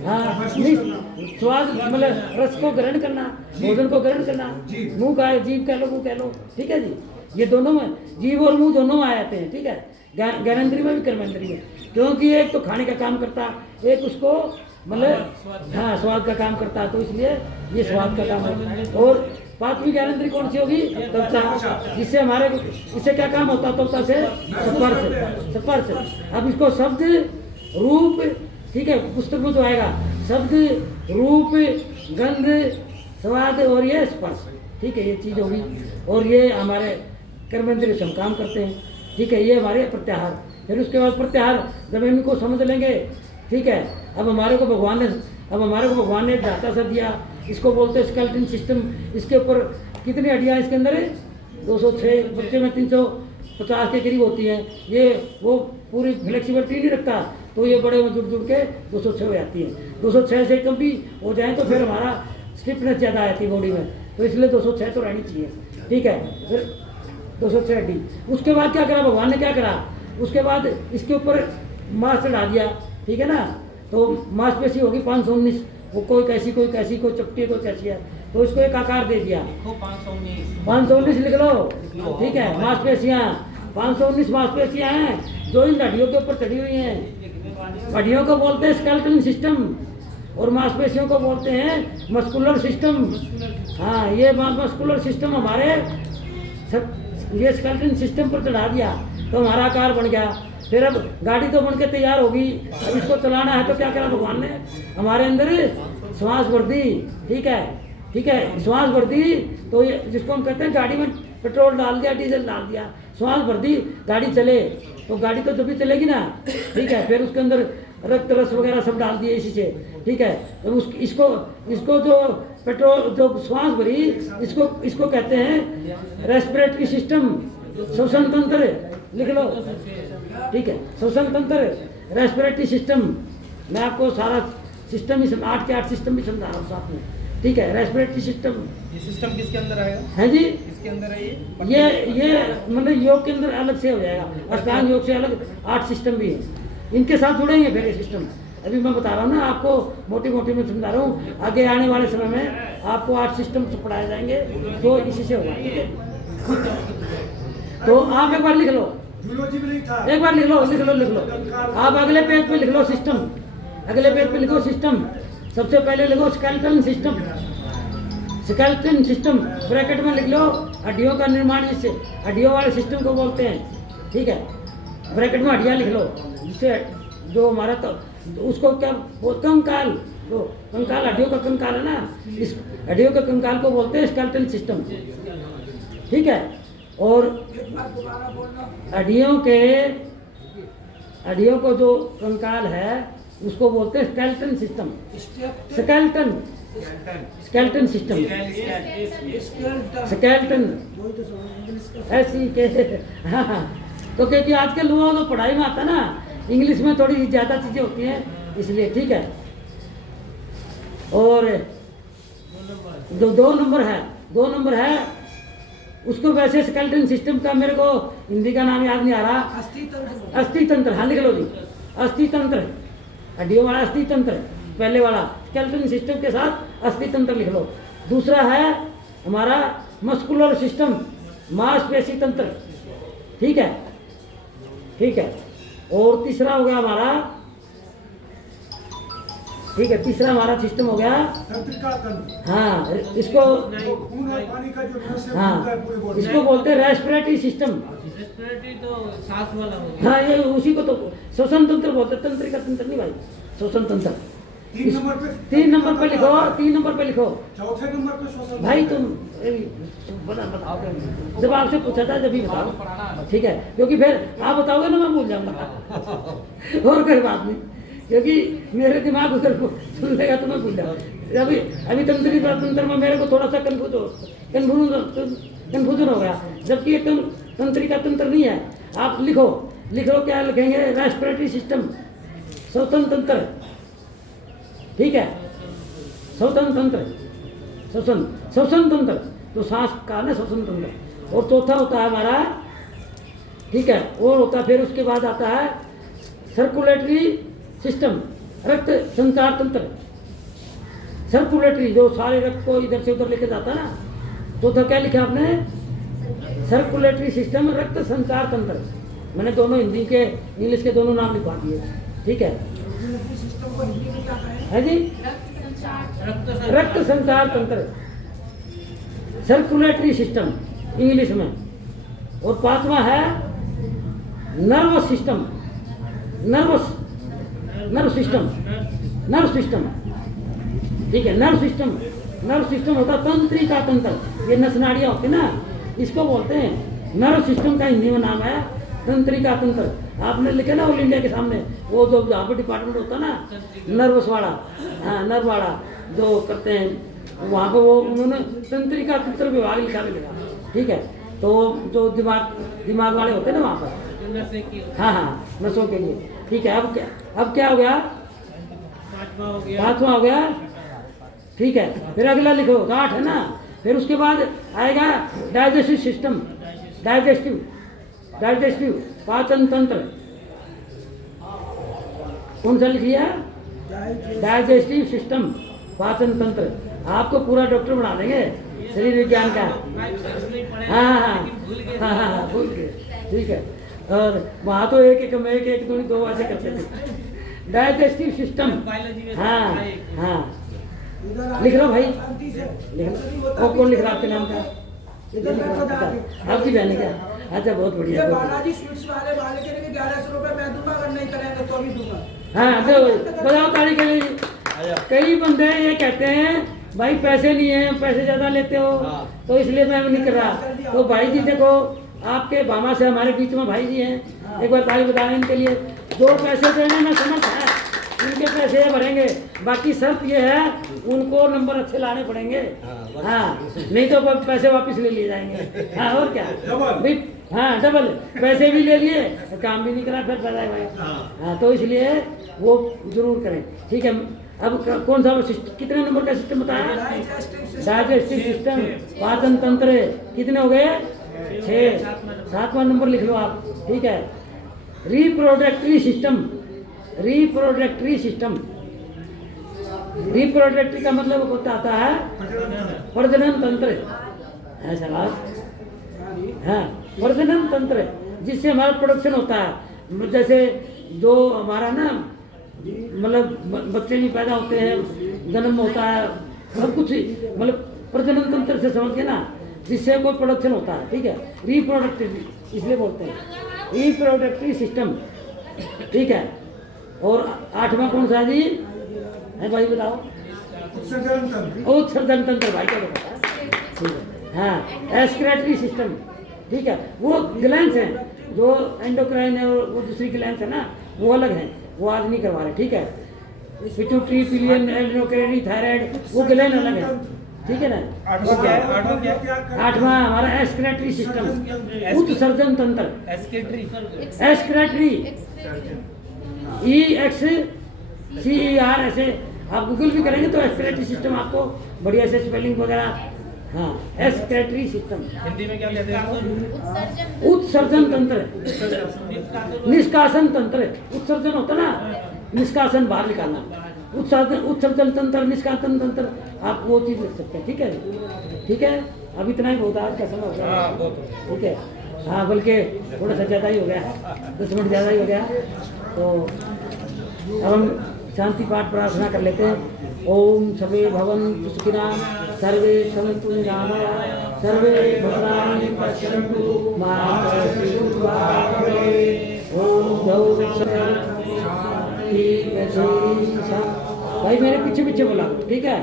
हाँ स्वाद, मतलब रस को ग्रहण करना, भोजन को ग्रहण करना। मुंह का है, जीभ कह लो, ठीक है जी। ये दोनों में, जीभ और मुंह दोनों में आ जाते हैं, ठीक है। ज्ञानेंद्रिय में भी कर्मेंद्रिय में, क्योंकि एक तो खाने का काम करता, एक उसको मतलब हाँ स्वाद का काम करता है, तो इसलिए ये स्वाद का काम है। और 5वीं ज्ञानेंद्रिय कौन सी होगी? त्वचा, जिससे हमारे इससे क्या काम होता है? त्वचा से स्पर्श। अब इसको शब्द, रूप, ठीक है, पुस्तक में तो आएगा शब्द, रूप, गंध, स्वाद और ये स्पर्श, ठीक है, ये चीज होगी। और ये हमारे कर्मेंद्रिय से हम काम करते हैं, ठीक है। ये हमारे प्रत्याहार। फिर उसके बाद प्रत्याहार जब इनको समझ लेंगे ठीक है। अब हमारे को भगवान ने एक ढांचा सा दिया, इसको बोलते हैं स्केलेटन सिस्टम। इसके ऊपर कितनी हड्डियाँ इसके अंदर है? 206, बच्चे में 350 के करीब होती हैं। ये वो पूरी फ्लेक्सिबिलिटी नहीं रखता, तो ये बड़े में जुड़ के 206 हो जाती है। 206 से कम भी हो जाए तो फिर हमारा स्टिफनेस ज़्यादा आती है बॉडी में, तो इसलिए 206 तो रहनी चाहिए, ठीक है। फिर 206 हड्डी। उसके बाद क्या करा भगवान ने, क्या करा? उसके बाद इसके ऊपर मांस चढ़ा दिया, ठीक है ना। तो मांसपेशी होगी 519, वो कोई कैसी कोई कैसी, कोई चपटी कोई कैसी है, तो इसको एक आकार दे दिया। 519 लिख लो, ठीक है। मांसपेशियाँ 519 मांसपेशियाँ हैं जो इन हड्डियों के ऊपर चढ़ी हुई हैं। हड्डियों को बोलते हैं स्केलेटन सिस्टम और मांसपेशियों को बोलते हैं मस्कुलर सिस्टम। हाँ, ये मस्कुलर सिस्टम हमारे ये स्केलेटन सिस्टम पर चढ़ा दिया तो हमारा आकार बन गया। फिर अब गाड़ी तो बन के तैयार होगी, अब इसको चलाना है तो क्या करा भगवान ने? हमारे अंदर श्वास भर दी, ठीक है, ठीक है। श्वास भर दी तो ये जिसको हम कहते हैं गाड़ी में पेट्रोल डाल दिया, डीजल डाल दिया, श्वास भर दी, गाड़ी चले। तो गाड़ी तो जब भी चलेगी ना, ठीक है। फिर उसके अंदर रक्त रस वगैरह सब डाल दिए इसी से, ठीक है। तो इसको जो पेट्रोल जो श्वास भरी, इसको कहते हैं रेस्पिरेटरी सिस्टम, श्वसन तंत्र, लिख लो, ठीक है। श्वसन तंत्र, रेस्पिरेटरी सिस्टम। मैं आपको सारा सिस्टम ही 8 के 8 सिस्टम भी समझा रहा हूँ साथ में, ठीक है। रेस्पिरेटरी सिस्टम, ये सिस्टम किसके अंदर आएगा? है जी, इसके अंदर है ये मतलब योग के अंदर अलग से हो जाएगा, अष्टांग योग से अलग 8 सिस्टम भी है, इनके साथ जुड़ेंगे फिर ये सिस्टम। अभी मैं बता रहा हूँ ना आपको, मोटी में समझा रहा हूँ। आगे आने वाले समय में आपको 8 सिस्टम पढ़ाए जाएंगे, तो इसी से होगा, ठीक है। तो आप एक बार लिख लो, एक बार लिख लो। आप अगले पेज पे लिख लो सिस्टम, अगले पेज पे लिखो सिस्टम। सबसे पहले लिखो skeleton system, skeleton system bracket में लिख लो। हड्डियों का निर्माण जिससे हड्डियों वाले सिस्टम को बोलते हैं, ठीक है। ब्रैकेट में हड्डियाँ लिख लो, जिससे जो हमारा तो उसको क्या बोलते हैं, कंकाल। तो कंकाल हड्डियों का कंकाल है ना, इस हड्डियों के कंकाल को बोलते हैं स्केलेटन सिस्टम, ठीक है। और हड्डियों को जो कंकाल है उसको बोलते हैं skeleton system, skeleton system, skeleton ऐसी के। हाँ, तो क्योंकि आजकल लोगों को पढ़ाई में आता ना, इंग्लिश में थोड़ी ज़्यादा चीज़ें होती हैं, इसलिए, ठीक है। और दो नंबर है उसको वैसे स्केलेटन सिस्टम का मेरे को हिंदी का नाम याद नहीं आ रहा। अस्थि तंत्र, हाँ लिख लो जी, अस्थि तंत्र, हड्डियों वाला अस्थि तंत्र, पहले वाला स्केलेटन सिस्टम के साथ अस्थि तंत्र लिख लो। दूसरा है हमारा मस्कुलर सिस्टम, मांसपेशी तंत्र, ठीक है, ठीक है। और तीसरा हो गया हमारा, ठीक है, तीसरा हमारा सिस्टम हो गया, हाँ, इसको हाँ, इसको बोलते हैं रेस्पिरेटरी सिस्टम। रेस्पिरेटरी तो सांस वाला हो गया। हाँ, ये उसी को तो श्वसन तंत्र बोलते हैं, तंत्रिका तंत्र नहीं भाई, श्वसन तंत्र। 3 नंबर पे लिखो, 3 नंबर पे लिखो। चौथे नंबर पे श्वसन भाई तुम बताओ, जब आपसे पूछा था जब भी बताओ, ठीक है। क्योंकि फिर आप बताओगे ना, मैं भूल जाऊंगा। और कोई बात नहीं, क्योंकि मेरे दिमाग उधर को सुन लेगा तो मैं भूल जाऊँगा। अभी तंत्रिका तंत्र में मेरे को थोड़ा सा कन्फ्यूजन हो गया, जबकि ये तंत्रिका तंत्र नहीं है। आप लिखो क्या लिखेंगे? रेस्पिरेटरी सिस्टम, श्वसन तंत्र, ठीक है, श्वसन तंत्र, श्वसन तंत्र, तो सांस का ना श्वसन तंत्र। और चौथा होता है हमारा, ठीक है, और होता है फिर उसके बाद आता है सर्कुलेटरी सिस्टम, रक्त संचार तंत्र, सर्कुलेटरी, जो सारे रक्त को इधर से उधर लेके जाता है ना। चौथा क्या लिखा आपने? सर्कुलेटरी सिस्टम, रक्त संचार तंत्र। मैंने दोनों हिंदी के इंग्लिश के दोनों नाम लिखवा दिए, ठीक है। है जी, रक्त संचार तंत्र, सर्कुलेटरी सिस्टम इंग्लिश में। और 5वां है नर्वस सिस्टम, नर्व सिस्टम, ठीक है। नर्व सिस्टम होता तंत्रिका तंत्र, ये नस नाड़ियाँ होती ना, इसको बोलते हैं। नर्व सिस्टम का हिंदी में नाम है तंत्रिका तंत्र, आपने लिखे ना ऑल इंडिया के सामने, वो जो जहाँ पर डिपार्टमेंट होता है ना नर्वस वाला, हाँ नर्व वाला जो करते हैं, वहाँ पे वो उन्होंने तंत्रिका तंत्र विभाग लिखा मिलेगा, ठीक है। तो जो दिमाग वाले होते हैं ना वहाँ पर, हाँ हाँ नसों के लिए, ठीक है। अब क्या हो गया? पाँचवा हो गया, ठीक है। फिर अगला लिखो, गांठ है ना, फिर उसके बाद आएगा डाइजेस्टिव सिस्टम, डाइजेस्टिव पाचन तंत्र, कौन सा लिख लिया? डाइजेस्टिव सिस्टम, पाचन तंत्र। आपको पूरा डॉक्टर बना देंगे शरीर विज्ञान का, हाँ भूल गए, ठीक है। और वहाँ तो एक दो ऐसे करते थे। डाइजेस्टिव सिस्टम, हाँ लिख लो भाई, लिख लो। और कौन लिख रहा आपके नाम का? आपकी बहन क्या? अच्छा बहुत बढ़िया। बालाजी स्वीट्स वाले के लिए 1100 रुपए मैं दूंगा, अगर नहीं करेंगे तो भी दूंगा। हाँ तो बताओ तारीख के लिए। कई बंदे ये कहते हैं भाई पैसे नहीं है, पैसे ज्यादा लेते हो, तो इसलिए मैं नहीं कर रहा। तो भाई जी देखो, आपके बामा से हमारे बीच में भाई जी हैं, एक बार ताली बता रहे इनके लिए। जो पैसे देने में समर्थ है उनके पैसे भरेंगे, बाकी शर्त ये है उनको नंबर अच्छे लाने पड़ेंगे, हाँ नहीं तो पैसे वापस ले लिए जाएंगे। हाँ और क्या भाई, हाँ डबल पैसे भी ले लिए, काम भी नहीं करा, फिर पैदा भाई। हाँ तो इसलिए वो जरूर करें, ठीक है। अब कौन सा कितने नंबर का सिस्टम बताया? डाइजेस्टिव सिस्टम, पाचन तंत्र, कितने हो गए? 6। 7वां नंबर लिख लो आप, ठीक है। Reproductive system, reproductive system, reproductive का मतलब होता आता है प्रजनन तंत्र, है सवाल। हाँ प्रजनन तंत्र, जिससे हमारा प्रोडक्शन होता है। जैसे जो हमारा ना मतलब बच्चे नहीं पैदा होते हैं, जन्म होता है, सब कुछ मतलब प्रजनन तंत्र से समझ के ना, जिससे कोई प्रोडक्शन होता है, ठीक है। रिप्रोडक्टरी इसलिए बोलते हैं, रिप्रोडक्टरी सिस्टम, ठीक है। और 8वां कौन सा जी है भाई बताओ? उत्सर्जन तंत्र भाई क्या पता है? हाँ एक्सक्रीटरी सिस्टम, ठीक है। वो ग्लैंड्स हैं, जो एंडोक्राइन है और वो दूसरी ग्लैंड्स है ना, वो अलग हैं, वो आज नहीं करवा रहे, ठीक है। पिट्यूटरी, पिलियन, एंडोक्राइन, थायराइड, वो ग्लैंड अलग है, ठीक है ना। 8वां हमारा एक्सक्रीटरी सिस्टम, उत्सर्जन तंत्र, एक्सक्रीटरी EXCER, ऐसे आप गूगल भी करेंगे तो एक्सक्रीटरी सिस्टम आपको बढ़िया से स्पेलिंग वगैरह, हाँ एक्सक्रीटरी सिस्टम। हिंदी में क्या कहते हैं? उत्सर्जन तंत्र, निष्कासन तंत्र। उत्सर्जन होता ना, निष्कासन बाहर निकालना, उत्सर्जन तंत्र, निष्कासन तंत्र, आप वो चीज लिख सकते हैं, ठीक है। ठीक है, अब इतना ही बहुत आज का समय हो गया, ठीक है। हाँ बल्कि थोड़ा सा ज़्यादा ही हो गया, 10 मिनट ज़्यादा ही हो गया। तो अब हम शांति पाठ प्रार्थना कर लेते हैं। ओम सर्वे भवन्तु सुखिनः, सर्वे सन्तु निरामयाः, सर्वे भद्राणि पश्यन्तु मा कश्चित् दुःखभाग् भवेत्। ओम भाई मेरे पीछे पीछे बोला, ठीक है।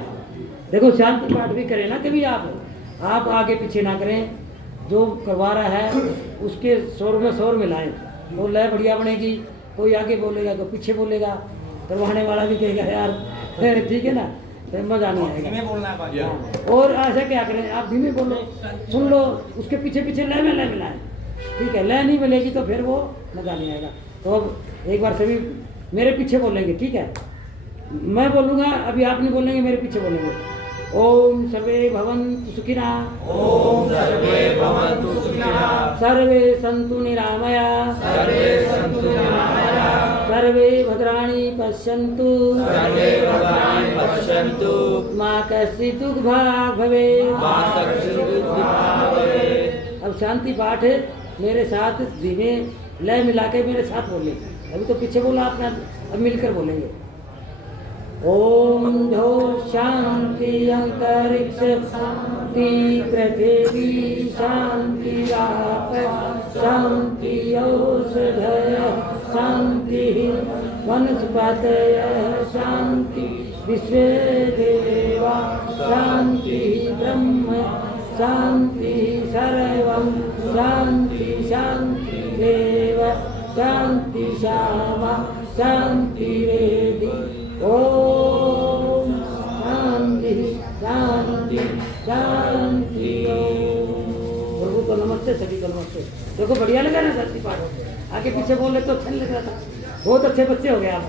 देखो शांति पाठ भी करें ना कभी आप आगे पीछे ना करें, जो करवा रहा है उसके स्वर में स्वर मिलाएं, तो लय बढ़िया बनेगी। कोई आगे बोलेगा तो पीछे बोलेगा, करवाने वाला भी कहेगा यार, ठीक है ना, तो मजा नहीं आएगा। हाँ। और ऐसा क्या करें, आप धीमे बोलो, सुन लो, उसके पीछे पीछे लय में लय मिलाएं, ठीक है। लय नहीं मिलेगी तो फिर वो मजा नहीं आएगा। तो अब एक बार सभी मेरे पीछे बोलेंगे, ठीक है। मैं बोलूँगा, अभी आप नहीं बोलेंगे, मेरे पीछे बोलेंगे। ओम सर्वे भवन्तु सुखिनः, ओम सर्वे भवन्तु सुखिनः, सर्वे सन्तु निरामयाः, सर्वे सन्तु निरामयाः, सर्वे भद्राणि पश्यन्तु, सर्वे भद्राणि पश्यन्तु, मा कश्चित् दुःखभाग् भवेत्, मा कश्चित् दुःखभाग् भवेत्। अब शांति पाठ मेरे साथ धीमे लय मिला के मेरे साथ बोले। अभी तो पीछे बोला आपने, अब मिलकर बोलेंगे। ओम धो शांति अंतरिक्ष शांति, पृथ्वी शांति, आप शांति, औषधय शांति, वनस्पतयः शांति, विश्वे देवा शांति, ब्रह्म शांति, सर्वं शांति शांति देव शांति श्यामा शांति रेडी ओम शांति शांति शांति प्रभु को नमस्ते, सभी को नमस्ते। देखो बढ़िया लगा ना धरती पाठ, आगे पीछे बोले तो अच्छा नहीं लग रहा था। बहुत अच्छे बच्चे हो गए आप।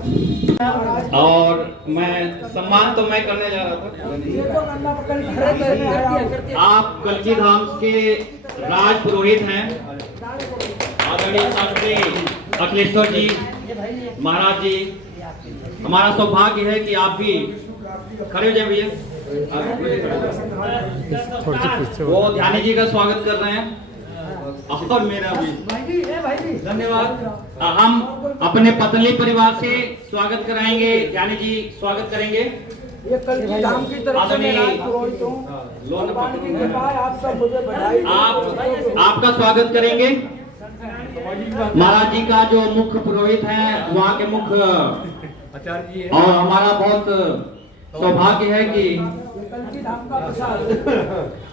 और मैं सम्मान तो मैं करने जा रहा था। आप कलकी धाम के राज पुरोहित हैं, आदरणीय शास्त्री अखिलेश्वर जी महाराज जी। हमारा सौभाग्य है कि आप भी खड़े हो जाए भैया। थोड़ी सी पीछे वो ध्यानी जी का स्वागत कर रहे हैं और मेरा भी धन्यवाद। हम अपने पतली परिवार से स्वागत कराएंगे, ध्यानी जी स्वागत करेंगे। ये कलकी धाम की तरफ से मैं राज पुरोहित हूँ। भगवान की कृपा है, आप सब मुझे बधाई। आपका स्वागत करेंगे। महाराज जी का जो मुख्य पुरोहित हैं, वहाँ के मुख्य आचार्य जी हैं। और हमारा बहुत सौभाग्य है कि कलकी धाम का प्रसाद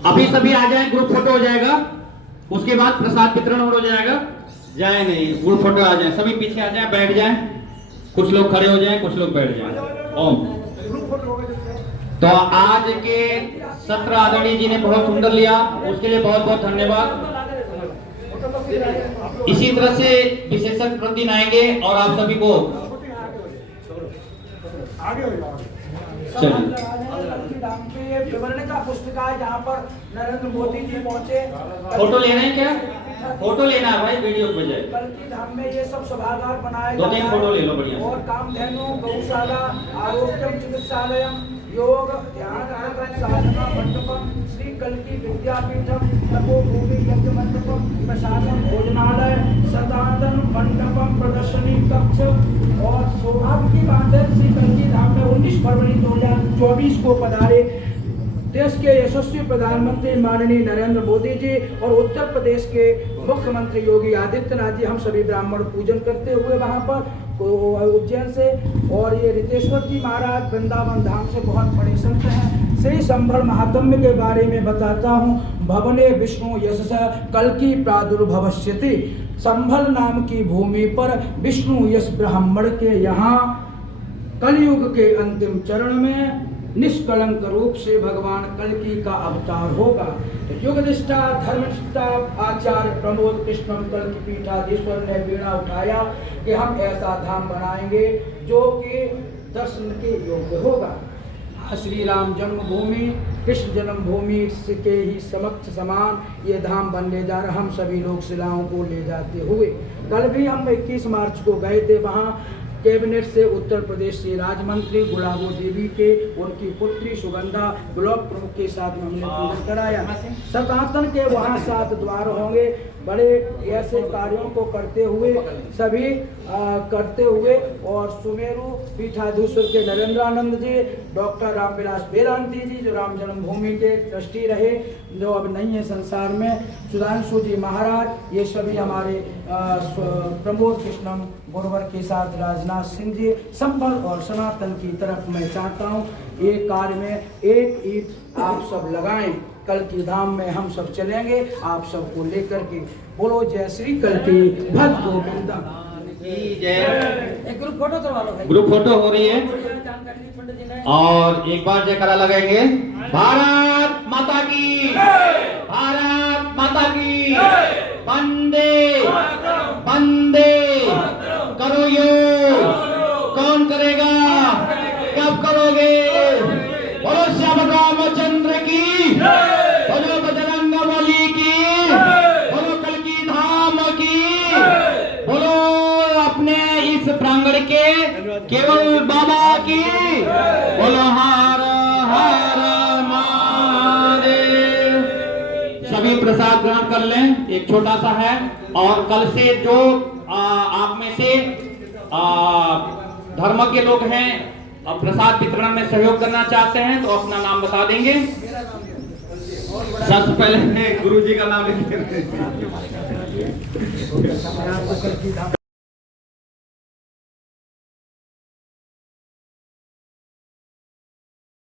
अभी सभी आ जाए, ग्रुप फोटो हो जाएगा, उसके बाद प्रसाद वितरण हो जाएगा। जाए नहीं, ग्रुप फोटो आ जाए, सभी पीछे आ जाए, बैठ जाए, कुछ लोग खड़े हो जाए, कुछ लोग बैठ जाए। ओम। तो आज के सत्र आदरणीय जी ने बहुत सुंदर लिया, उसके लिए बहुत बहुत धन्यवाद। इसी तरह से विशेषज्ञ प्रतिदिन आएंगे और आप सभी को कलकी धाम के विवरण का पुस्तिका है, जहाँ पर नरेंद्र मोदी जी पहुँचे। फोटो ले रहे हैं क्या? फोटो लेना है भाई, वीडियो पे जाए। कलकी धाम में ये सब सभागार बनाए दो तीन फोटो ले लो बढ़िया। और कामधेनु गौशाला, आरोग्यम चिकित्सालयम, योग ध्यान साधना मंडपम, श्री कलकी विद्यापीठम, तपोभूमि यज्ञ मंडपम, प्रसादम भोजनालय, सदानंद मंडपम, प्रदर्शनी कक्ष। और सौभाग्य की बात है, श्री कलकी धाम में 19 फरवरी 2024 को पधारे देश के यशस्वी प्रधानमंत्री माननीय नरेंद्र मोदी जी और उत्तर प्रदेश के मुख्यमंत्री योगी आदित्यनाथ जी। हम सभी ब्राह्मण पूजन करते हुए वहां पर उज्जैन से, और ये रितेश्वर जी महाराज वृंदावन धाम से बहुत बड़े संत हैं। श्री संभल महात्म्य के बारे में बताता हूँ। भवने विष्णु यशस कलकी प्रादुर्भवस्यति। संभल नाम की भूमि पर विष्णु यश ब्राह्मण के यहाँ कलयुग के अंतिम चरण में निष्कलंक रूप से भगवान कलकी का अवतार होगा। तो युगनिष्ठा धर्मनिष्ठा आचार्य प्रमोद कृष्णम कलकी पीठाधीश्वर ने बीड़ा उठाया कि हम ऐसा धाम बनाएंगे जो कि दर्शन के योग्य होगा। श्री राम जन्मभूमि कृष्ण जन्मभूमि के ही समक्ष समान ये धाम बनने जा रहा। हम सभी लोग शिलाओं को ले जाते हुए, कल भी हम 21 मार्च को गए थे वहाँ। कैबिनेट से उत्तर प्रदेश से राज्य मंत्री गुलाबो देवी के, उनकी पुत्री सुगंधा ब्लॉक प्रमुख के साथ में हमने पूजन कराया। सनातन के वहाँ 7 द्वार होंगे। बड़े ऐसे कार्यों को करते हुए सभी करते हुए, और सुमेरु पीठाधीश्वर के नरेंद्रानंद जी, डॉक्टर रामविलास वेदांती जी जो राम जन्मभूमि के ट्रस्टी रहे, जो अब नहीं है संसार में, सुधांशु जी महाराज, ये सभी हमारे प्रमोद कृष्णम गुरुवर के साथ राजनाथ सिंह जी, संभल और सनातन की तरफ मैं चाहता हूँ एक कार्य में एक ईट आप सब लगाएं। कल की धाम में हम सब चलेंगे आप सबको लेकर के। बोलो जय श्री कलकी भक्त गोविंदा। जय। एक ग्रुप फोटो करवा लो भाई। ग्रुप फोटो हो रही है जानकारी दी पंडित जी ने। और एक बार जयकारा लगाएंगे। भारत माता की, भारत माता की, वंदे वंदे। करो योग, कौन करेगा, कब करोगे? बोलो श्याम रामचंद्र की, बोलो बजरंग बली की, बोलो कलकी धाम की, बोलो अपने इस प्रांगण के केवल बाबा की, बोलो हर हर महादेव। सभी प्रसाद ग्रहण कर लें, एक छोटा सा है। और कल से जो आप में से धर्म के लोग हैं प्रसाद वितरण में सहयोग करना चाहते हैं तो अपना नाम बता देंगे। सबसे पहले गुरु जी का नाम लिखेंगे।